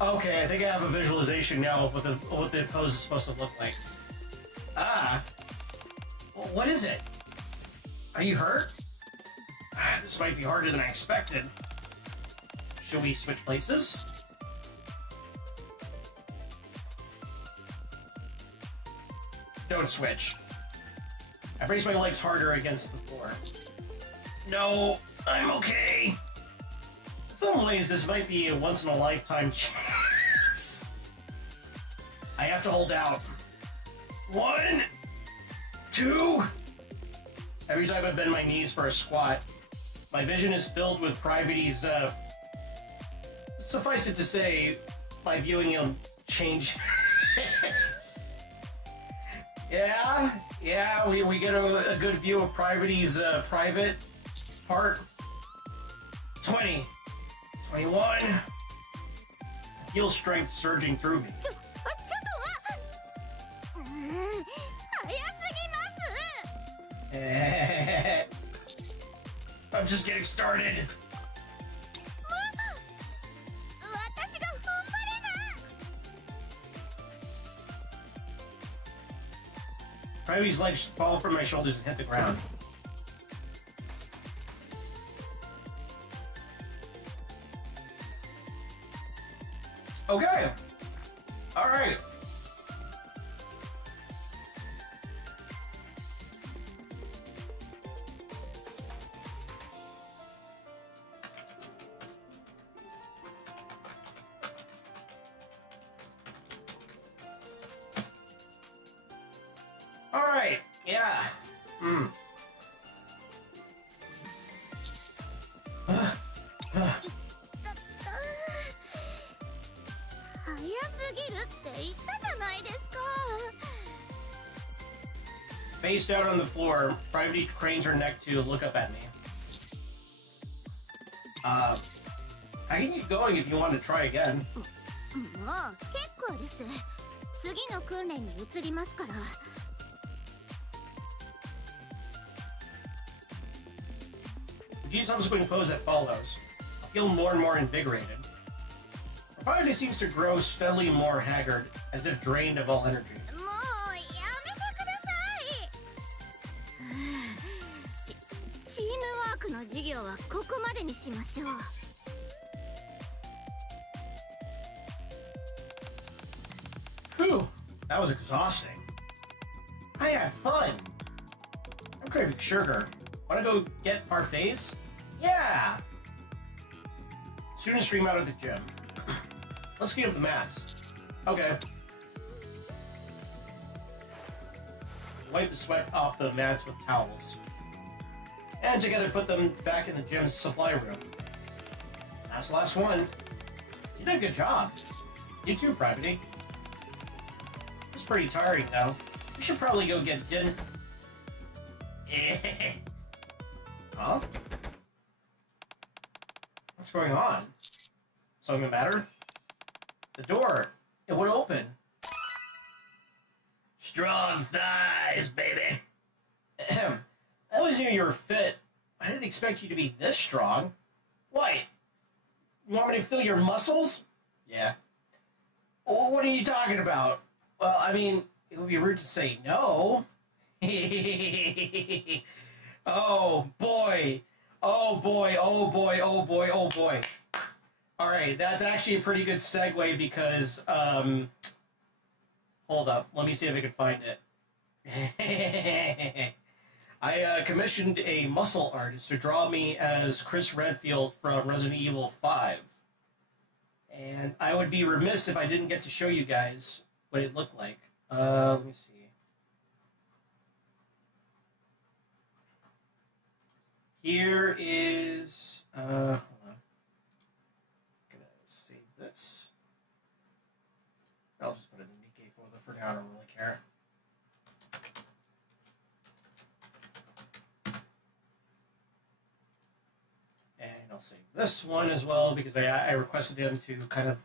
Okay, I think I have a visualization now of what the pose is supposed to look like. Ah. Well, what is it? Are you hurt? This might be harder than I expected. Should we switch places? Don't switch. I brace my legs harder against the floor. No, I'm okay. In some ways, this might be a once-in-a-lifetime chance. I have to hold out. 1, 2. Every time I bend my knees for a squat, my vision is filled with Private's, suffice it to say, my viewing will change. Yeah, we get a good view of Private's, private part. 20. 21. Heal strength surging through me. ちょっと早すぎます。 I'm just getting started. 私が踏ん張れな。 Privy's legs fall from my shoulders and hit the ground. Okay. All right. All right. Yeah. Hmm. 早すぎるって言ったじゃないですか。 Face down on the floor, Privy cranes her neck to look up at me. I can keep going if you want to try again. もう結構です。次の訓練に移りますから。 The subsequent pose that follows, I feel more and more invigorated. Her body seems to grow steadily more haggard, as if drained of all energy. もうやめてください。チームワークの授業はここまでにしましょう。 Whew, that was exhausting. I had fun. I'm craving sugar. Wanna go get parfaits? Yeah! Students stream out of the gym. Let's clean up the mats. Okay. Wipe the sweat off the mats with towels. And together put them back in the gym's supply room. That's the last one. You did a good job. You too, Private. It's pretty tiring, though. We should probably go get dinner. Huh? What's going on? Something the matter? The door. It would open. Strong thighs, baby. Ahem. I always knew you were fit. I didn't expect you to be this strong. What? You want me to feel your muscles? Yeah. Well, what are you talking about? Well, I mean, it would be rude to say no. Oh boy. Oh boy, oh boy, oh boy, oh boy. Alright, that's actually a pretty good segue because, hold up, let me see if I can find it. I commissioned a muscle artist to draw me as Chris Redfield from Resident Evil 5. And I would be remiss if I didn't get to show you guys what it looked like. Let me see. Here is, hold on. Gonna save this. I'll just put it in the NIKKE folder for now, I don't really care. And I'll save this one as well because I requested him to kind of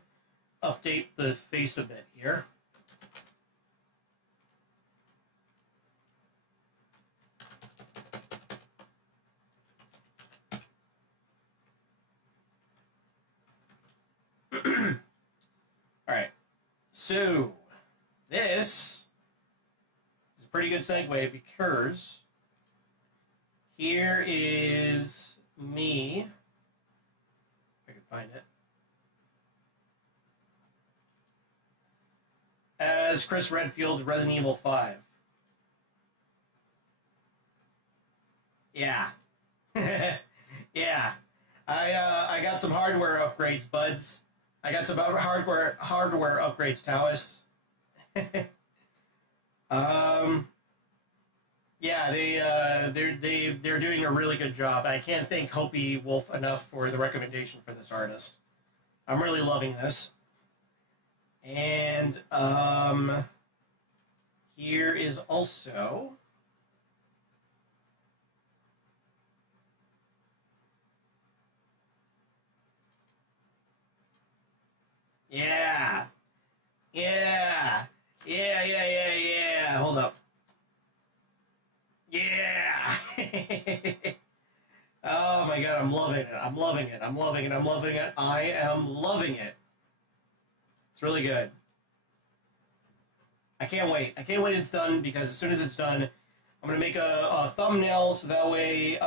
update the face a bit here. Alright, so this is a pretty good segue because here is me, if I can find it, as Chris Redfield, Resident Evil 5. Yeah. Yeah. I got some hardware upgrades, buds. I got some hardware upgrades, Taoist. Yeah, they're doing a really good job. I can't thank Hopi Wolf enough for the recommendation for this artist. I'm really loving this. And here is also Yeah. Yeah. Yeah. Hold up. Yeah. Oh my god, I'm loving it. I'm loving it. I'm loving it. I'm loving it. I am loving it. It's really good. I can't wait. I can't wait it's done, because as soon as it's done, I'm going to make a thumbnail so that way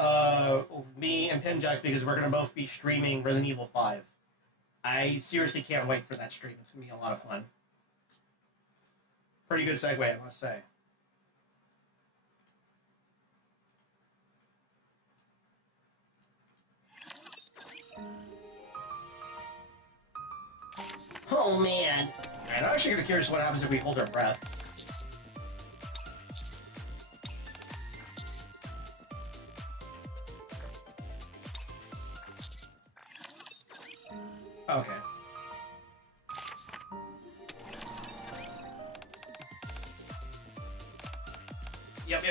me and Pinjack, because we're going to both be streaming Resident Evil 5. I seriously can't wait for that stream. It's going to be a lot of fun. Pretty good segue, I must say. Oh man. I'm actually kind of curious what happens if we hold our breath. Okay. Yep.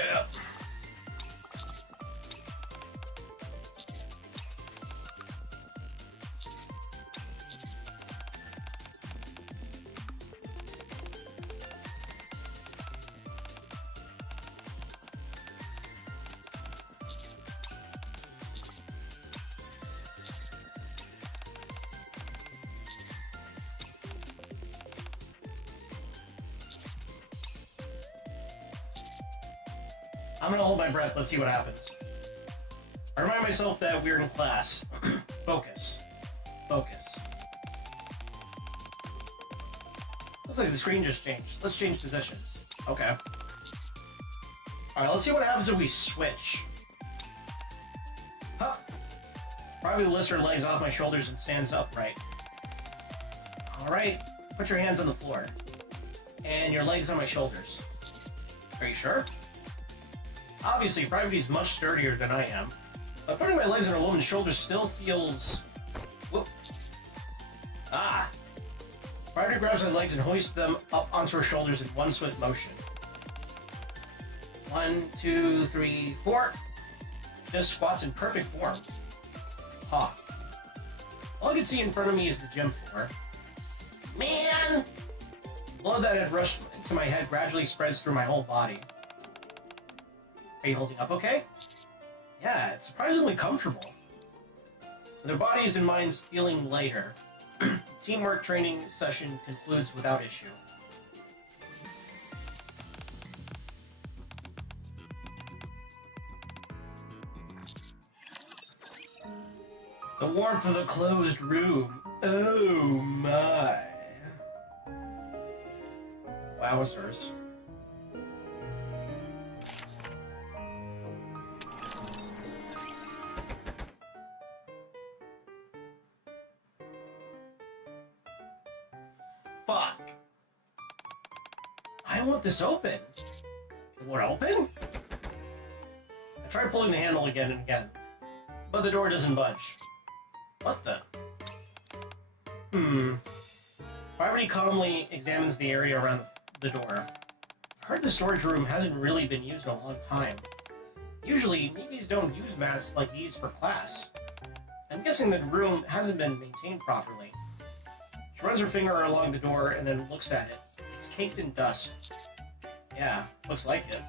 I'm gonna hold my breath, let's see what happens. I remind myself that we're in class. Focus. Focus. Looks like the screen just changed. Let's change positions. Okay. Alright, let's see what happens if we switch. Huh. Probably lifts her legs off my shoulders and stands upright. Alright, put your hands on the floor. And your legs on my shoulders. Are you sure? Obviously, Private's much sturdier than I am, but putting my legs on a woman's shoulders still feels... Whoop. Ah! Private grabs my legs and hoists them up onto her shoulders in one swift motion. 1, 2, 3, 4. Just squats in perfect form. Huh. All I can see in front of me is the gym floor. Man! Blood that had rushed into my head gradually spreads through my whole body. Are you holding up okay? Yeah, it's surprisingly comfortable. Their bodies and minds feeling lighter. Teamwork training session concludes without issue. The warmth of the closed room. Oh my. Wowzers. Fuck. I want this open. It won't open? I tried pulling the handle again and again, but the door doesn't budge. What the? Priority calmly examines the area around the door. I heard the storage room hasn't really been used in a long time. Usually, Nikes don't use masks like these for class. I'm guessing the room hasn't been maintained properly. She runs her finger along the door and then looks at it. It's caked in dust. Yeah, looks like it.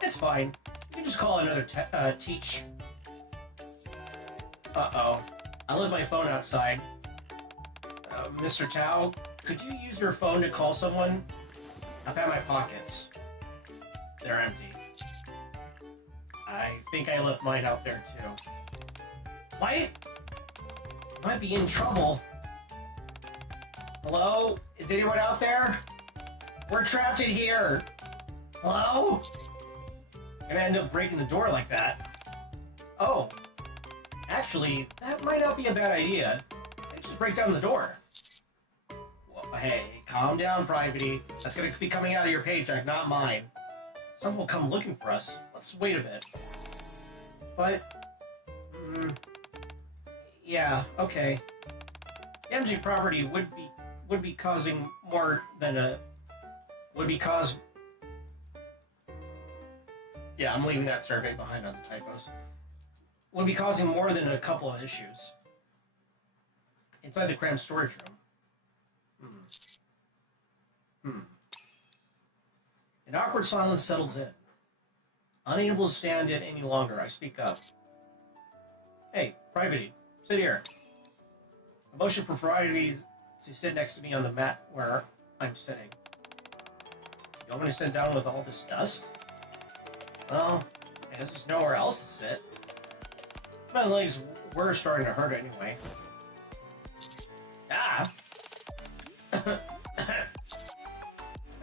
It's fine. You can just call another teach. Uh-oh. I left my phone outside. Mr. Tao, could you use your phone to call someone? I've had my pockets. They're empty. I think I left mine out there too. What? Might be in trouble. Hello? Is anyone out there? We're trapped in here. Hello? I'm gonna end up breaking the door like that. Oh. Actually, that might not be a bad idea. Let's just break down the door. Well, hey, calm down, Private. That's gonna be coming out of your paycheck, not mine. Someone will come looking for us. Let's wait a bit. But... yeah, okay. Damaging property would be causing more than a... Yeah, I'm leaving that survey behind on the typos. Would be causing more than a couple of issues. Inside the cramped storage room, An awkward silence settles in. Unable to stand it any longer, I speak up. Hey, Private, sit here. I motion for Variety to sit next to me on the mat where I'm sitting. You want me to sit down with all this dust? Well, I guess there's nowhere else to sit. My legs were starting to hurt anyway. Ah!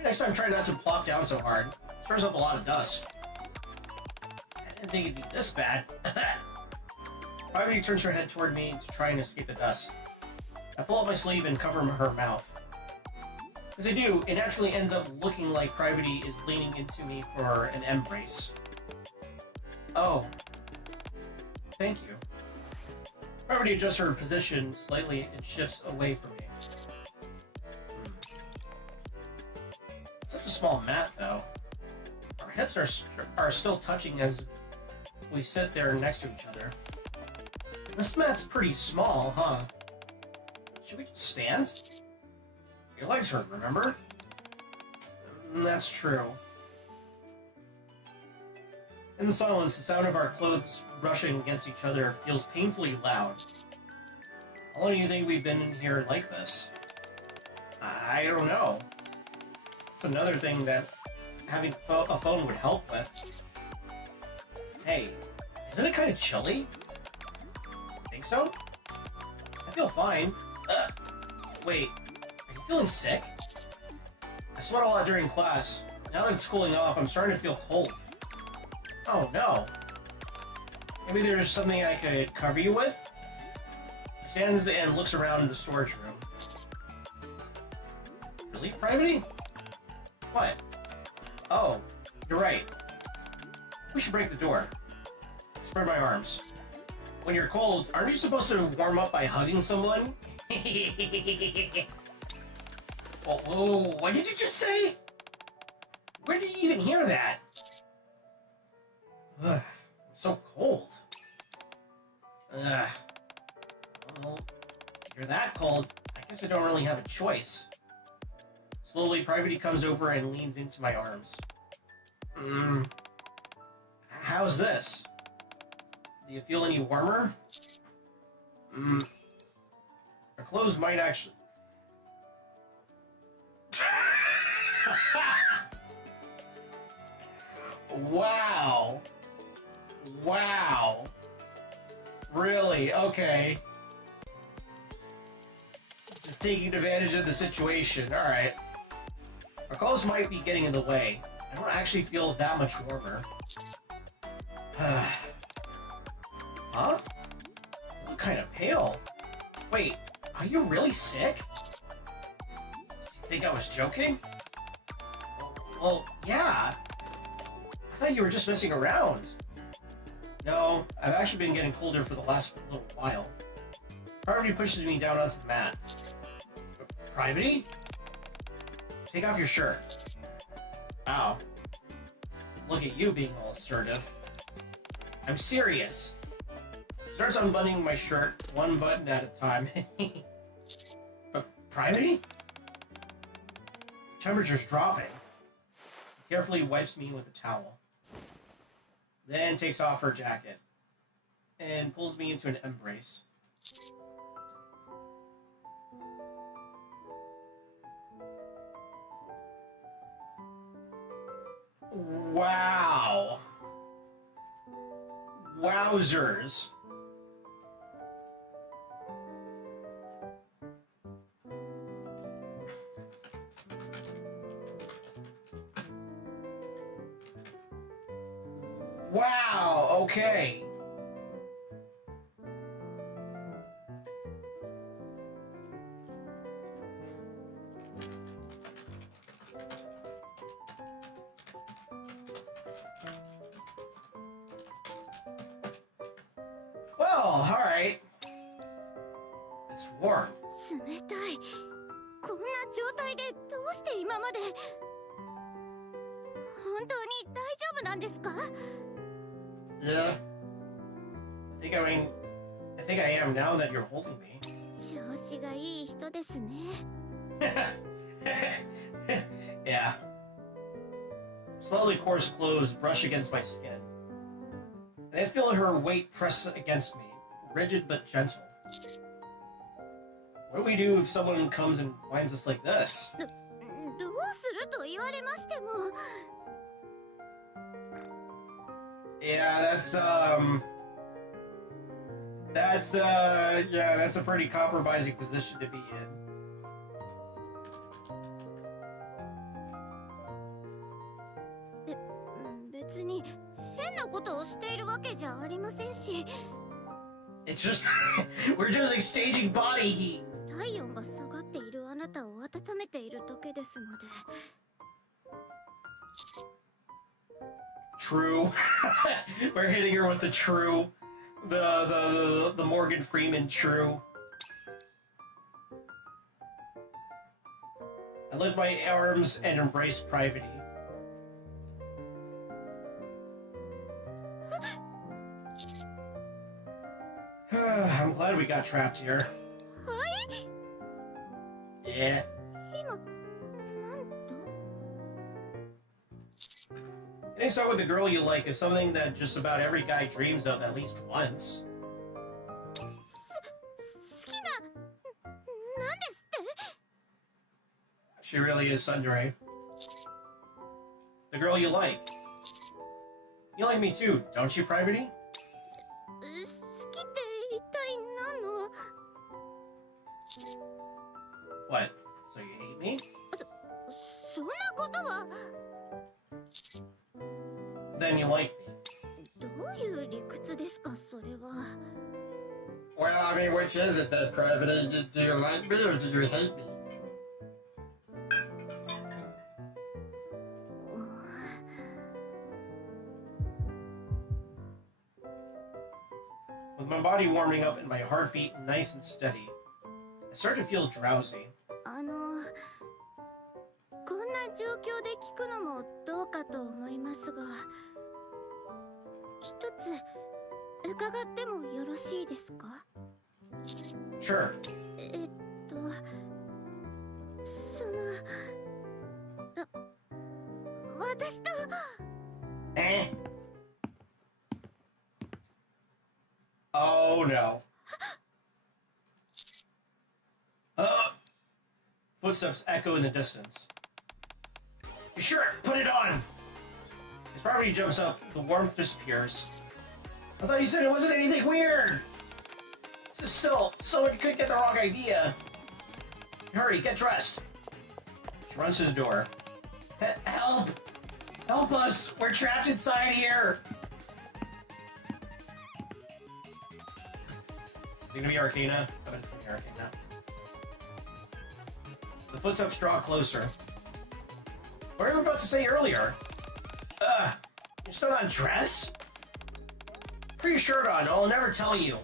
Next time, try not to plop down so hard. It stirs up a lot of dust. I didn't think it'd be this bad. Private turns her head toward me to try and escape the dust. I pull up my sleeve and cover her mouth. As I do, it naturally ends up looking like Private is leaning into me for an embrace. Oh. Thank you. Private adjusts her position slightly and shifts away from me. Such a small mat, though. Our hips are still touching as we sit there next to each other. This mat's pretty small, huh? Should we just stand? Your legs hurt, remember? That's true. In the silence, the sound of our clothes brushing against each other feels painfully loud. How long do you think we've been in here like this? I don't know. It's another thing that having a phone would help with. Hey, isn't it kind of chilly? Think so? I feel fine. Wait, are you feeling sick? I sweat a lot during class. Now that it's cooling off, I'm starting to feel cold. Oh no. Maybe there's something I could cover you with? She stands and looks around in the storage room. Really, Private? What? Oh, you're right. We should break the door. Spread my arms. When you're cold, aren't you supposed to warm up by hugging someone? Oh, what did you just say? Where did you even hear that? Ugh, I'm so cold. Well, if you're that cold, I guess I don't really have a choice. Slowly, Private comes over and leans into my arms. How's this? Do you feel any warmer? Our clothes might actually... Wow. Wow. Really? Okay. Just taking advantage of the situation. Alright. Our clothes might be getting in the way. I don't actually feel that much warmer. Huh? You look kind of pale. Wait, are you really sick? You think I was joking? Well, yeah. I thought you were just messing around. No, I've actually been getting colder for the last little while. Private pushes me down onto the mat. Private? Take off your shirt. Wow. Look at you being all assertive. I'm serious. Starts unbuttoning my shirt, one button at a time. But Private? Temperature's dropping. He carefully wipes me with a towel. Then takes off her jacket and pulls me into an embrace. Wow. Wowzers. Wow, okay. Well, alright. It's warm. 冷たい。こんな状態でどうして今まで。本当に大丈夫なんですか？ Yeah. I think I am now that you're holding me. 調子がいい人ですね。Yeah. Slowly coarse clothes brush against my skin. And I feel her weight press against me, rigid but gentle. What do we do if someone comes and finds us like this? どうすると言われましても。 Yeah, that's a pretty compromising position to be in. 別に変なことをしているわけじゃありませんし。 It's just we're just exchanging body heat. 体温が下がっているあなたを温めているだけですので。 True. We're hitting her with the true. The Morgan Freeman true. I lift my arms and embrace privity. I'm glad we got trapped here. はい。 Yeah. 今なんと。 Getting started with the girl you like is something that just about every guy dreams of at least once. 好きななんですって。 She really is Sundere. The girl you like. You like me too, don't you, Privity? 好きって一体何の。 What? So you hate me? そんなことは。 Then you like me. どういう理屈ですかそれは。 Well, I mean, which is it then, Privity? Do you like me or do you hate me? With my body warming up and my heartbeat nice and steady, I start to feel drowsy. こんな状況で聞くのもどうかと思いますが、一つ伺ってもよろしいですか？ Sure. 私と。 Eh? Oh no. Footsteps echo in the distance. Sure, put it on! His property jumps up, the warmth disappears. I thought you said it wasn't anything weird! Still, someone could get the wrong idea. Hurry, get dressed. She runs to the door. Help! Help us! We're trapped inside here! Is it gonna be Arcana? I bet it's gonna be Arcana. The footsteps draw closer. What were you about to say earlier? You're still not dressed? Put your shirt on, I'll never tell you.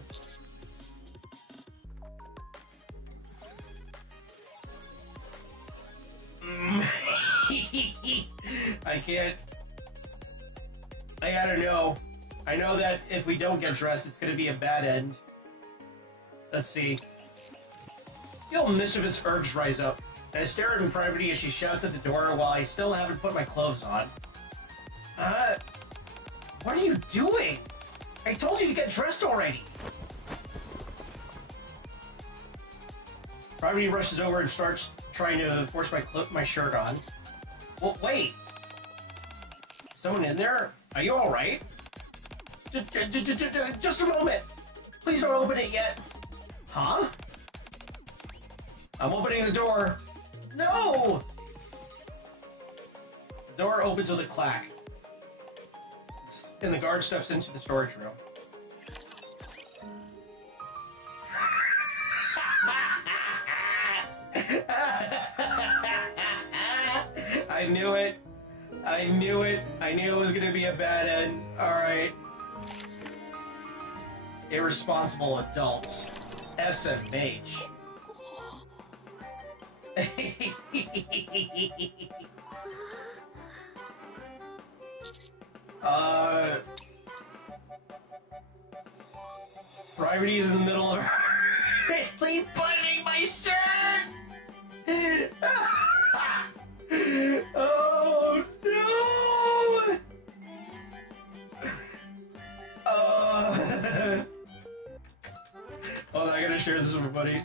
I can't. I gotta know. I know that if we don't get dressed, it's gonna be a bad end. Let's see. The old mischievous urge rise up, and I stare at Privity as she shouts at the door while I still haven't put my clothes on. What are you doing? I told you to get dressed already! Privity rushes over and starts trying to force my shirt on. Well, wait! Someone in there? Are you alright? Just a moment! Please don't open it yet! Huh? I'm opening the door! No! The door opens with a clack, and the guard steps into the storage room. I knew it. I knew it. I knew it was gonna be a bad end. Alright. Irresponsible adults. SMH. Priority's in the middle of really buttoning my shirt! share this with everybody.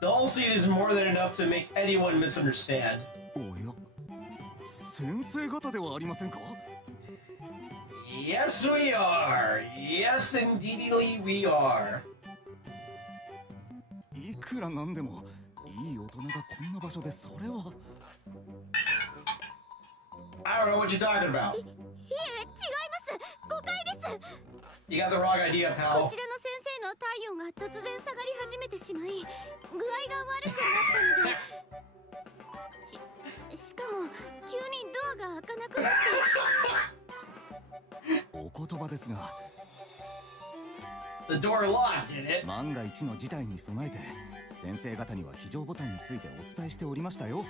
The whole scene is more than enough to make anyone misunderstand. おや、先生方ではありませんか? Yes, we are. Yes, indeedly, we are. いくらなんでもいい大人がこんな場所でそれは。I don't know what you're talking about. いえ、違います。誤解です。 You got the wrong idea, こ pal. ちらの先生の体温が突然下がり始めてしまい、具合が悪くなったので、しかも急にドアが開かなくなって。お言葉ですが、 The door locked, did it? 万が一の事態に備えて先生方には非常ボタンについてお伝えしておりましたよ。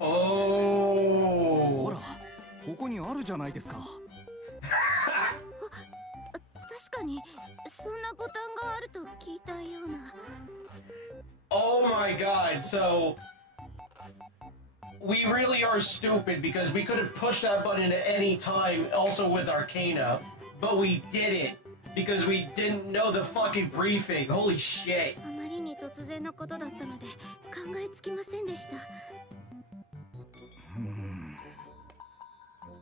Oh. ほら、ここにあるじゃないですか。確かにそんなボタンがあると聞いたような。 Oh my god, so we really are stupid because we could have pushed that button at any time also with Arcana, but we didn't because we didn't know the fucking briefing. Holy shit. あまりに突然のことだったので考えつきませんでした。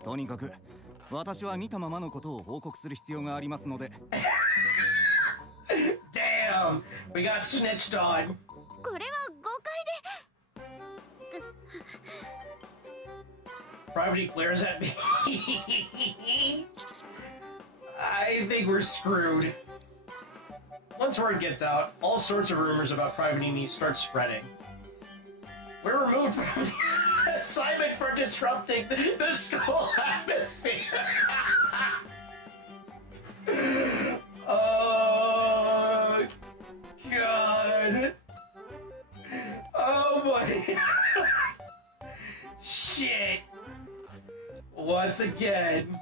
とにかく私は見たままのことを報告する必要がありますので。Damn, we got snitched on. これは誤解で。 Private glares at me. I think we're screwed. Once word gets out, all sorts of rumors about Private me start spreading. We're removed from the assignment for disrupting the school atmosphere. Oh, God. Oh, my. Shit. Once again.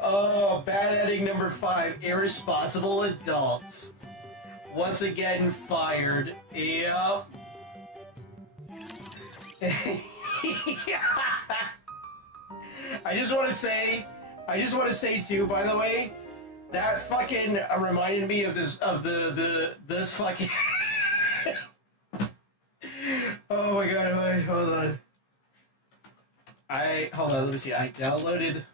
Oh, bad ending number 5. Irresponsible adults. Once again fired. Yep. I just want to say too, by the way, that fucking reminded me of this fucking. Oh my god! Wait, hold on. Hold on. Let me see. I downloaded.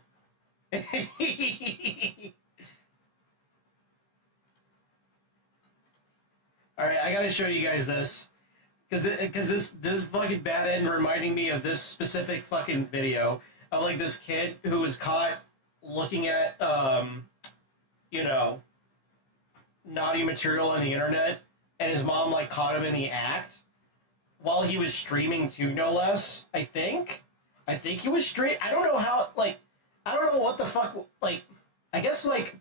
Alright, I gotta show you guys this. Because this fucking bad end reminding me of this specific fucking video of like this kid who was caught looking at, you know, naughty material on the internet, and his mom like caught him in the act while he was streaming too, no less. I think he was I don't know how, like, I don't know what the fuck, like, I guess like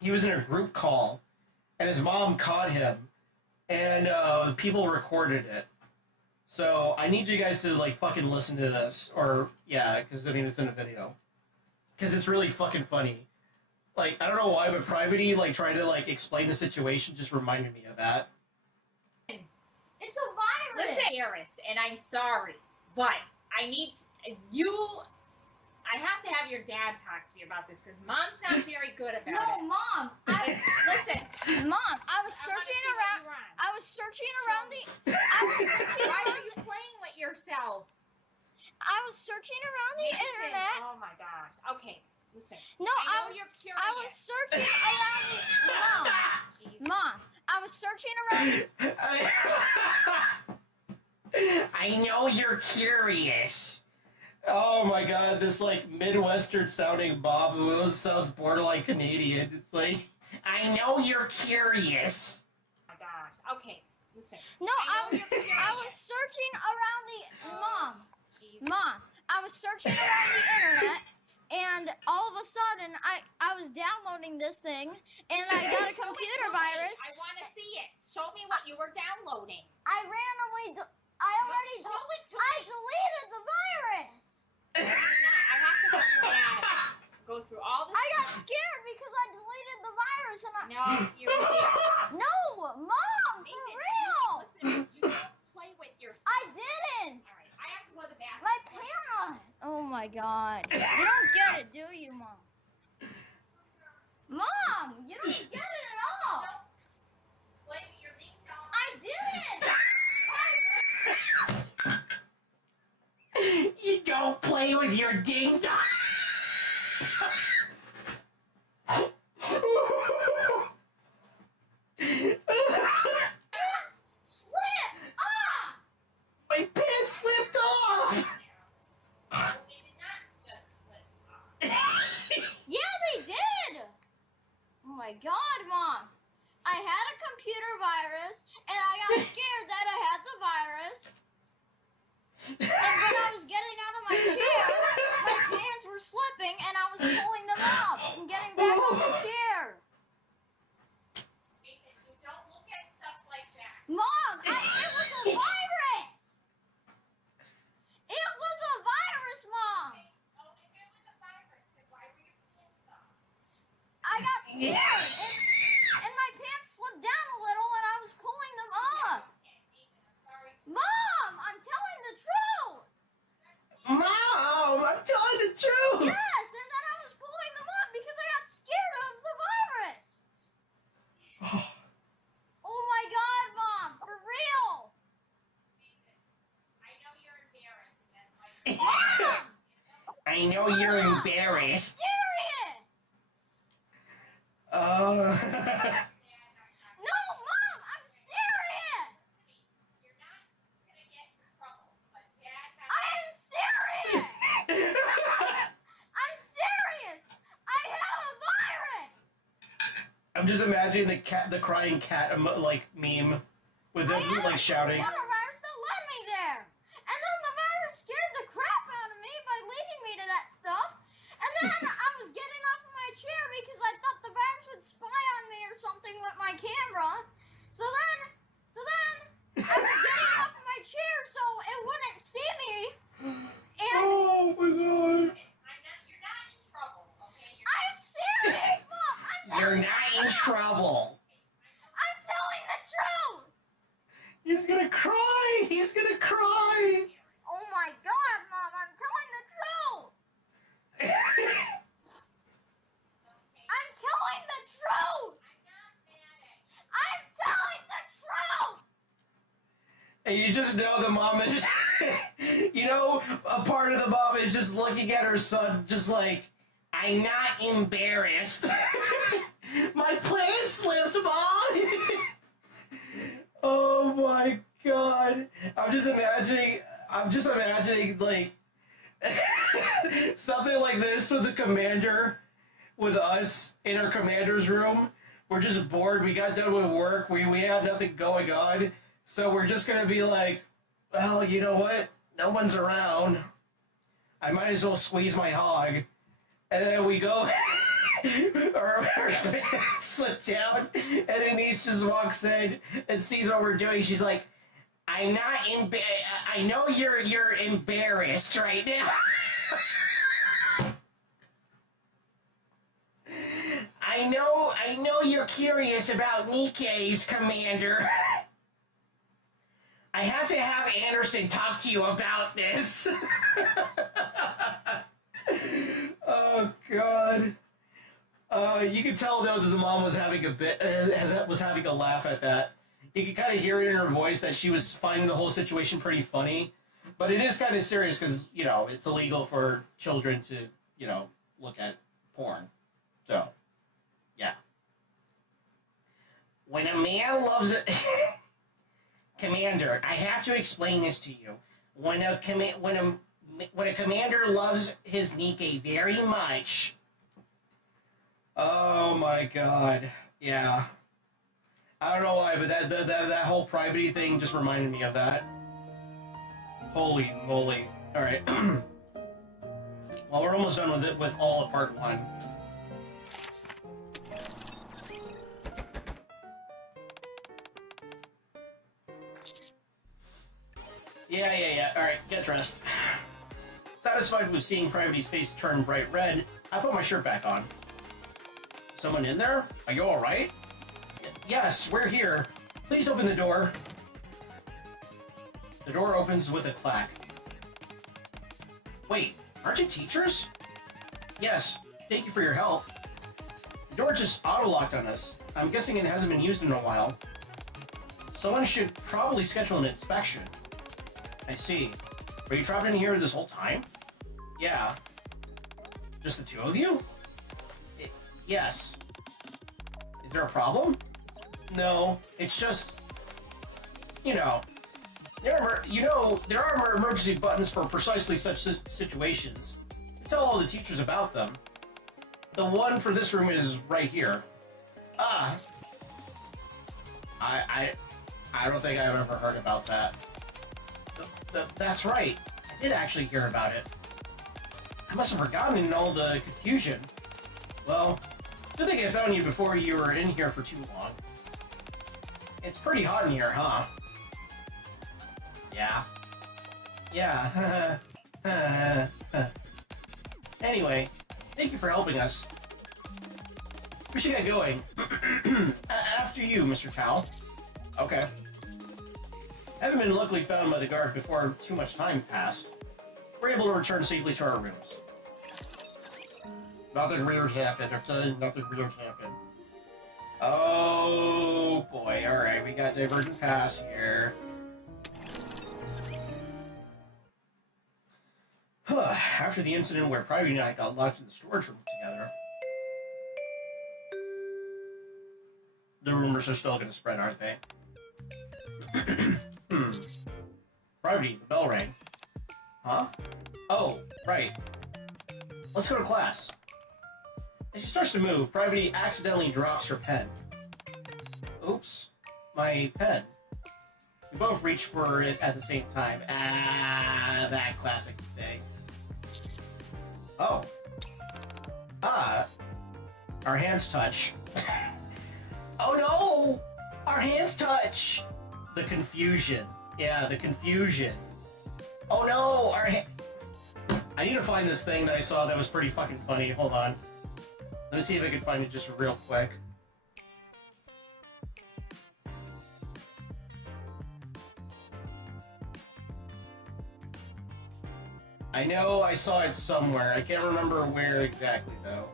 he was in a group call and his mom caught him. And people recorded it. So I need you guys to like fucking listen to this. Or, yeah, because I mean it's in a video. Because it's really fucking funny. Like, I don't know why, but Private like trying to like explain the situation just reminded me of that. It's a virus! Listen, Harris, and I'm sorry, but I need I have to have your dad talk to you about this because Mom's not very good about it. No, Mom! Listen. Mom, I was searching around. I was searching around the. Why are you playing with yourself? I was searching around the internet. Oh my gosh. Okay, listen. No, I know you're curious. I was searching around the. Mom, I was searching around. I know you're curious. Oh my god, this like Midwestern sounding Bob who sounds borderline Canadian. It's like, I know you're curious. Oh my gosh. Okay, listen. No, I was searching around the. Mom, I was searching around the internet, and all of a sudden, I was downloading this thing, and I got a computer virus. I want to see it. Show me what you were downloading. I randomly. I deleted the virus. I have to have your dad go through all this. I got scared because I deleted the virus and No, you're here. No, Mom, for Oh my god. You don't get it, do you, Mom? Mom, you don't get it at all. Play with your ding dong. I didn't. You don't play with your ding dong. Slipped off. My pants slipped off. They did not just slip off. Yeah, they did. Oh my god, Mom. I had a computer virus, and I got scared that I had the virus. And when I was getting out of my chair, my pants were slipping, and I was pulling them up and getting back on the chair. Ethan, you don't look at stuff like that. Mom, it was a virus. It was a virus, Mom. Oh, if it was a virus, then why were your pants off? I got scared, and my pants slipped down a little, and I was pulling them up. Okay, Ethan, I'm sorry. Mom, I'm telling the truth. Mom, I'm telling the truth. Yes, and then I was pulling them up because I got scared of the virus. Oh my god, Mom, for real. I know you're embarrassed, and that's why Mom, I know you're I'm embarrassed. serious. No, Mom, I'm serious. you're not gonna get in trouble, but Dad has I am serious. I'm serious. I had a virus. I'm just imagining the crying cat like meme with them like shouting. I had a virus that led me there. And then the virus scared the crap out of me by leading me to that stuff. And then I was getting off of my chair because I thought the virus would spy on me or something with my camera. So then I was getting off of my chair so it wouldn't see me. And Oh my god. you're not in trouble, okay? I'm serious, Mom. You're not in trouble. I'm telling the truth. He's gonna cry. He's gonna cry. Oh my god, Mom, I'm telling the truth. I'm telling the truth. I'm telling the truth. And you just know the mom is, you know, a part of the mom is just looking at her son, just like, I'm not embarrassed. My plan slipped, Mom. Oh my god. I'm just imagining like something like this with the commander, with us in our commander's room. We're just bored. We got done with work. We had nothing going on. So we're just going to be like, well, you know what? No one's around. I might as well squeeze my hog. And then we go, our pants slip down, and Denise just walks in and sees what we're doing. She's like, I'm not I know you're embarrassed right now. I know you're curious about NIKKE's, Commander. I have to have Anderson talk to you about this. Oh god. You can tell though that the mom was having a laugh at that. You can kind of hear it in her voice that she was finding the whole situation pretty funny, but it is kind of serious because, you know, it's illegal for children to, you know, look at porn. So, yeah. When a man loves it, Commander, I have to explain this to you. When a commander loves his NIKKE very much. Oh my god. Yeah. I don't know why, but that whole private thing just reminded me of that. Holy moly. Alright. Well, we're almost done with all of part 1. Yeah. Alright, get dressed. Satisfied with seeing Private's face turn bright red, I put my shirt back on. Someone in there? Are you alright? Yes, we're here. Please open the door. The door opens with a clack. Wait, Aren't you teachers? Yes, thank you for your help. The door just auto-locked on us. I'm guessing it hasn't been used in a while. Someone should probably schedule an inspection. I see. Were you trapped in here this whole time? Yeah. Just the two of you? Yes. Is there a problem? No, it's just... there are emergency buttons for precisely such situations. Tell all the teachers about them. The one for this room is right here. I don't think I've ever heard about that. That's right. I did actually hear about it. I must have forgotten in all the confusion. Well, good thing I found you before you were in here for too long. It's pretty hot in here, huh? Yeah. Yeah. Anyway, thank you for helping us. We should get going. After you, Mr. Tao. Okay. Haven't been luckily found by the guard before too much time passed. We're able to return safely to our rooms. Nothing weird happened, okay? Nothing weird happened. Oh boy, alright, we got Divergent Pass here. After the incident where Private and I got locked in the storage room together, the rumors are still gonna spread, aren't they? Private, the bell rang. Huh? Oh, right. Let's go to class. As she starts to move, Private accidentally drops her pen. Oops. My pen. We both reach for it at the same time. That classic thing. Oh. Our hands touch. Oh no! Our hands touch! The confusion. Yeah, the confusion. Oh no! I need to find this thing that I saw that was pretty fucking funny. Hold on. Let me see if I can find it just real quick. I know I saw it somewhere. I can't remember where exactly, though.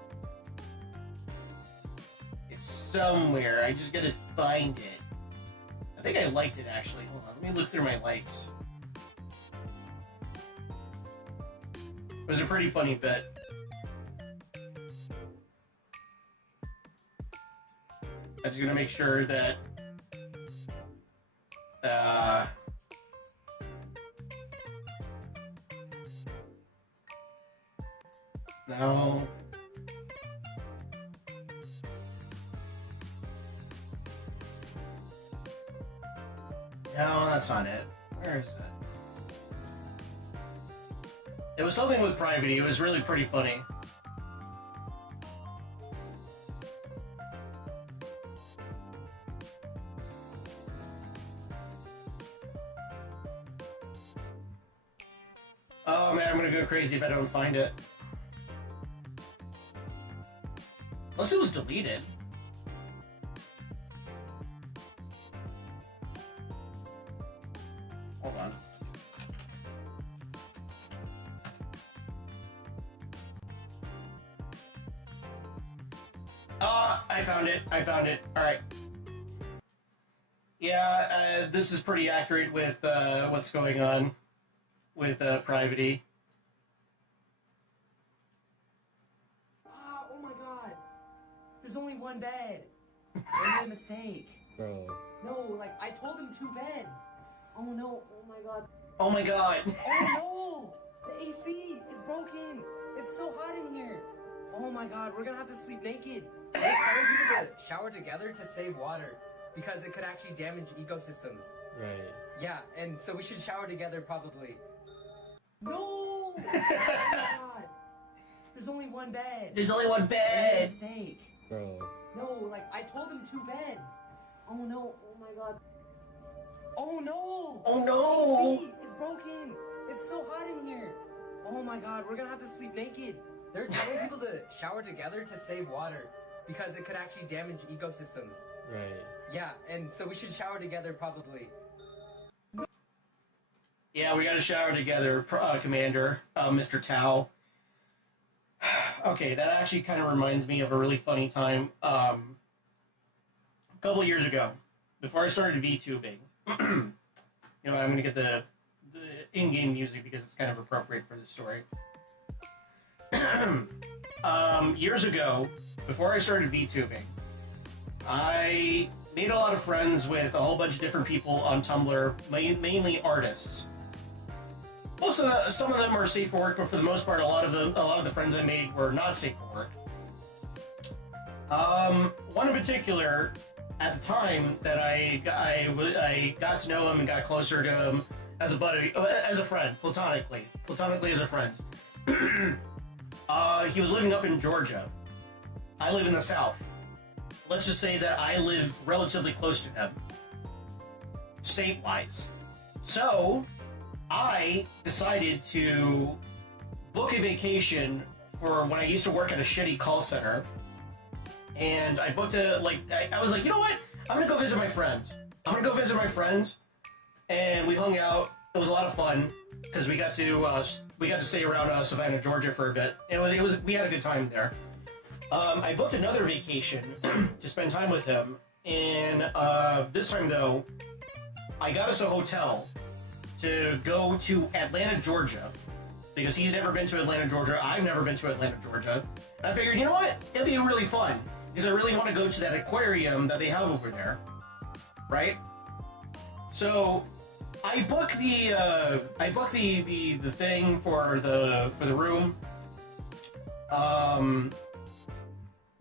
It's somewhere. I just gotta find it. I think I liked it, actually. Hold on. Let me look through my likes. It was a pretty funny bit. I'm just gonna make sure that... No. No, that's not it. Where is it? It was something with Private. It was really pretty funny. Oh man, I'm gonna go crazy if I don't find it. Unless it was deleted. Hold on. I found it. I found it. Alright. Yeah, this is pretty accurate with what's going on with Private. Oh my god. There's only one bed. I made a mistake. Bro. No, like, I told him 2 beds. Oh no, oh my god. Oh my god. Oh no! The AC is broken. It's so hot in here. Oh my god, we're gonna have to sleep naked. I told people to shower together to save water because it could actually damage ecosystems. Right. Yeah, and so we should shower together probably. No! Oh my god. There's only one bed. There's only one bed. Mistake. Bro. No, like, I told him 2 beds. Oh no, oh my god. Oh no! Oh no! The AC is broken. It's so hot in here. Oh my god, we're gonna have to sleep naked. They're telling people to shower together to save water because it could actually damage ecosystems. Right. Yeah, and so we should shower together probably. Yeah, we gotta shower together, Commander, Mr. Tao. Okay, that actually kind of reminds me of a really funny time. A couple of years ago, before I started VTubing, I'm going to get the in-game music because it's kind of appropriate for this story. Years ago, before I started VTubing, I made a lot of friends with a whole bunch of different people on Tumblr, mainly artists. Some of them are safe for work, but for the most part, a lot of the friends I made were not safe for work. One in particular, at the time that I got to know him and got closer to him as a buddy, as a friend, platonically as a friend. He was living up in Georgia. I live in the South. Let's just say that I live relatively close to him, state-wise. So, I decided to book a vacation for when I used to work at a shitty call center. And I booked I was like, you know what? I'm gonna go visit my friends. And we hung out. It was a lot of fun because we got to stay around Savannah, Georgia for a bit. And we had a good time there. I booked another vacation to spend time with him. And this time though, I got us a hotel to go to Atlanta, Georgia, because he's never been to Atlanta, Georgia. I've never been to Atlanta, Georgia. And I figured, you know what? It'll be really fun because I really want to go to that aquarium that they have over there, right? So I booked the thing for the room,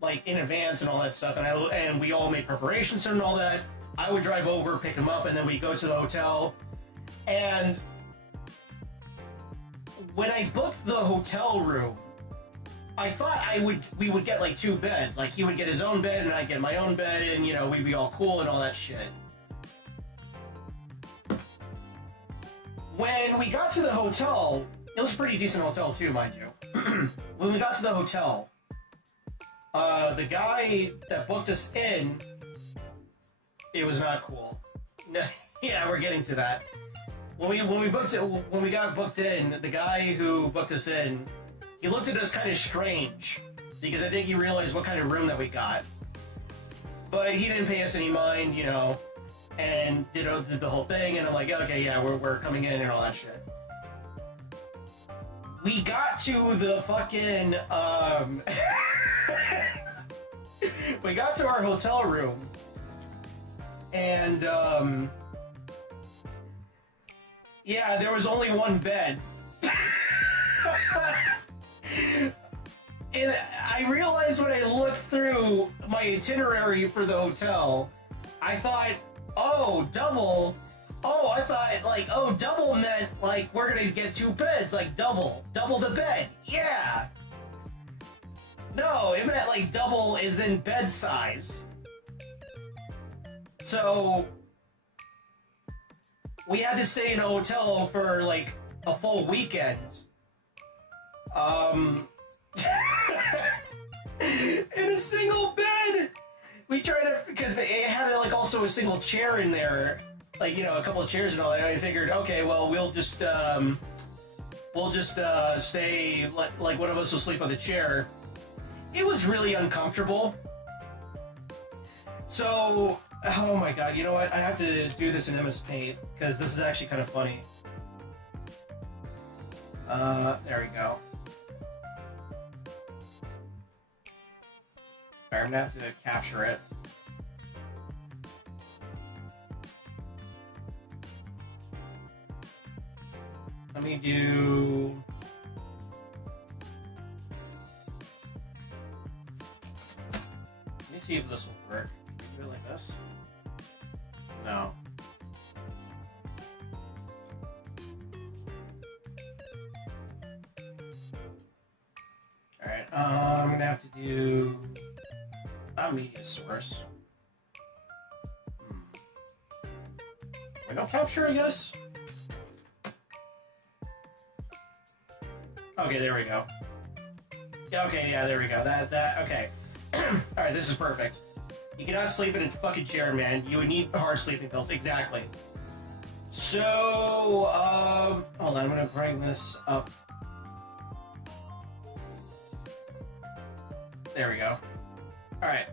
like in advance and all that stuff, and we all made preparations and all that. I would drive over, pick him up, and then we go to the hotel. And when I booked the hotel room, I thought we would get like 2 beds. Like he would get his own bed and I'd get my own bed, and we'd be all cool and all that shit. When we got to the hotel, it was a pretty decent hotel too, mind you. When we got to the hotel, the guy that booked us in, it was not cool. Yeah, we're getting to that. When we got booked in, the guy who booked us in, he looked at us kind of strange because I think he realized what kind of room that we got. But he didn't pay us any mind, and did the whole thing. And I'm like, okay, yeah, we're coming in and all that shit. We got to the fucking we got to our hotel room, and yeah, there was only 1 bed. And I realized when I looked through my itinerary for the hotel, I thought, oh, double. Oh, I thought, double meant, we're gonna get 2 beds, double the bed. Yeah. No, it meant, double is in bed size. So we had to stay in a hotel for a full weekend. In a single bed. We tried to, because it had also a single chair in there, a couple of chairs and all that. I figured, okay, well, we'll just stay, one of us will sleep on the chair. It was really uncomfortable. So, oh my god, you know what? I have to do this in MS Paint, because this is actually kind of funny. There we go. Alright, I'm gonna have to capture it. Let me do... Let me see if this will work. Can you do it like this? No. Alright, I'm gonna have to do a media source. Window capture, I guess? Okay, there we go. Okay, yeah, there we go. Okay. Alright, this is perfect. You cannot sleep in a fucking chair, man. You would need hard sleeping pills. Exactly. So, hold on, I'm gonna bring this up. There we go. Alright.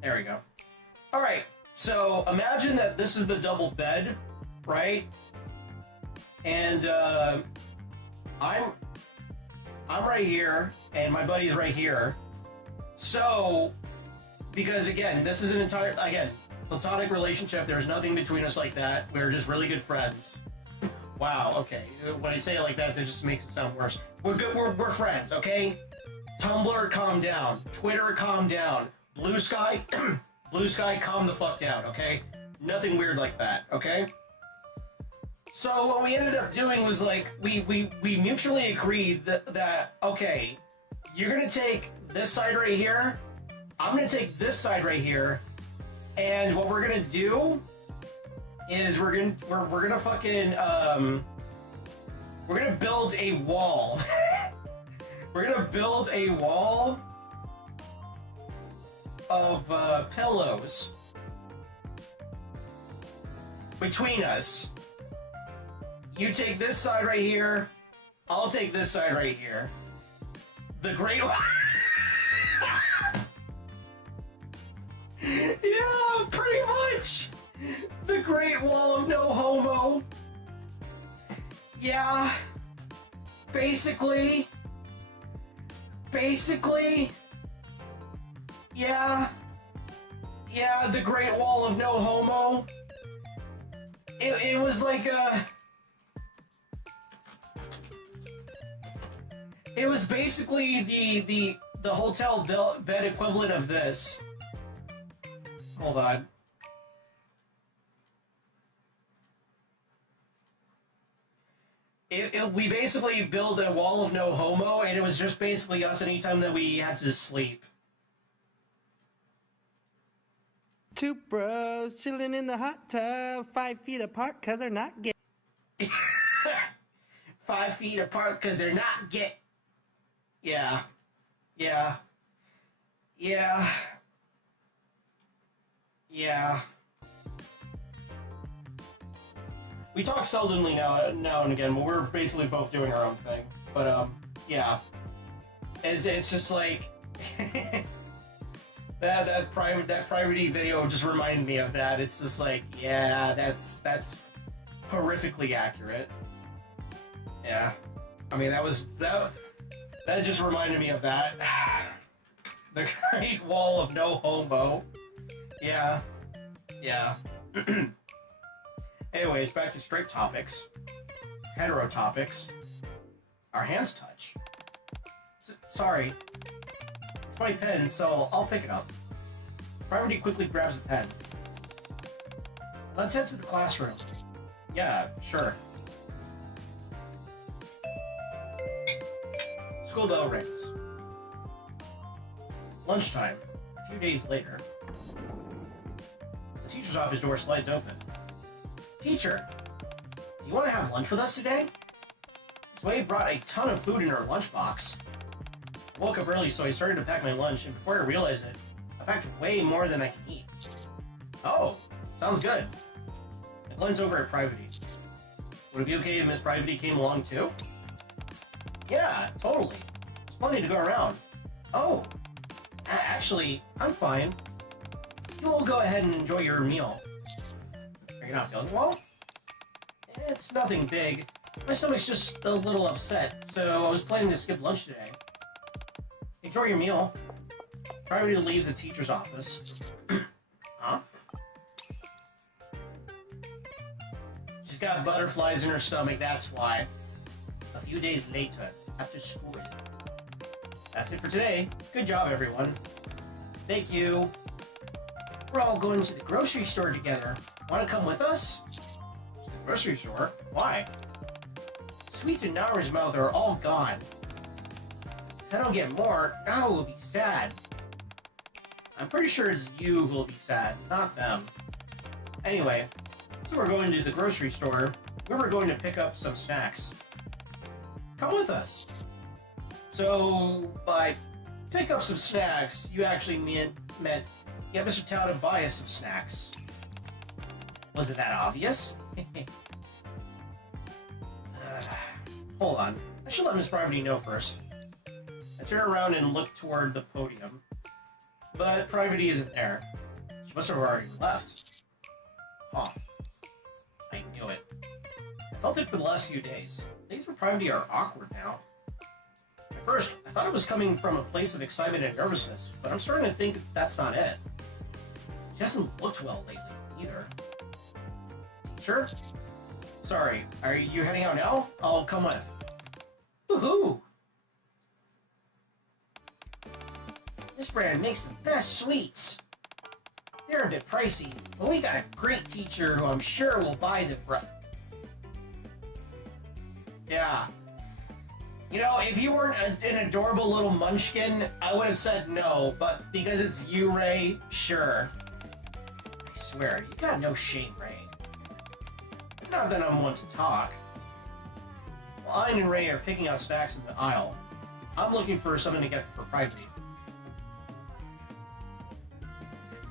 There we go. Alright, so imagine that this is the double bed, right? And I'm right here, and my buddy's right here. So, because again, this is an entire, again, platonic relationship. There's nothing between us like that. We're just really good friends. Wow, okay. When I say it like that just makes it sound worse. We're good, we're friends, okay? Tumblr, calm down. Twitter, calm down. Blue Sky, Blue Sky, calm the fuck down, okay? Nothing weird like that, okay? So what we ended up doing was like, we mutually agreed that, okay, you're gonna take this side right here, I'm gonna take this side right here, and what we're gonna do is we're gonna fucking, we're gonna build a wall. We're gonna build a wall of pillows between us. You take this side right here, I'll take this side right here. The Great Yeah, pretty much! The Great Wall of No Homo. Yeah. Basically. Yeah. Yeah, the Great Wall of No Homo. It was like a... It was basically the hotel bed equivalent of this. Hold on. We basically built a wall of no homo, and it was just basically us anytime that we had to sleep. Two bros chilling in the hot tub, 5 feet apart because they're not gay. 5 feet apart because they're not gay. Yeah. Yeah. Yeah. Yeah. We talk seldomly now and again, but we're basically both doing our own thing. But, yeah. It's just like... that private video just reminded me of that. It's just like, yeah, that's horrifically accurate. Yeah. I mean, that just reminded me of that. The Great Wall of No Homo. Yeah. Yeah. Anyways, back to straight topics. Hetero topics. Our hands touch. Sorry. It's my pen, so I'll pick it up. Priority quickly grabs the pen. Let's head to the classroom. Yeah, sure. School bell rings. Lunchtime. A few days later. The teacher's office door slides open. Teacher, do you want to have lunch with us today? Sway brought a ton of food in her lunchbox. I woke up early, so I started to pack my lunch, and before I realized it, I packed way more than I can eat. Oh, sounds good. I glance over at Privity. Would it be okay if Miss Privity came along too? Yeah, totally. There's plenty to go around. Oh, actually, I'm fine. You all go ahead and enjoy your meal. Are you not feeling well? It's nothing big. My stomach's just a little upset, so I was planning to skip lunch today. Enjoy your meal. Priority leaves the teacher's office. Huh? She's got butterflies in her stomach, that's why. A few days later, after school. That's it for today. Good job, everyone. Thank you. We're all going to the grocery store together. Want to come with us? To the grocery store? Why? Sweets in Naru's mouth are all gone. If I don't get more, Naru will be sad. I'm pretty sure it's you who will be sad, not them. Anyway, so we're going to the grocery store. We were going to pick up some snacks. Come with us. So, by pick up some snacks, you actually meant get Mr. Tao to buy us some snacks. Was it that obvious? Hold on. I should let Miss Privity know first. I turn around and look toward the podium, but Privity isn't there. She must have already left. Huh. I knew it. I felt it for the last few days. Things with Privity are awkward now. At first, I thought it was coming from a place of excitement and nervousness, but I'm starting to think that's not it. She hasn't looked well lately, either. Sure? Sorry, are you heading out now? I'll come with. Woohoo! This brand makes the best sweets. They're a bit pricey, but we got a great teacher who I'm sure will buy them for us. Yeah. You know, if you weren't an adorable little munchkin, I would have said no, but because it's you, Ray, sure. I swear, you got no shame, Ray. Not that I'm one to talk. While Ein and Ray are picking out snacks in the aisle, I'm looking for something to get for Private.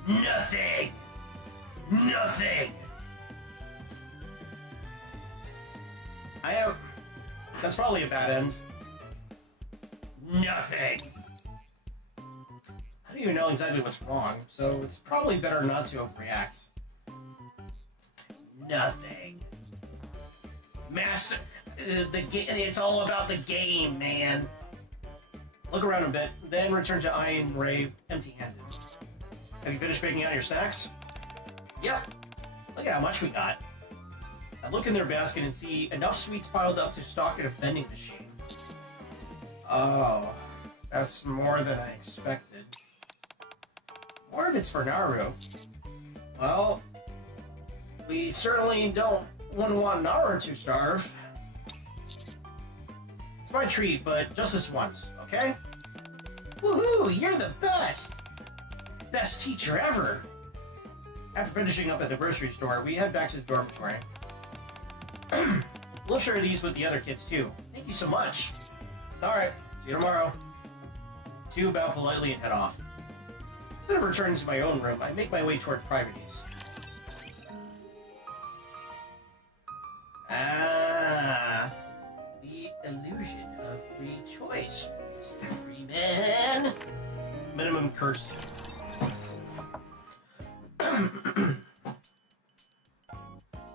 Nothing! Nothing! I am... That's probably a bad end. Nothing! I don't even know exactly what's wrong, so it's probably better not to overreact. Nothing. Master... it's all about the game, man. Look around a bit, then return to Ein and Ray empty-handed. Have you finished picking out your snacks? Yep. Look at how much we got. I look in their basket and see enough sweets piled up to stock at a vending machine. Oh, that's more than I expected. More if it's for Naru. Well, we certainly wouldn't want Naru to starve. It's my treat, but just this once, okay? Woohoo! You're the best! Best teacher ever! After finishing up at the grocery store, we head back to the dormitory. We'll share these with the other kids too. Thank you so much. Alright, see you tomorrow. Two bow politely and head off. Instead of returning to my own room, I make my way toward Private's. Ah, the illusion of free choice, Mr. Freeman. Minimum courtesy.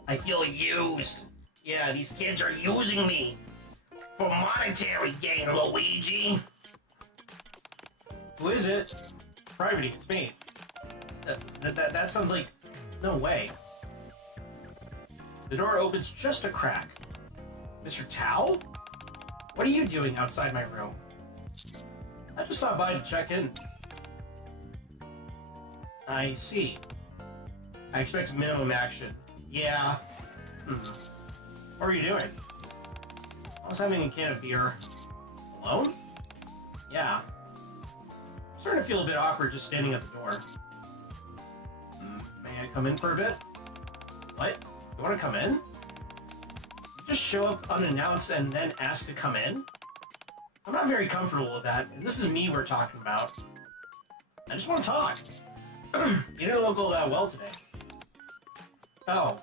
I feel used. Yeah, these kids are using me for monetary gain, Luigi. Who is it? Private, it's me. That sounds like... no way. The door opens just a crack. Mr. Tao? What are you doing outside my room? I just stopped by to check in. I see. I expect minimum action. Yeah. What are you doing? I was having a can of beer. Alone? Yeah. I'm starting to feel a bit awkward just standing at the door. May I come in for a bit? What? You want to come in? You just show up unannounced and then ask to come in? I'm not very comfortable with that, and this is me we're talking about. I just want to talk. You didn't look all that well today. Oh.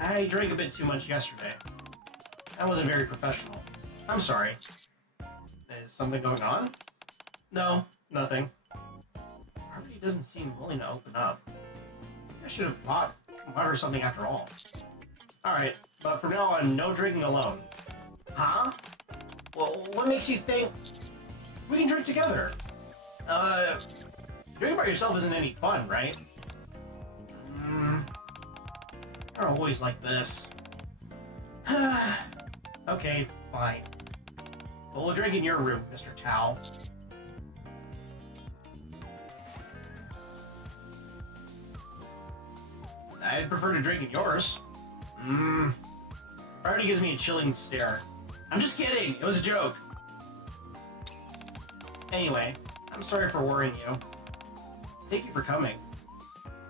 I drank a bit too much yesterday. That wasn't very professional. I'm sorry. Is something going on? No, nothing. Harvey doesn't seem willing to open up. I should have bought her something after all. Alright, but from now on, no drinking alone. Huh? Well, what makes you think we can drink together? Drinking by yourself isn't any fun, right? You're always like this. Okay, fine. But we'll drink in your room, Mr. Tao. I'd prefer to drink in yours. Already gives me a chilling stare. I'm just kidding, it was a joke. Anyway, I'm sorry for worrying you. Thank you for coming.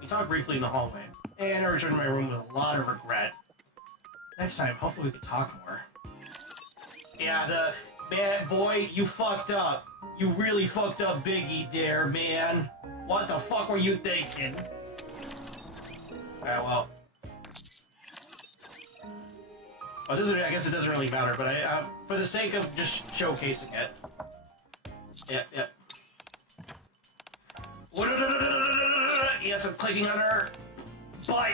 We talked briefly in the hallway, and I returned to my room with a lot of regret. Next time, hopefully we can talk more. Yeah, boy, you fucked up. You really fucked up Biggie there, man. What the fuck were you thinking? Yeah, well. Well, it doesn't, I guess it doesn't really matter, but for the sake of just showcasing it. Yep. Yes, I'm clicking on her butt.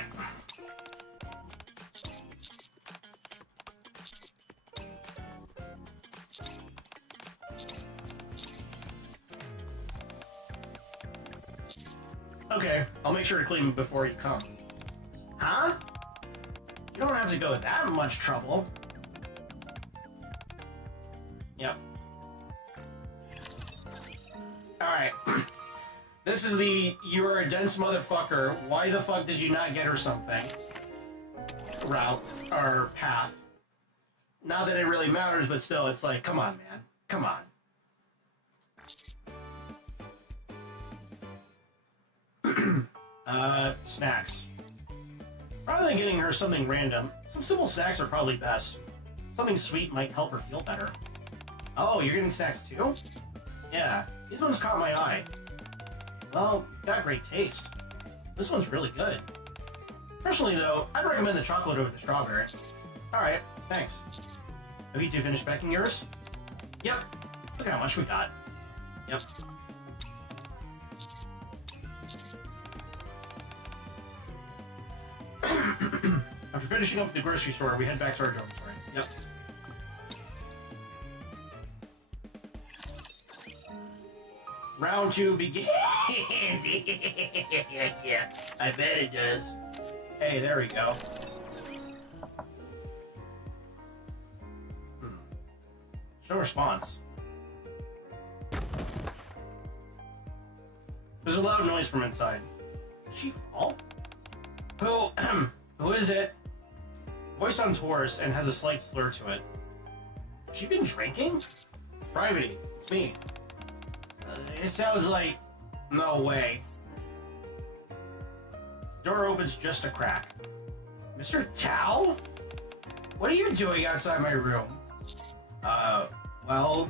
Okay, I'll make sure to clean before you come. Huh? You don't have to go that much trouble. Yep. Alright. This is the "you're a dense motherfucker, why the fuck did you not get her something" route, or path. Not that it really matters, but still, it's like, come on, man. Come on. Snacks. Rather than getting her something random, some simple snacks are probably best. Something sweet might help her feel better. Oh, you're getting snacks too? Yeah, these ones caught my eye. Well, got great taste. This one's really good. Personally though, I'd recommend the chocolate over the strawberry. Alright, thanks. Have you two finished packing yours? Yep. Look how much we got. Yep. After finishing up at the grocery store, we head back to our dormitory. Yep. Round 2 begins. Yeah, I bet it does. Hey, there we go. No response. There's a loud noise from inside. Did she fall? Who is it? Voice sounds hoarse and has a slight slur to it. Has she been drinking? Private, it's me. It sounds like... no way. Door opens just a crack. Mr. Tao? What are you doing outside my room? Well...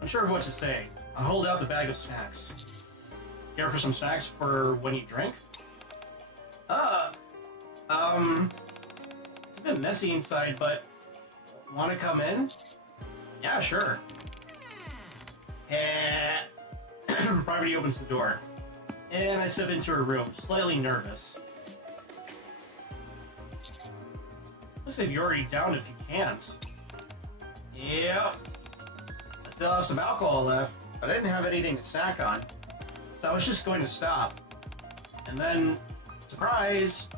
unsure of what to say. I hold out the bag of snacks. Care for some snacks for when you drink? It's a bit messy inside, but... wanna come in? Yeah, sure. And... Privacy opens the door. And I step into her room, slightly nervous. Looks like you're already down if you can't. Yep. I still have some alcohol left, but I didn't have anything to snack on. So I was just going to stop. And then, surprise,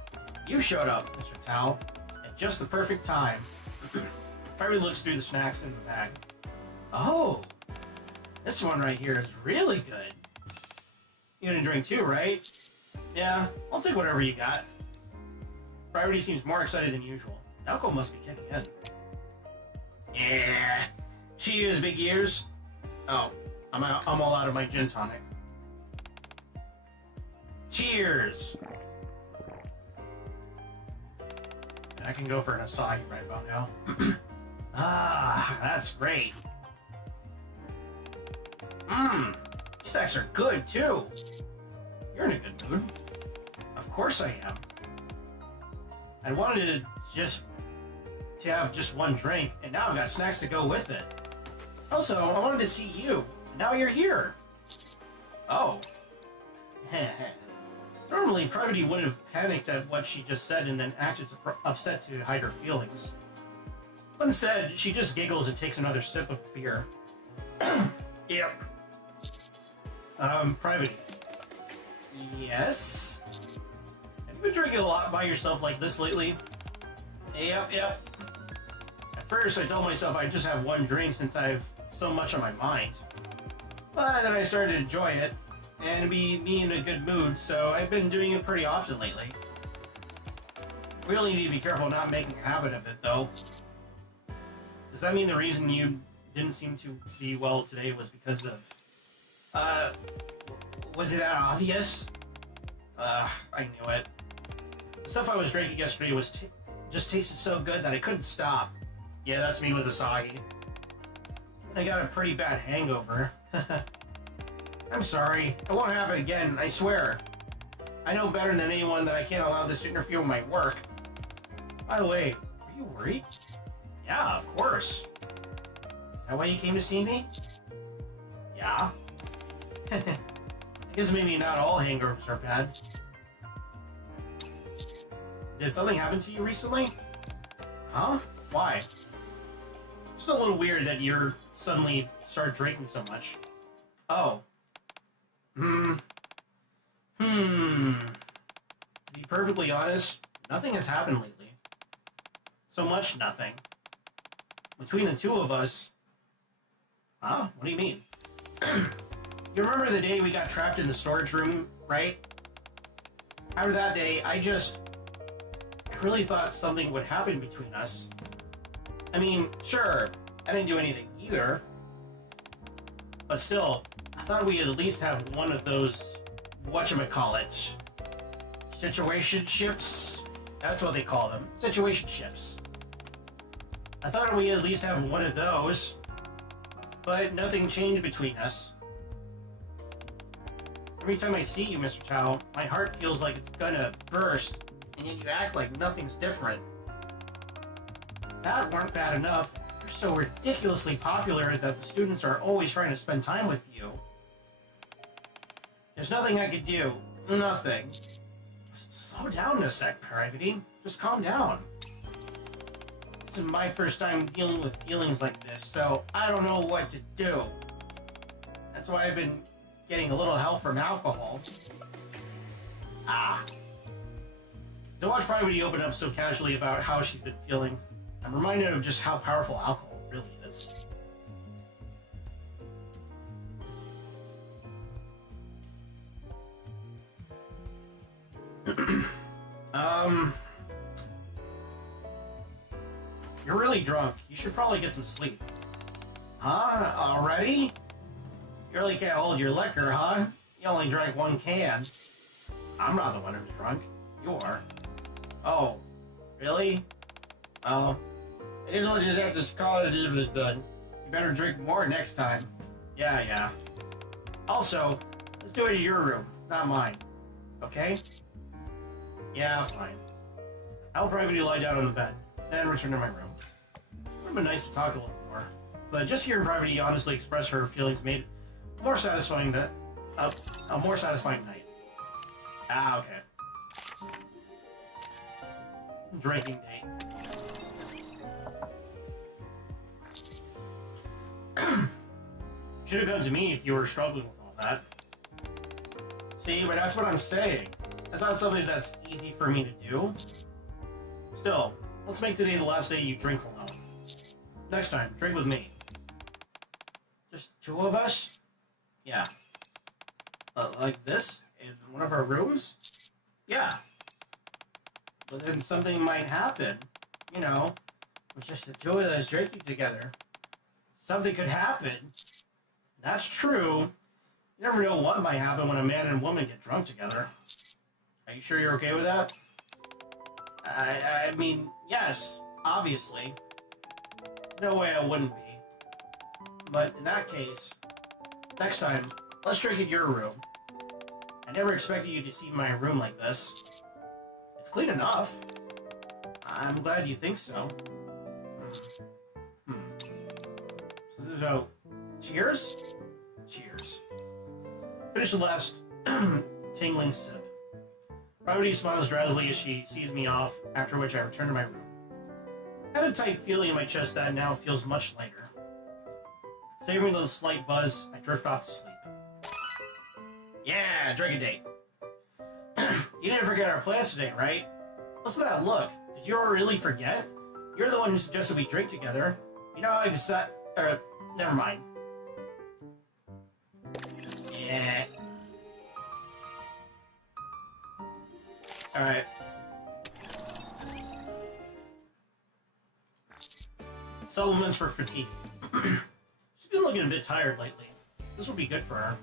you showed up, Mr. Tao, at just the perfect time. Privacy looks through the snacks in the bag. Oh, this one right here is really good. You gonna drink too, right? Yeah, I'll take whatever you got. Priority seems more excited than usual. Alcohol must be kicking in. Yeah. Cheers, big ears. Oh, I'm all out of my gin tonic. Cheers. I can go for an acai right about now. Ah, that's great. Mmm, these snacks are good too. You're in a good mood. Of course I am. I wanted to have just one drink, and now I've got snacks to go with it. Also, I wanted to see you, and now you're here. Oh. Normally, Privacy would have panicked at what she just said and then acted upset to hide her feelings. But instead, she just giggles and takes another sip of beer. Yep. Privacy. Yes? Have you been drinking a lot by yourself like this lately? Yep. At first, I told myself I'd just have one drink since I have so much on my mind. But then I started to enjoy it, and be me in a good mood, so I've been doing it pretty often lately. Really need to be careful not making a habit of it, though. Does that mean the reason you didn't seem to be well today was because of... was it that obvious? I knew it. The stuff I was drinking yesterday was just tasted so good that I couldn't stop. Yeah, that's me with acai. I got a pretty bad hangover. I'm sorry. It won't happen again, I swear. I know better than anyone that I can't allow this to interfere with my work. By the way, you worried? Yeah, of course. Is that why you came to see me? Yeah. I guess maybe not all hangovers are bad. Did something happen to you recently? Huh? Why? Just a little weird that you're suddenly start drinking so much. Oh. To be perfectly honest, nothing has happened lately. So much nothing. Between the two of us... Huh? What do you mean? You remember the day we got trapped in the storage room, right? After that day, I really thought something would happen between us. I mean, sure, I didn't do anything either. But still, I thought we'd at least have one of those, whatchamacallits, situationships? That's what they call them, situationships. I thought we'd at least have one of those, but nothing changed between us. Every time I see you, Mr. Tao, my heart feels like it's gonna burst, and yet you act like nothing's different. If that weren't bad enough, you're so ridiculously popular that the students are always trying to spend time with you. There's nothing I could do. Nothing. Slow down a sec, Privity. Just calm down. This is my first time dealing with feelings like this, so I don't know what to do. That's why I've been getting a little help from alcohol. To watch Privity open up so casually about how she's been feeling, I'm reminded of just how powerful alcohol really is. You're really drunk. You should probably get some sleep. Huh? Already? You really can't hold your liquor, huh? You only drank one can. I'm not the one who's drunk. You are. Oh, really? Oh. I guess I'll just have to call it if it's done. You better drink more next time. Yeah. Also, let's do it in your room, not mine. Okay? Yeah, fine. I'll probably lie down on the bed, then return to my room. It would have been nice to talk a little more, but just hearing Privity honestly express her feelings made it more satisfying that a more satisfying night. Okay. Drinking date. Should have come to me if you were struggling with all that. See, but that's what I'm saying. That's not something that's easy for me to do. Still, let's make today the last day you drink alone. Next time, drink with me. Just two of us? Yeah. Like this? In one of our rooms? Yeah. But then something might happen. You know, with just the two of us drinking together. Something could happen. That's true. You never know what might happen when a man and woman get drunk together. Are you sure you're okay with that? I mean, yes, obviously. No way I wouldn't be. But in that case, next time, let's drink in your room. I never expected you to see my room like this. It's clean enough. I'm glad you think so. So, cheers? Cheers. Finish the last tingling sip. Privity smiles drowsily as she sees me off, after which I return to my room. I had a tight feeling in my chest that now feels much lighter. Savoring the slight buzz, I drift off to sleep. Yeah, drinking date. You didn't forget our plans today, right? What's that look? Did you really forget? You're the one who suggested we drink together. You know how I decided... never mind. Yeah. Alright. Supplements for fatigue. She's been looking a bit tired lately. This will be good for her.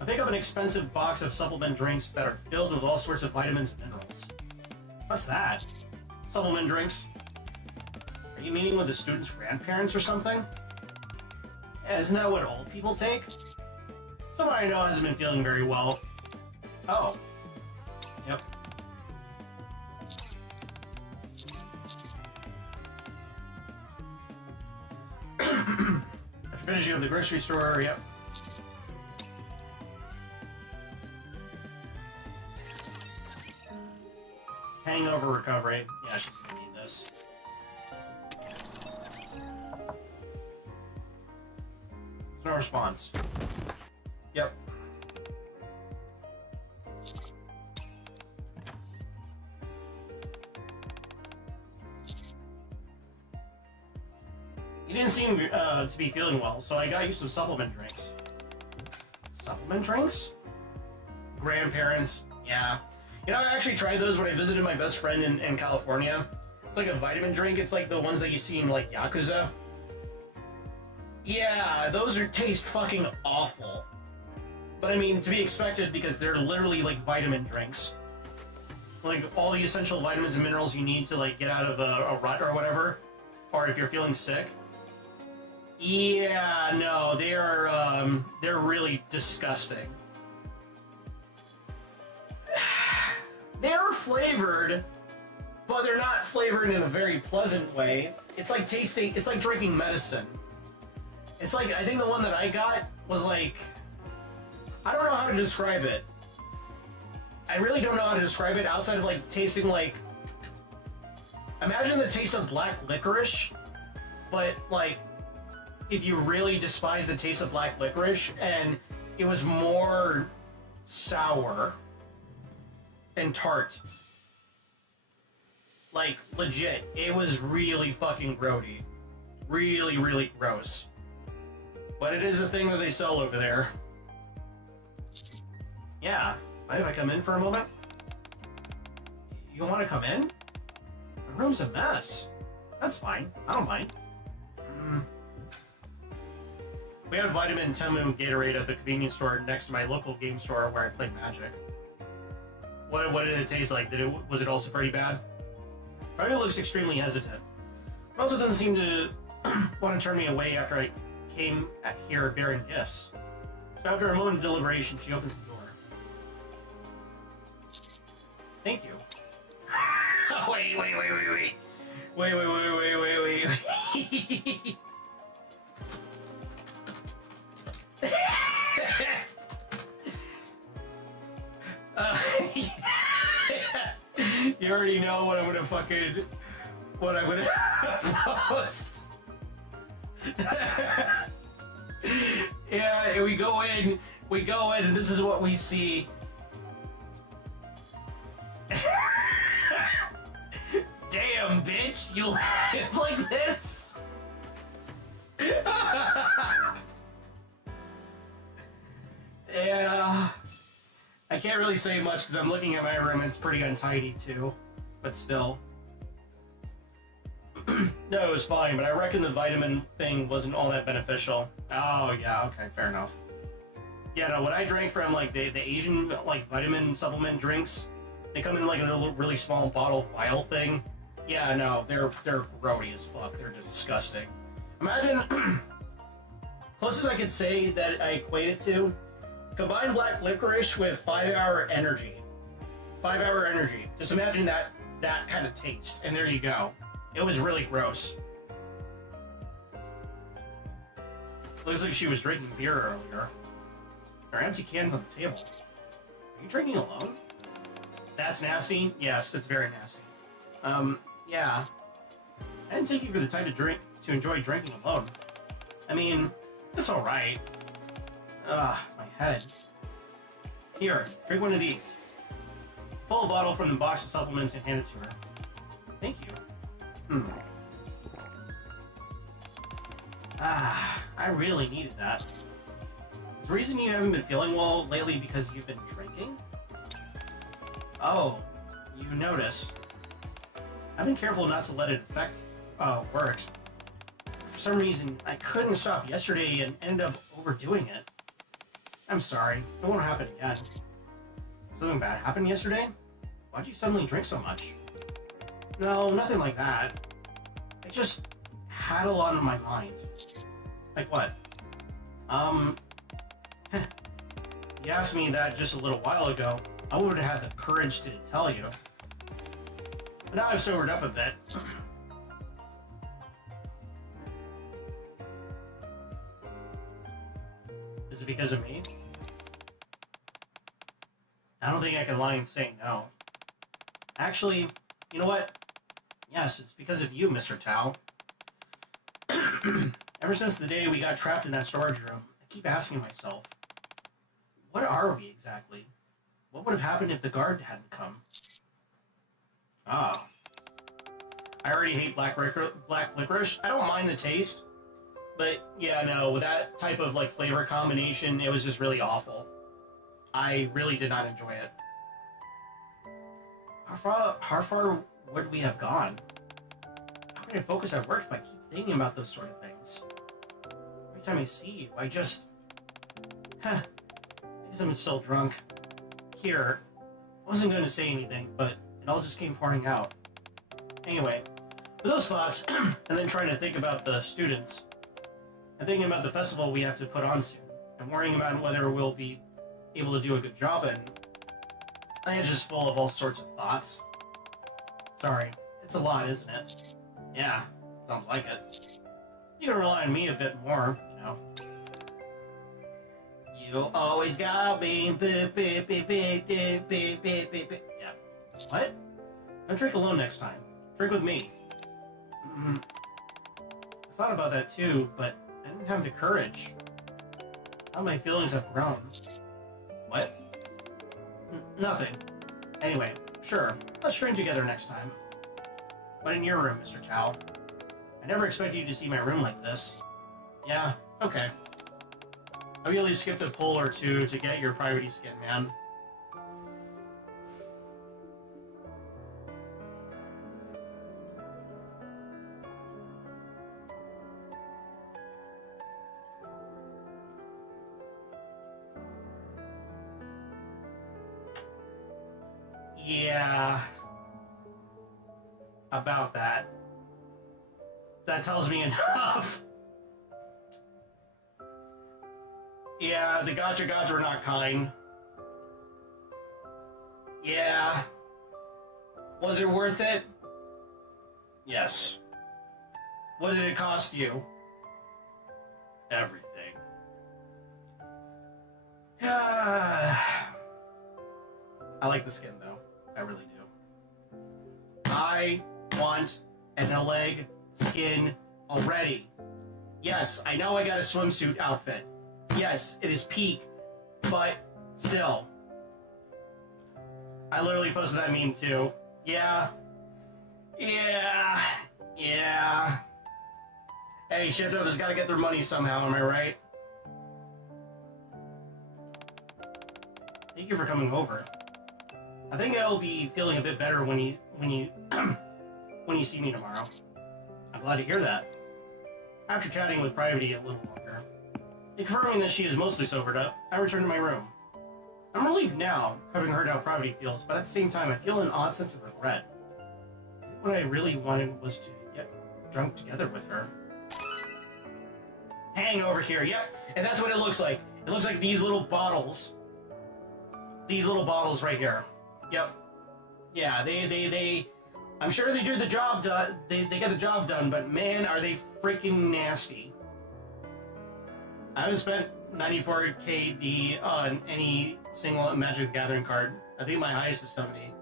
I pick up an expensive box of supplement drinks that are filled with all sorts of vitamins and minerals. What's that? Supplement drinks? Are you meeting with the student's grandparents or something? Yeah, isn't that what old people take? Someone I know hasn't been feeling very well. Oh. Yep. Finishing up the grocery store, yep. Hangover recovery. Yeah, she's gonna need this. No response. Yep. He didn't seem to be feeling well, so I got you some supplement drinks. Supplement drinks? Grandparents, yeah. You know, I actually tried those when I visited my best friend in California. It's like a vitamin drink. It's like the ones that you see in, like, Yakuza. Yeah, those taste fucking awful. But I mean, to be expected because they're literally like vitamin drinks. Like, all the essential vitamins and minerals you need to, like, get out of a rut or whatever. Or if you're feeling sick. Yeah, no, they're really disgusting. They're flavored, but they're not flavored in a very pleasant way. It's like it's like drinking medicine. It's like, I think the one that I got was like, I don't know how to describe it. I really don't know how to describe it outside of like tasting like, imagine the taste of black licorice, but like, if you really despise the taste of black licorice and it was more sour and tart. Like, legit, it was really fucking grody. Really, really gross. But it is a thing that they sell over there. Yeah. Mind if I come in for a moment? You want to come in? The room's a mess. That's fine. I don't mind. We had Vitamin Temu Gatorade at the convenience store next to my local game store where I play Magic. What did it taste like? Was it also pretty bad? Mario looks extremely hesitant. It also doesn't seem to want to turn me away after I came here bearing gifts. So after a moment of deliberation, she opens the door. Thank you. Wait. You already know what I'm gonna post. Yeah, we go in, and this is what we see. Damn, bitch, you live like this? Yeah. I can't really say much because I'm looking at my room and it's pretty untidy too, but still. No, it was fine, but I reckon the vitamin thing wasn't all that beneficial. Oh, yeah, okay, fair enough. Yeah, no, when I drank from, like, the Asian, like, vitamin supplement drinks, they come in, like, a little, really small bottle vial thing. Yeah, no, they're grody as fuck. They're disgusting. Imagine, closest I could say that I equate it to, combine black licorice with 5-hour energy. 5-hour energy. Just imagine that kind of taste, and there you go. It was really gross. Looks like she was drinking beer earlier. There are empty cans on the table. Are you drinking alone? That's nasty? Yes, it's very nasty. Yeah. I didn't take you for the time to enjoy drinking alone. I mean, it's alright. My head. Here, drink one of these. Pull a bottle from the box of supplements and hand it to her. Thank you. I really needed that. Is the reason you haven't been feeling well lately because you've been drinking? Oh, you notice. I've been careful not to let it affect work. For some reason, I couldn't stop yesterday and ended up overdoing it. I'm sorry. It won't happen again. Something bad happened yesterday? Why'd you suddenly drink so much? No, nothing like that. I just had a lot on my mind. Like what? You asked me that just a little while ago. I would have had the courage to tell you. But now I've sobered up a bit. Is it because of me? I don't think I can lie and say no. Actually, you know what? Yes, it's because of you, Mr. Tao. Ever since the day we got trapped in that storage room, I keep asking myself, what are we exactly? What would have happened if the guard hadn't come? Ah. I already hate black licorice. I don't mind the taste, but yeah, no, with that type of like flavor combination, it was just really awful. I really did not enjoy it. How far would we have gone? How can I focus at work if I keep thinking about those sort of things? Every time I see you, I just... I guess I'm still drunk. Here, I wasn't going to say anything, but it all just came pouring out. Anyway, with those thoughts, and then trying to think about the students, and thinking about the festival we have to put on soon, and worrying about whether we'll be able to do a good job, and I think it's just full of all sorts of thoughts. Sorry, it's a lot, isn't it? Yeah, sounds like it. You can rely on me a bit more, you know. You always got me. Yeah. What? Don't drink alone next time. Drink with me. I thought about that too, but I didn't have the courage. How my feelings have grown. What? Nothing. Anyway, sure. Let's drink together next time. But in your room, Mr. Tao. I never expected you to see my room like this. Yeah, okay. I really skipped a pull or two to get your priority skin, man. Yeah. About that. That tells me enough. Yeah, the gotcha gods were not kind. Yeah. Was it worth it? Yes. What did it cost you? Everything. I like the skin, though. I really do. I want an Oleg skin already. Yes, I know I got a swimsuit outfit. Yes, it is peak, but still. I literally posted that meme too. Yeah. Yeah. Yeah. Hey, Shift Up has got to get their money somehow, am I right? Thank you for coming over. I think I'll be feeling a bit better when you when you see me tomorrow. I'm glad to hear that. After chatting with Priority a little longer, and confirming that she is mostly sobered up, I return to my room. I'm relieved now, having heard how Priority feels, but at the same time I feel an odd sense of regret. What I really wanted was to get drunk together with her. Hangover here, yep, and that's what it looks like. It looks like these little bottles. These little bottles right here. Yep. Yeah, they I'm sure they do the job done. They get the job done, but man, are they freaking nasty. I haven't spent 94 KD on any single Magic the Gathering card. I think my highest is 70.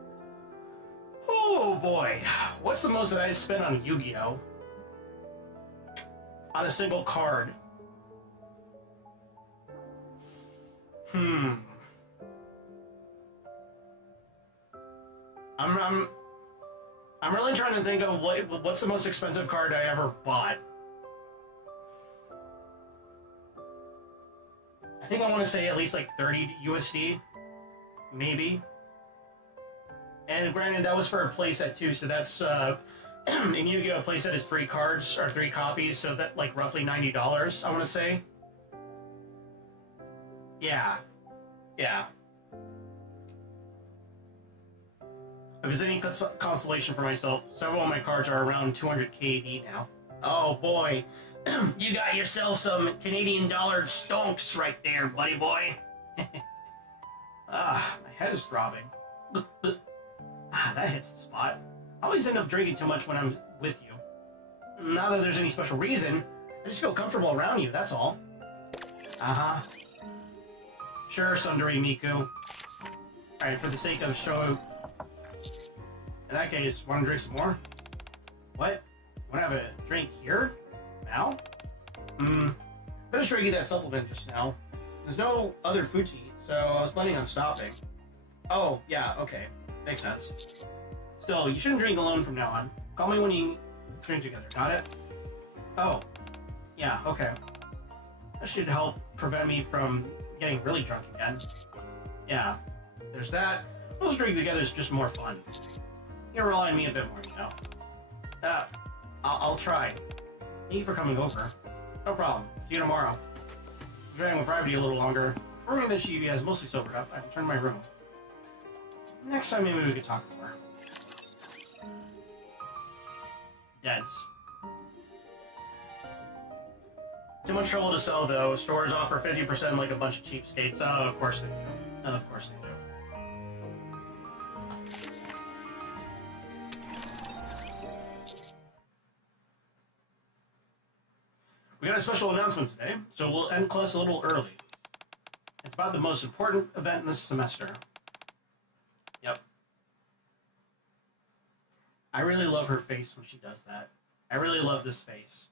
Oh boy. What's the most that I've spent on Yu-Gi-Oh? On a single card. I'm really trying to think of what's the most expensive card I ever bought. I think I want to say at least like 30 USD, maybe. And granted, that was for a playset too, so that's in Yu-Gi-Oh! A playset is 3 cards or 3 copies, so that like roughly $90. I want to say. Yeah. If there's any consolation for myself, several of my cards are around 200 KD now. Oh boy, you got yourself some Canadian dollar stonks right there, buddy boy. My head is throbbing. That hits the spot. I always end up drinking too much when I'm with you. Not that there's any special reason, I just feel comfortable around you, that's all. Sure, Sundari Miku. Alright, for the sake of show... In that case, want to drink some more? What? Want to have a drink here? Now? Finished drinking that supplement just now. There's no other food to eat, so I was planning on stopping. Oh, yeah, okay. Makes sense. Still, you shouldn't drink alone from now on. Call me when you drink together, got it? Oh. Yeah, okay. That should help prevent me from getting really drunk again. Yeah, there's that. Those drinking together is just more fun. You can rely on me a bit more, you know. I'll try. Thank you for coming over. No problem. See you tomorrow. I'm driving with Gravity a little longer. Remembering that she has mostly sobered up, I can turn to my room. Next time, maybe we could talk more. Dense. Too much trouble to sell, though. Stores offer 50% like a bunch of cheapskates. Oh, of course they do. Of course they do. We got a special announcement today, so we'll end class a little early. It's about the most important event in this semester. Yep. I really love her face when she does that. I really love this face.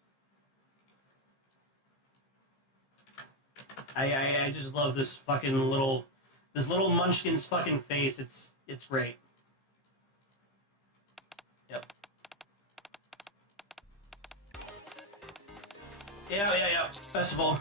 I just love this fucking little munchkin's fucking face. It's great. Yep. Yeah. Festival.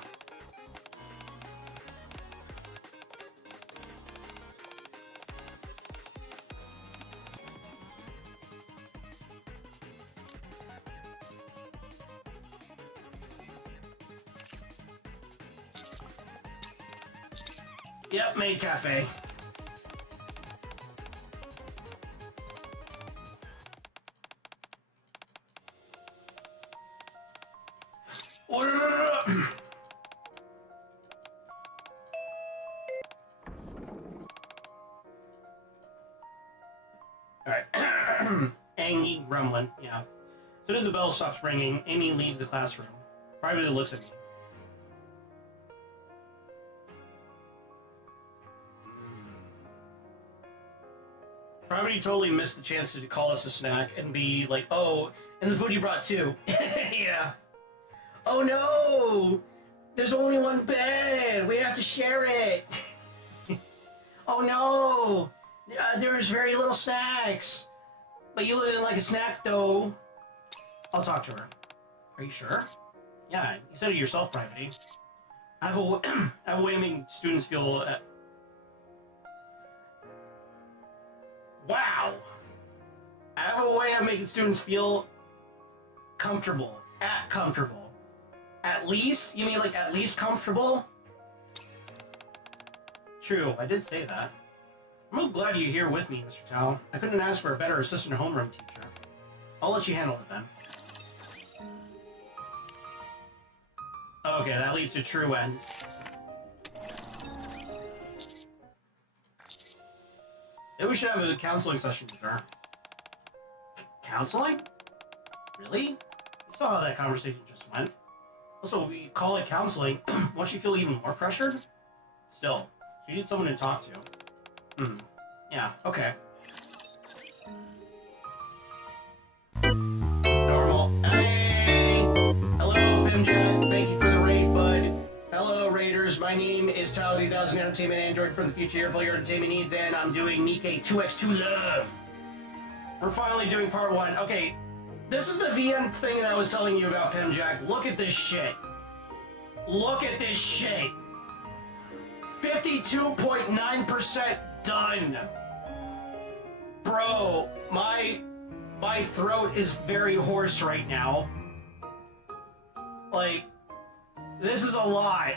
Yep, maid cafe. Alright. Angie Gremlin, yeah. As soon as the bell stops ringing, Amy leaves the classroom. Privately looks at me. Gravity totally missed the chance to call us a snack and be like, oh, and the food you brought too. Yeah. Oh no! There's only one bed! We have to share it! Oh no! There's very little snacks! But you look like a snack though. I'll talk to her. Are you sure? Yeah, you said it yourself, Gravity. I have a way of making students feel... Wow! I have a way of making students feel comfortable. Comfortable. At least? You mean like at least comfortable? True, I did say that. I'm real glad you're here with me, Mr. Tao. I couldn't ask for a better assistant homeroom teacher. I'll let you handle it then. Okay, that leads to true end. Maybe we should have a counseling session with her. Counseling? Really? You saw how that conversation just went. Also, if we call it counseling, won't she feel even more pressured? Still, she needs someone to talk to. Yeah, okay. Normal. Hey! Hello, Pimjack. Thank you for the raid, bud. Hello, Raiders. My name is Tao 3000 Entertainment Android from the future here for your entertainment needs, and I'm doing NIKKE 2x2 Love. We're finally doing part 1. Okay, this is the VN thing that I was telling you about, Pimjack. Look at this shit. Look at this shit. 52.9% done. Bro, my throat is very hoarse right now. Like, this is a lot.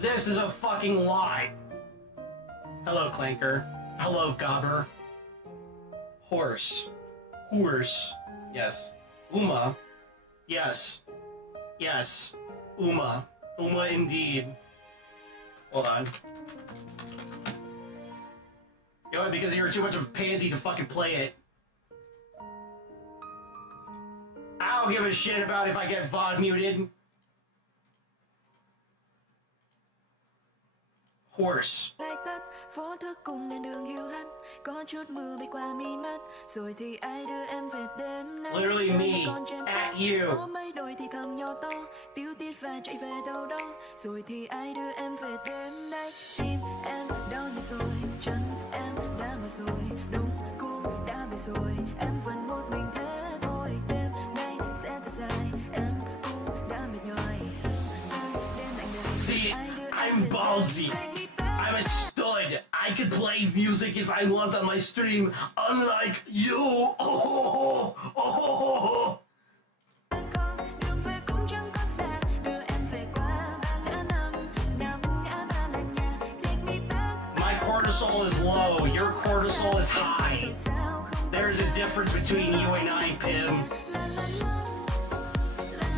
This is a fucking lot. Hello, Clanker. Hello, Gobber. Horse. Horse. Yes. Uma. Yes. Yes. Uma. Uma indeed. Hold on. You know what? Because you're too much of a pansy to fucking play it. I don't give a shit about if I get VOD muted. Horse. Lai tắt phố thức cùng đèn đường hiu hắt, có chút mưa bay qua mi mắt, rồi thì ai đưa em về đêm nay. Literally Rơi me con trên at phố, you. có mấy đôi thì thầm nhỏ to, tiếu tiết và chạy về đâu đó, rồi thì ai đưa em về đêm nay. Tim em đau như rồi, chân em đã mỏi rồi, đúng cũng đã về rồi, em vẫn một mình thế thôi. Đêm nay sẽ thật dài, em cũng đã mệt nhòi, sương rơi đêm lạnh đời. See, Ai đưa em I'm về ballsy. đêm nay. I'm a stud. I could play music if I want on my stream, unlike you. Oh, oh, oh. Con đường về cũng chẳng có xa, đưa em về qua ba ngã năm, năm ngã ba là nhà. Take me back. My cortisol is low. Your cortisol is high. Rồi sao không There's a difference between you and I, Pim. la la la la la la la.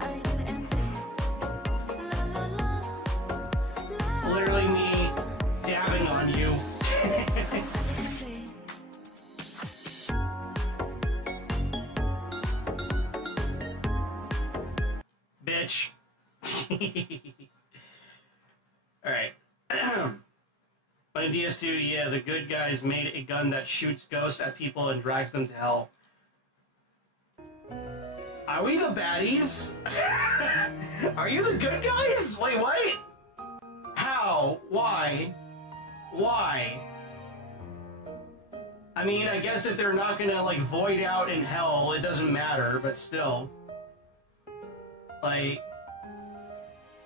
Ai đưa em về la la la la. Literally me dabbing on you. Bitch. Alright. On DS2, yeah, the good guys made a gun that shoots ghosts at people and drags them to hell. Are we the baddies? Are you the good guys? Wait, what? How? Why? Why? I mean, I guess if they're not gonna, like, void out in hell, it doesn't matter, but still. Like,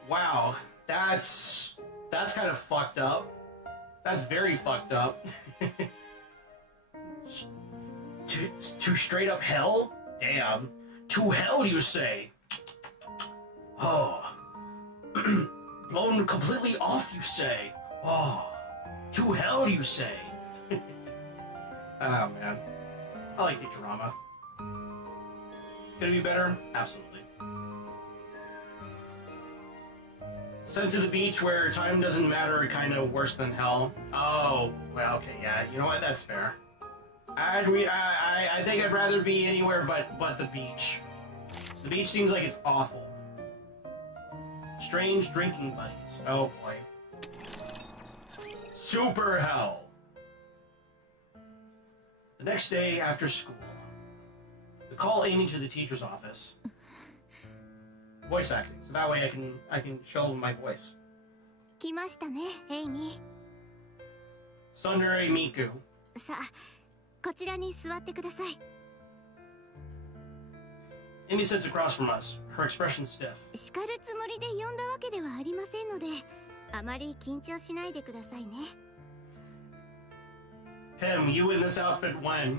wow, that's kind of fucked up. That's very fucked up. to straight up hell? Damn. To hell, you say? Oh. Blown completely off, you say? Oh. To hell, you say? Oh, man. I like the drama. Could it be better? Absolutely. Sent to the beach where time doesn't matter, kind of worse than hell. Oh, well, okay, yeah. You know what? That's fair. I think I'd rather be anywhere but the beach. The beach seems like it's awful. Strange drinking buddies. Oh boy. Super hell. The next day after school, we call Amy to the teacher's office. Voice acting, so that way I can show my voice. 来ましたね、エイミ Sundere Miku. ー。さあ、こちらに座ってください。 Amy sits across from us, her expression stiff. 叱るつもりで呼んだわけではありませんので、あまり緊張しないでくださいね。 Pim, you in this outfit when?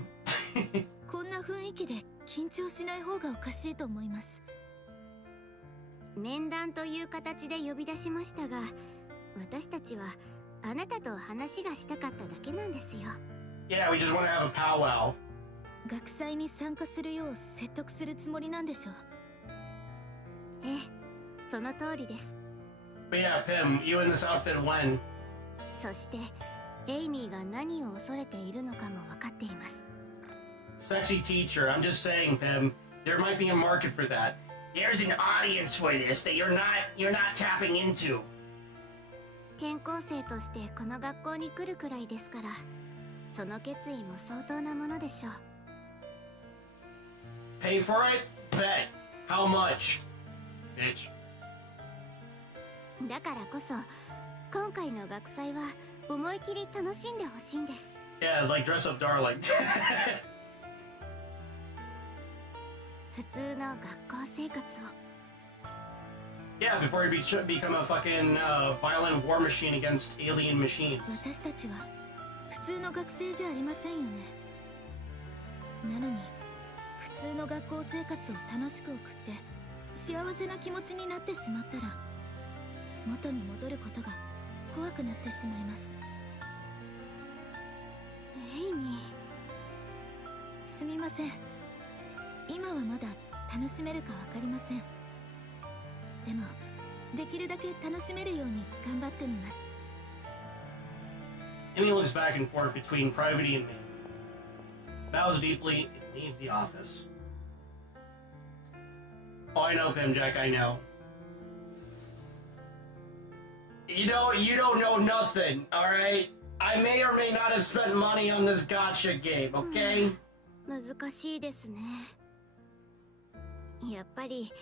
こんな雰囲気で緊張しない方がおかしいと思います。面談という形で呼び出しましたが、私たちはあなたと話がしたかっただけなんですよ。 Yeah, we just want to have a powwow. 学祭に参加するよう説得するつもりなんでしょう。ええ、その通りです。 But yeah, Pim, you in this outfit when? そしてエイミーが何を恐れているのかも分かっています。 Sexy teacher, I'm just saying, Pim, there might be a market for that. There's an audience for this that you're not tapping into. 転校生としてこの学校に来るくらいですから、その決意も相当なものでしょう。 Pay for it? Bet. How much? Bitch. だからこそ今回の学祭は思い切り楽しんでほしいんです。 Yeah, like dress up darling. 普通の学校生活を。 Yeah, before you become a fucking violent war machine against alien machines. 私たちは普通の学生じゃありませんよね。なのに普通の学校生活を楽しく送って幸せな気持ちになってしまったら元に戻ることが怖くなってしまいます。エイミすみません。今はまだ楽しめるかわかりません。でもできるだけ楽しめるように頑張ってみます。 Amy looks back and forth between Private and me. Bows deeply and leaves the office. Oh, I know, Pimjack, I know. you don't know nothing, alright? I may or may not have spent money on this gotcha game, okay? 難しいですね。やっぱり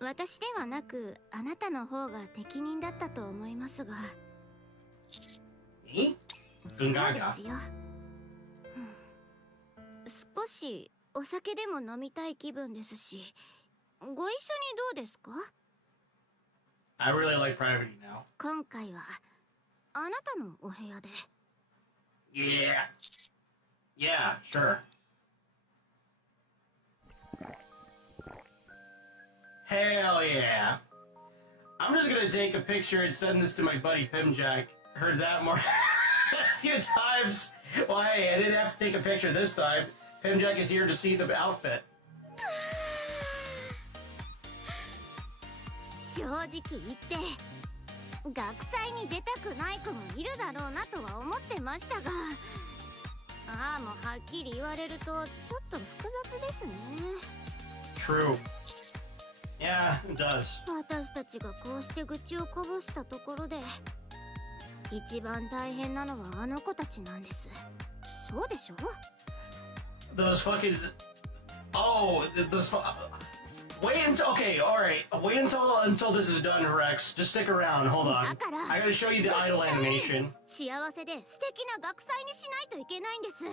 私ではなくあなたの方が適任だったと思いますが。Me? そうですよ。少しお酒でも飲みたい気分ですし、ご一緒にどうですか？ I really like privacy now. 今回はあなたのお部屋で。Yeah. Yeah, sure. Hell yeah. I'm just gonna take a picture and send this to my buddy Pimjack. Heard that more a few times. Well, hey, I didn't have to take a picture this time. Pimjack is here to see the outfit. 正直言って学祭に出たくない子もいるだろうなとは思ってましたが、ああもはっきり言われるとちょっと複雑ですね。 True. Yeah, it does. 私たちがこうして愚痴をこぼしたところで一番大変なのはあの子たちなんです。そうでしょ？ Those fucking... Oh, those... Wait until... Okay, alright. Wait until this is done, Rex. Just stick around. Hold on. I gotta show you the idle animation. 幸せで素敵な学祭にしないといけないんです。外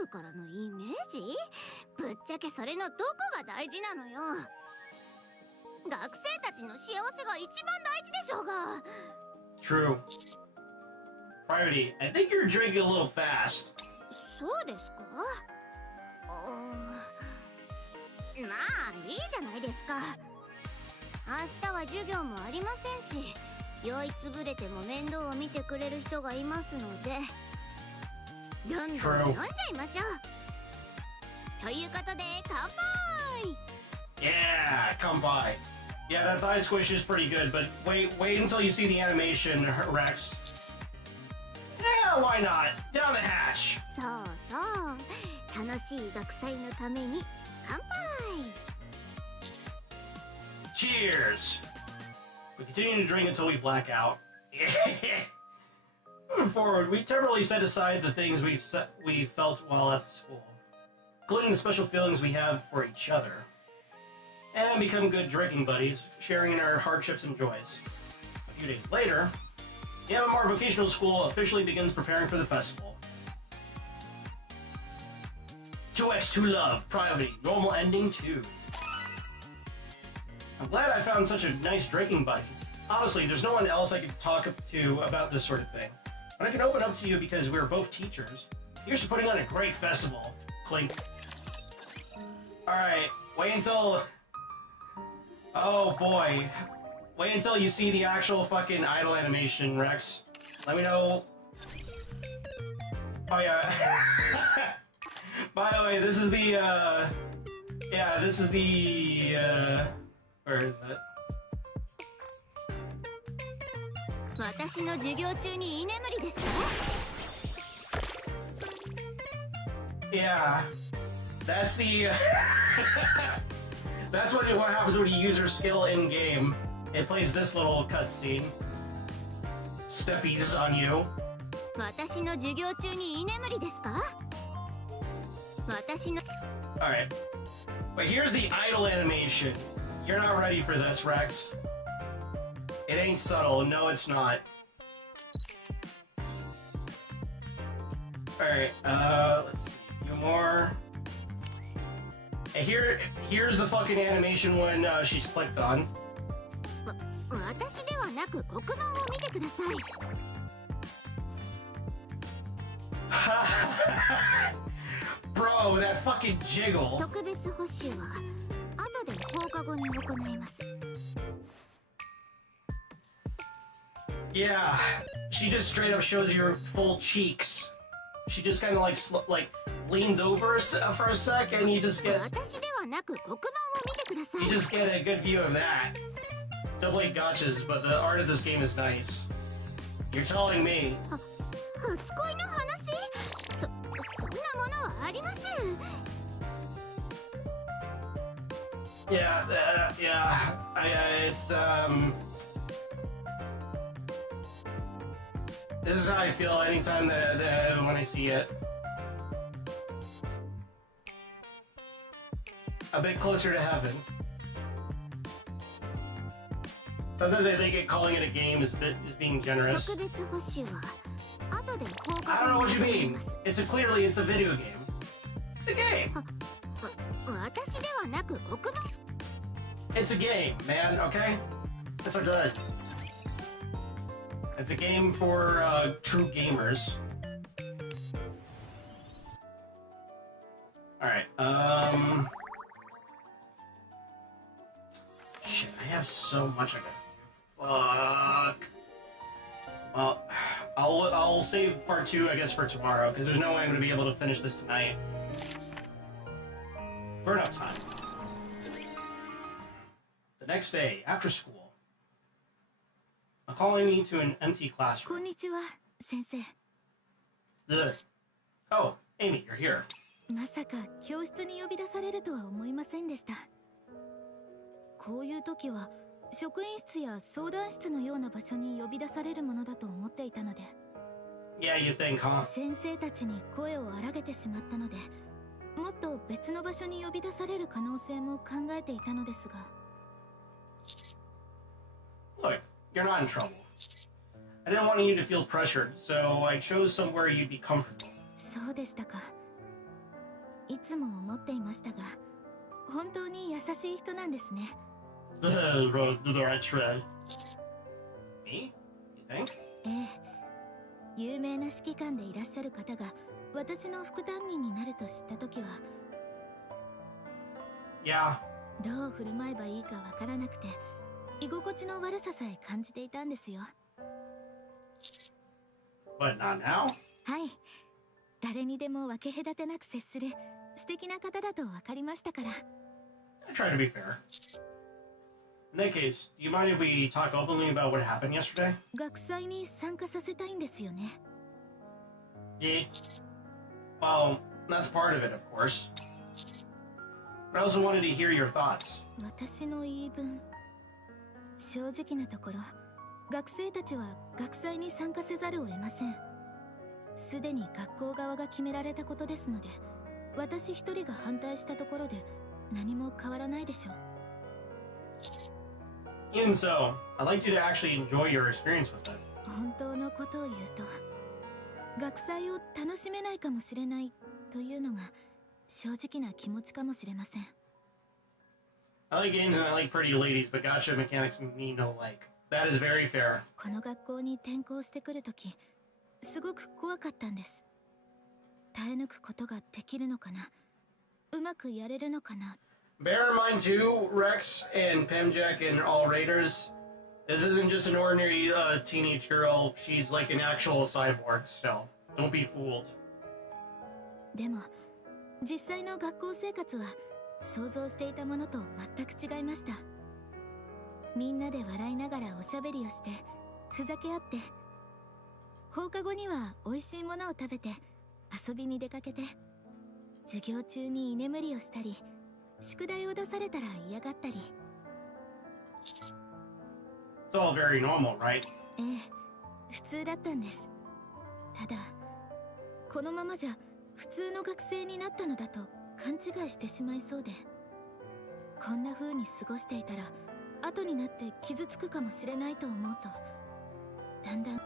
部からのイメージ？ぶっちゃけそれのどこが大事なのよ。学生たちの幸せが一番大事でしょうが。 True. Priority, I think you're drinking a little fast. そうですか？まあいいじゃないですか。明日は授業もありませんし、酔いつぶれても面倒を見てくれる人がいますので、どんどん飲んじゃいましょう。ということで乾杯！ Yeah, come by. Yeah, that thigh squish is pretty good, but wait until you see the animation, Rex. Yeah, why not? Down the hatch. そうそう、楽しい学祭のために乾杯！ Cheers. We continue to drink until we black out. Moving forward, we temporarily set aside the things we felt while at school, including the special feelings we have for each other, and become good drinking buddies, sharing in our hardships and joys. A few days later, the Amamar Vocational School officially begins preparing for the festival. 2x2 Love, Priority, Normal Ending 2. I'm glad I found such a nice drinking buddy. Honestly, there's no one else I could talk to about this sort of thing. But I can open up to you because we're both teachers. Here's to putting on a great festival. Clink. Alright, wait until... Oh boy. Wait until you see the actual fucking idle animation, Rex. Let me know... Oh yeah. By the way, this is the, yeah, this is the, where is it? 私の授業中に居眠りですか？ Yeah, that's the, that's what happens when you use your skill in game. It plays this little cutscene. Steppies on you. 私の授業中に居眠りですか？私の Alright. But here's the idle animation. You're not ready for this, Rex. It ain't subtle. No, it's not. Alright, let's see. A few more. And here's the fucking animation when she's clicked on. 私ではなく黒板を見てください。Bro, that fucking jiggle. 特別補習は後で放課後に行います。 Yeah, she just straight up shows your full cheeks. She just kind of like leans over for a sec, and you just get 私ではなく黒板を見てください。 you just get a good view of that. Double-A gotchas, but the art of this game is nice. You're telling me. 初恋の話？そんなものはありません。 Yeah, yeah. It's This is how I feel anytime when I see it. A bit closer to heaven. Sometimes I think calling it a game is being generous. I don't know what you mean. It's a video game. It's a game. It's a game, man, okay? It's good. It's a game for true gamers. Alright, shit, I have so much I gotta do. Fuck. Well, I'll save part 2, I guess, for tomorrow, because there's no way I'm gonna be able to finish this tonight. Burn up time. The next day, after school, I'm calling me to an empty classroom. Ugh. Oh, Amy, you're here. まさか教室に呼び出されるとは思いませんでした。こういう時は職員室や相談室のような場所に呼び出されるものだと思っていたので。Yeah, you think, huh? 先生たちに声を荒げてしまったので、もっと別の場所に呼び出される可能性も考えていたのですが。Look, you're not in trouble. I didn't want you to feel pressured, so I chose somewhere you'd be comfortable. そうでしたか。いつも思っていましたが、本当に優しい人なんですね。The right tread. Me? You think? ええ、有名な指揮官でいらっしゃる方が私の副担任になると知ったときは、Yeah. どう振る舞えばいいかわからなくて、居心地の悪ささえ感じていたんですよ。But not now? はい。誰にでも分け隔てなく接する素敵な方だと分かりましたから。I try to be fair. In that case, do you mind if we talk openly about what happened yesterday? 学祭に参加させたいんですよね。Yeah. Well, that's part of it, of course. But I also wanted to hear your thoughts. 私の言い分。正直なところ、学生たちは学祭に参加せざるを得ません。すでに学校側が決められたことですので、私一人が反対したところで何も変わらないでしょう。Even so, I'd like you to actually enjoy your experience with it. 本当のことを言うと、学祭を楽しめないかもしれないというのが正直な気持ちかもしれません。I like games and I like pretty ladies, but gotcha mechanics mean no like. That is very fair. この学校に転校してくるとき、すごく怖かったんです。耐え抜くことができるのかな、うまくやれるのかな。Bear in mind too, Rex and Pemjack and all Raiders, this isn't just an ordinary teenage girl. She's like an actual cyborg still. Don't be fooled. でも、実際の学校生活は想像していたものと全く違いました。みんなで笑いながらおしゃべりをして、ふざけ合って、放課後には美味しいものを食べて遊びに出かけて、授業中に居眠りをしたり、宿題を出されたら嫌がったり。It's all very normal, right? ええ、普通だったんです。ただ、このままじゃ普通の学生になったのだと勘違いしてしまいそうで、こんな風に過ごしていたら後になって傷つくかもしれないと思うと、だんだん。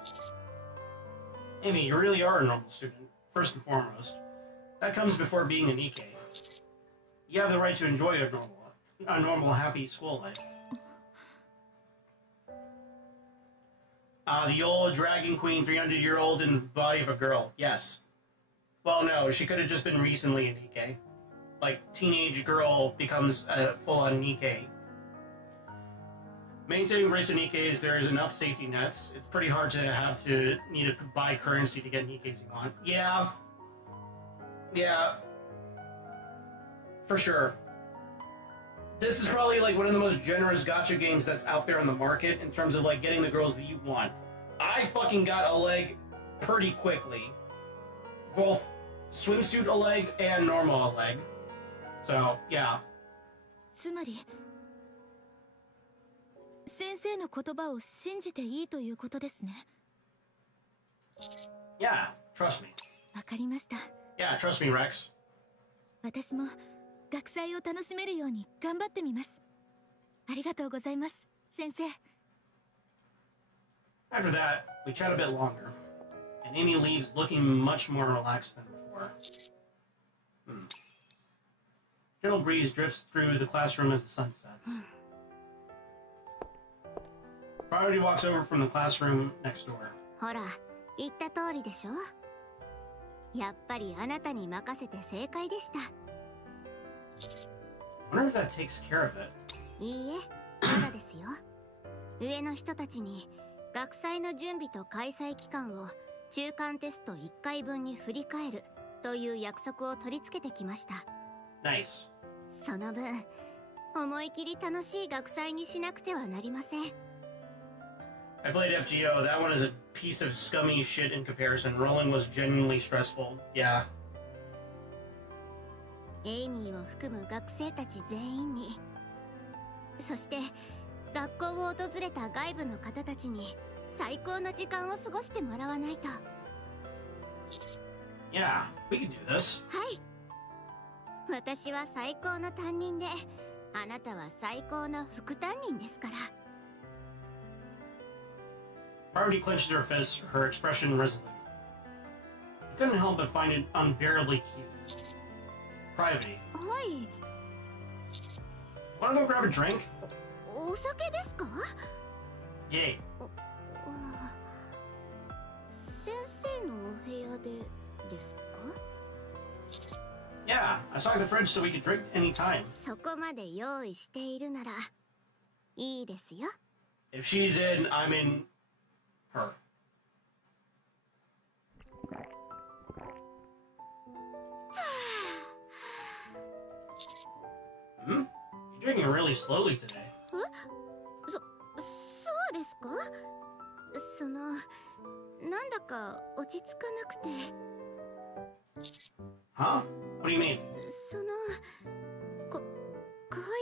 Amy, you really are a normal student, first and foremost. That comes before being a Nikke. You have the right to enjoy a normal, happy school life. The old dragon queen, 300-year-old in the body of a girl. Yes. Well, no, she could have just been recently a Nikke. Like, teenage girl becomes a full-on Nikke. Main saving grace of Nikke is there is enough safety nets. It's pretty hard to need to buy currency to get Nikkes you want. Yeah. Yeah. For sure. This is probably like one of the most generous gacha games that's out there on the market in terms of like getting the girls that you want. I fucking got a leg pretty quickly. Both swimsuit a leg and normal a leg. So, yeah. つまり、先生の言葉を信じていいということですね。Yeah, trust me. わかりました。 Yeah, trust me, Rex. 私も学祭を楽しめるように頑張ってみます。ありがとうございます、先生。 After that, we chat a bit longer, and Amy leaves looking much more relaxed than before. Gentle breeze drifts through the classroom as the sun sets. Priority walks over from the classroom next door. ほら、言った通りでしょ。やっぱりあなたに任せて正解でした。 Wonder if that takes care of it. いいえ、まだですよ。上の人たちに学祭の準備と開催期間を中間テスト1回分に振り返るという約束を取り付けてきました。 Nice. その分、思い切り楽しい学祭にしなくてはなりません。 I played FGO. That one is a piece of scummy shit in comparison. Rolling was genuinely stressful. Yeah. エイミーを含む学生たち全員に、そして学校を訪れた外部の方たちに最高の時間を過ごしてもらわないと。 Yeah, we can do this. はい。私は最高の担任で、あなたは最高の副担任ですから。 Priority clenches her fists, her expression resolute. I couldn't help but find it unbearably cute. Priority. はい。 Wanna go grab a drink? お酒ですか？ Yay. 先生のお部屋でですか？ Yeah, I stocked the fridge so we could drink anytime. そこまで用意しているならいいですよ。 If she's in, I'm in her. You're drinking really slowly today. そうですか？なんだか落ち着かなくて。 Huh? What do you mean? こう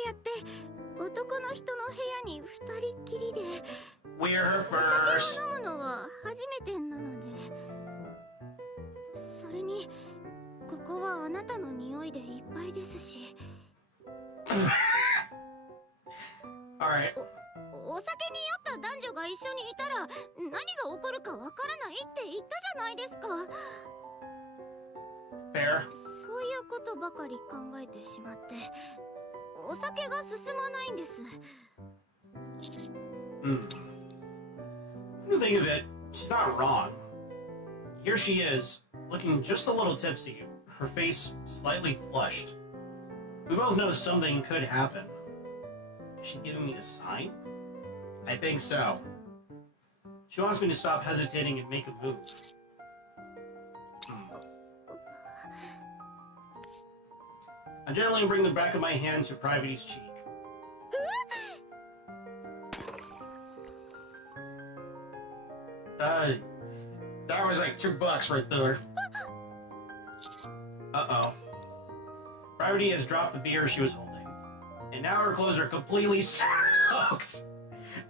やって男の人の部屋に二人っきりで We're her お first. 酒を飲むのは初めてなので、それにここはあなたの匂いでいっぱいですし。 Alright. お酒に酔った男女が一緒にいたら何が起こるかわからないって言ったじゃないですか。 Fair. そういうことばかり考えてしまってお酒が進まないんです。 Come to think of it, she's not wrong. Here she is, looking just a little tipsy, her face slightly flushed. We both know something could happen. Is she giving me a sign? I think so. She wants me to stop hesitating and make a move. I gently bring the back of my hand to Private's cheek. That was like $2 right there. Uh-oh. Private has dropped the beer she was holding. And now her clothes are completely soaked.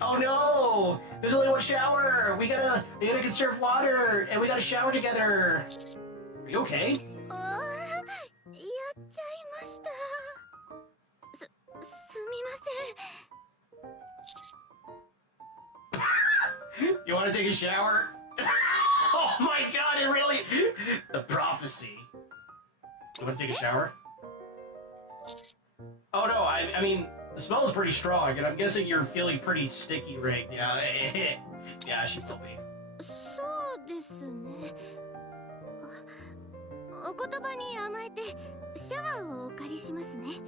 Oh no! There's only one shower! We gotta conserve water, and we gotta shower together! Are you okay? やっちゃいました。すみません。 You wanna take a shower? Oh my god, it really... The prophecy. You wanna take a shower? Oh no, I mean, the smell is pretty strong, and I'm guessing you're feeling pretty sticky right now. Yeah, she will be. そうですね。お言葉に甘えてシャワーをお借りしますね。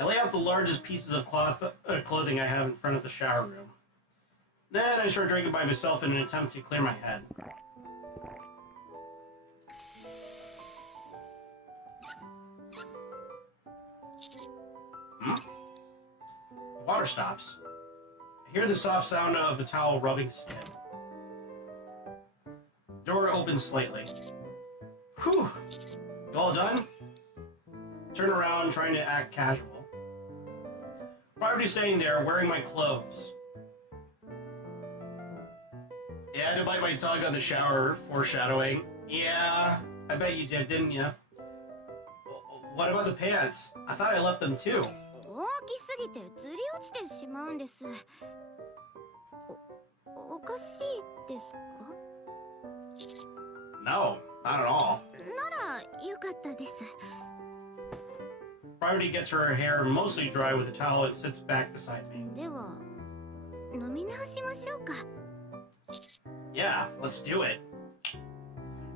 I lay out the largest pieces of clothing I have in front of the shower room. Then I start drinking by myself in an attempt to clear my head. The water stops. I hear the soft sound of a towel rubbing skin. The door opens slightly. Whew! You all done? turn around, trying to act casual. Private's staying there, wearing my clothes. Yeah, I had to bite my tongue on the shower, foreshadowing. Yeah, I bet you did, didn't you? What about the pants? I thought I left them too. 大きすぎてずり落ちてしまうんです。おかしいですか？ No, not at all. ならよかったです。 Private gets her hair mostly dry with a towel and sits back beside me. では飲み直しましょうか。 Yeah, let's do it.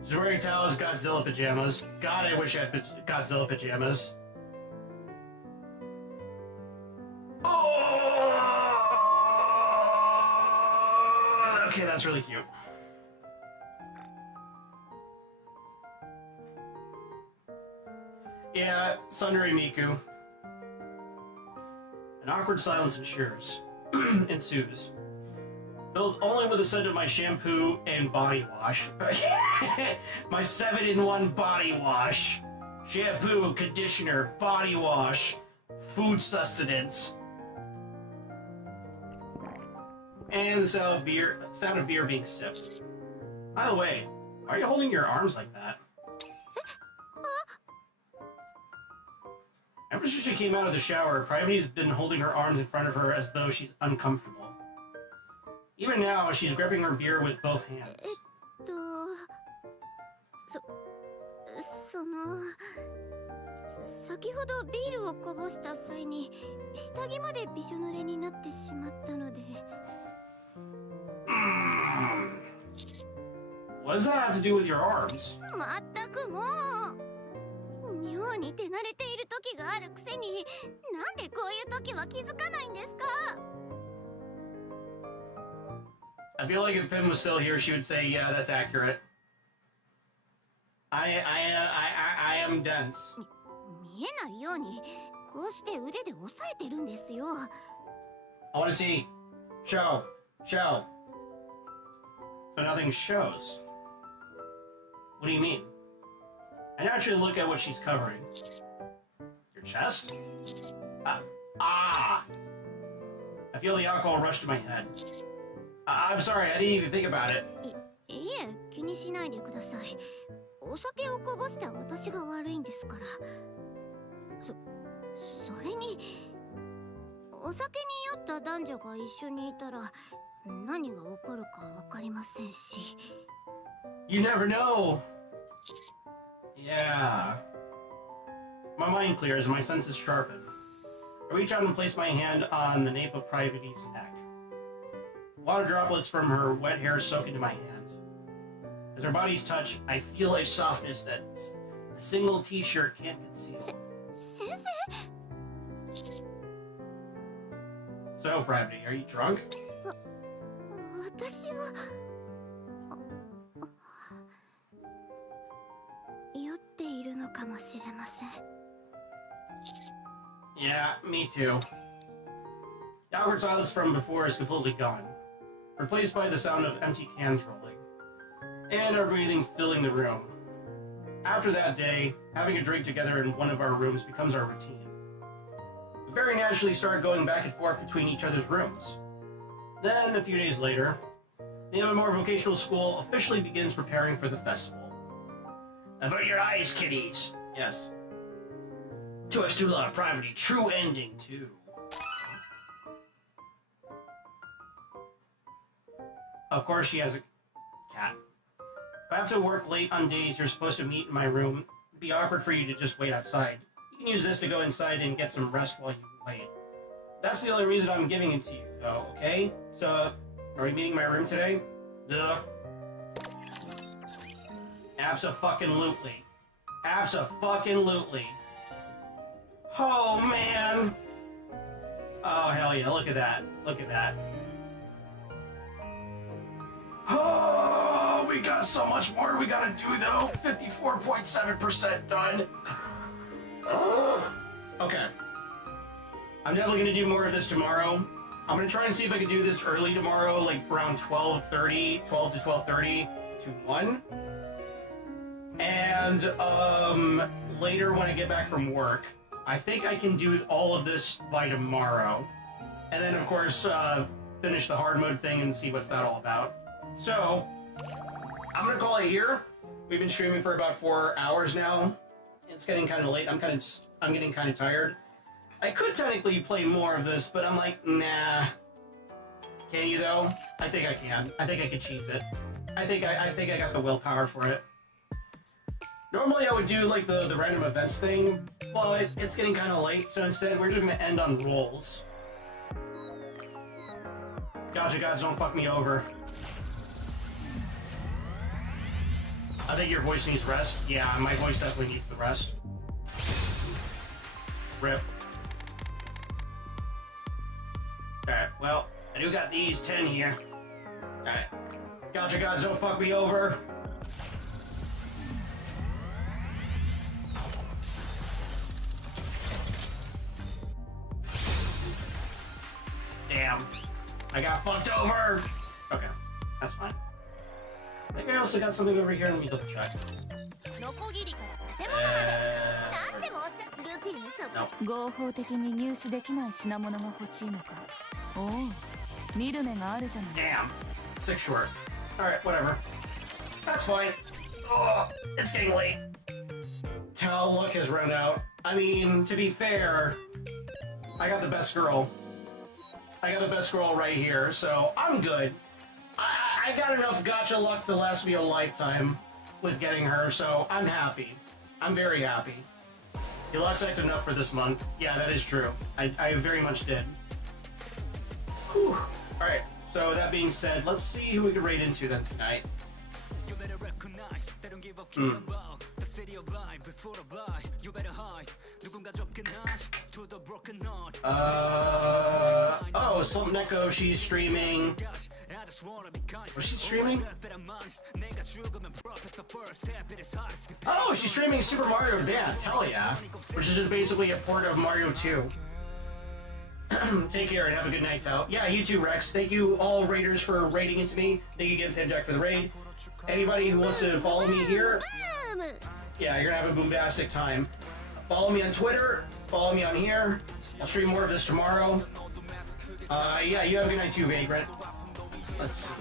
She's wearing towels, Godzilla pajamas. God, I wish I had Godzilla pajamas. Oh! Okay, that's really cute. Yeah, Sundari Miku. An awkward silence ensues. Filled only with the scent of my shampoo and body wash. My 7-in-1 body wash. Shampoo, conditioner, body wash, food sustenance. And the sound of beer being sipped. By the way, why are you holding your arms like that? Ever since she came out of the shower, Private's been holding her arms in front of her as though she's uncomfortable. Even now, she's gripping her beer with both hands. 先ほどビールをこぼした際に下着までびしょ濡れになってしまったので。What does that have to do with your arms? まったくもう妙に手慣れている時があるくせになんでこういう時は気づかないんですか？ I feel like if Pim was still here, she would say, "Yeah, that's accurate." I am dense. 見えないようにこうして腕で押さえてるんですよ。 I want to see. Show. But nothing shows. What do you mean? I naturally look at what she's covering. Your chest? I feel the alcohol rush to my head. I'm sorry, I didn't even think about it. いえ、気にしないでください。お酒をこぼした私が悪いんですから。それにお酒に酔った男女が一緒にいたら何が起こるかわかりませんし。You never know. Yeah. My mind clears and my senses sharpen. I reach out and place my hand on the nape of Private's neck. Water droplets from her wet hair soak into my hand. As our bodies touch, I feel a softness that a single t-shirt can't conceal. 先生？ So, Private, are you drunk? 私は酔っているのかもしれません。 Yeah, me too. The awkward silence from before is completely gone, replaced by the sound of empty cans rolling, and our breathing filling the room. After that day, having a drink together in one of our rooms becomes our routine. We very naturally start going back and forth between each other's rooms. Then, a few days later, the Amamore Vocational School officially begins preparing for the festival. Avert your eyes, kiddies! Yes. 2x2 Love, Private, true ending, too. Of course, she has a cat. If I have to work late on days you're supposed to meet in my room, it'd be awkward for you to just wait outside. You can use this to go inside and get some rest while you wait. That's the only reason I'm giving it to you, though, okay? So, are we meeting in my room today? Duh. Abso-fucking-lutely. Abso-fucking-lutely. Oh, man! Oh, hell yeah, look at that. Look at that. Oh, we got so much more we gotta do, though. 54.7% done. Okay. I'm definitely gonna do more of this tomorrow. I'm gonna try and see if I can do this early tomorrow, like around 12 to 12:30 to 1. And, later when I get back from work. I think I can do all of this by tomorrow. And then, of course, finish the hard mode thing and see what's that all about. So, I'm gonna call it here. We've been streaming for about 4 hours now. It's getting kind of late. I'm getting kind of tired. I could technically play more of this, but I'm like, nah. Can you though? I think I can. I think I could cheese it. I think I got the willpower for it. Normally I would do like the random events thing, but it's getting kind of late, so instead we're just gonna end on rolls. Gotcha, guys, don't fuck me over. I think your voice needs rest. Yeah, my voice definitely needs the rest. Rip. Alright, well, I do got these 10 here. Alright. Gotcha, guys, don't fuck me over. Damn. I got fucked over! Okay, that's fine. I think I also got something over here. Let me double check. No. 合法的に入手できない品物が欲しいのか。おお、見る目があるじゃない。 Damn. 6 short. Alright, whatever. That's fine. Oh, it's getting late. Towel look has run out. I mean, to be fair, I got the best girl. I got the best girl right here, so I'm good. I got enough gacha luck to last me a lifetime with getting her, so I'm happy. I'm very happy. You luck-psyched enough for this month. Yeah, that is true. I very much did. Whew. Alright, so that being said, let's see who we can raid into then tonight. Oh, Slump Neko, she's streaming. Was she streaming? Oh, she's streaming Super Mario Dance, hell yeah. Which is just basically a port of Mario 2. Take care and have a good night, Tal. Yeah, you too, Rex. Thank you all raiders for raiding into me. Thank you again, Pinjack, for the raid. Anybody who wants to follow me here, yeah, you're gonna have a boombastic time. Follow me on Twitter, follow me on here. I'll stream more of this tomorrow. Yeah, you have a good night too, Vagrant. Let's see.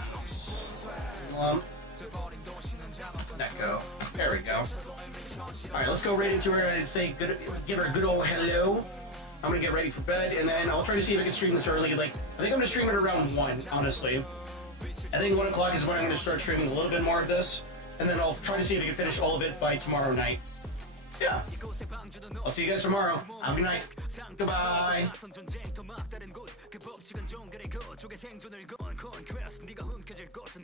That go. There we go. Alright, let's go right into her and say good, give her a good old hello. I'm gonna get ready for bed, and then I'll try to see if I can stream this early. Like, I think I'm gonna stream it around 1, honestly. I think 1 o'clock is when I'm gonna start streaming a little bit more of this, and then I'll try to see if I can finish all of it by tomorrow night. Yeah. I'll see you guys tomorrow. Have a good night. Goodbye.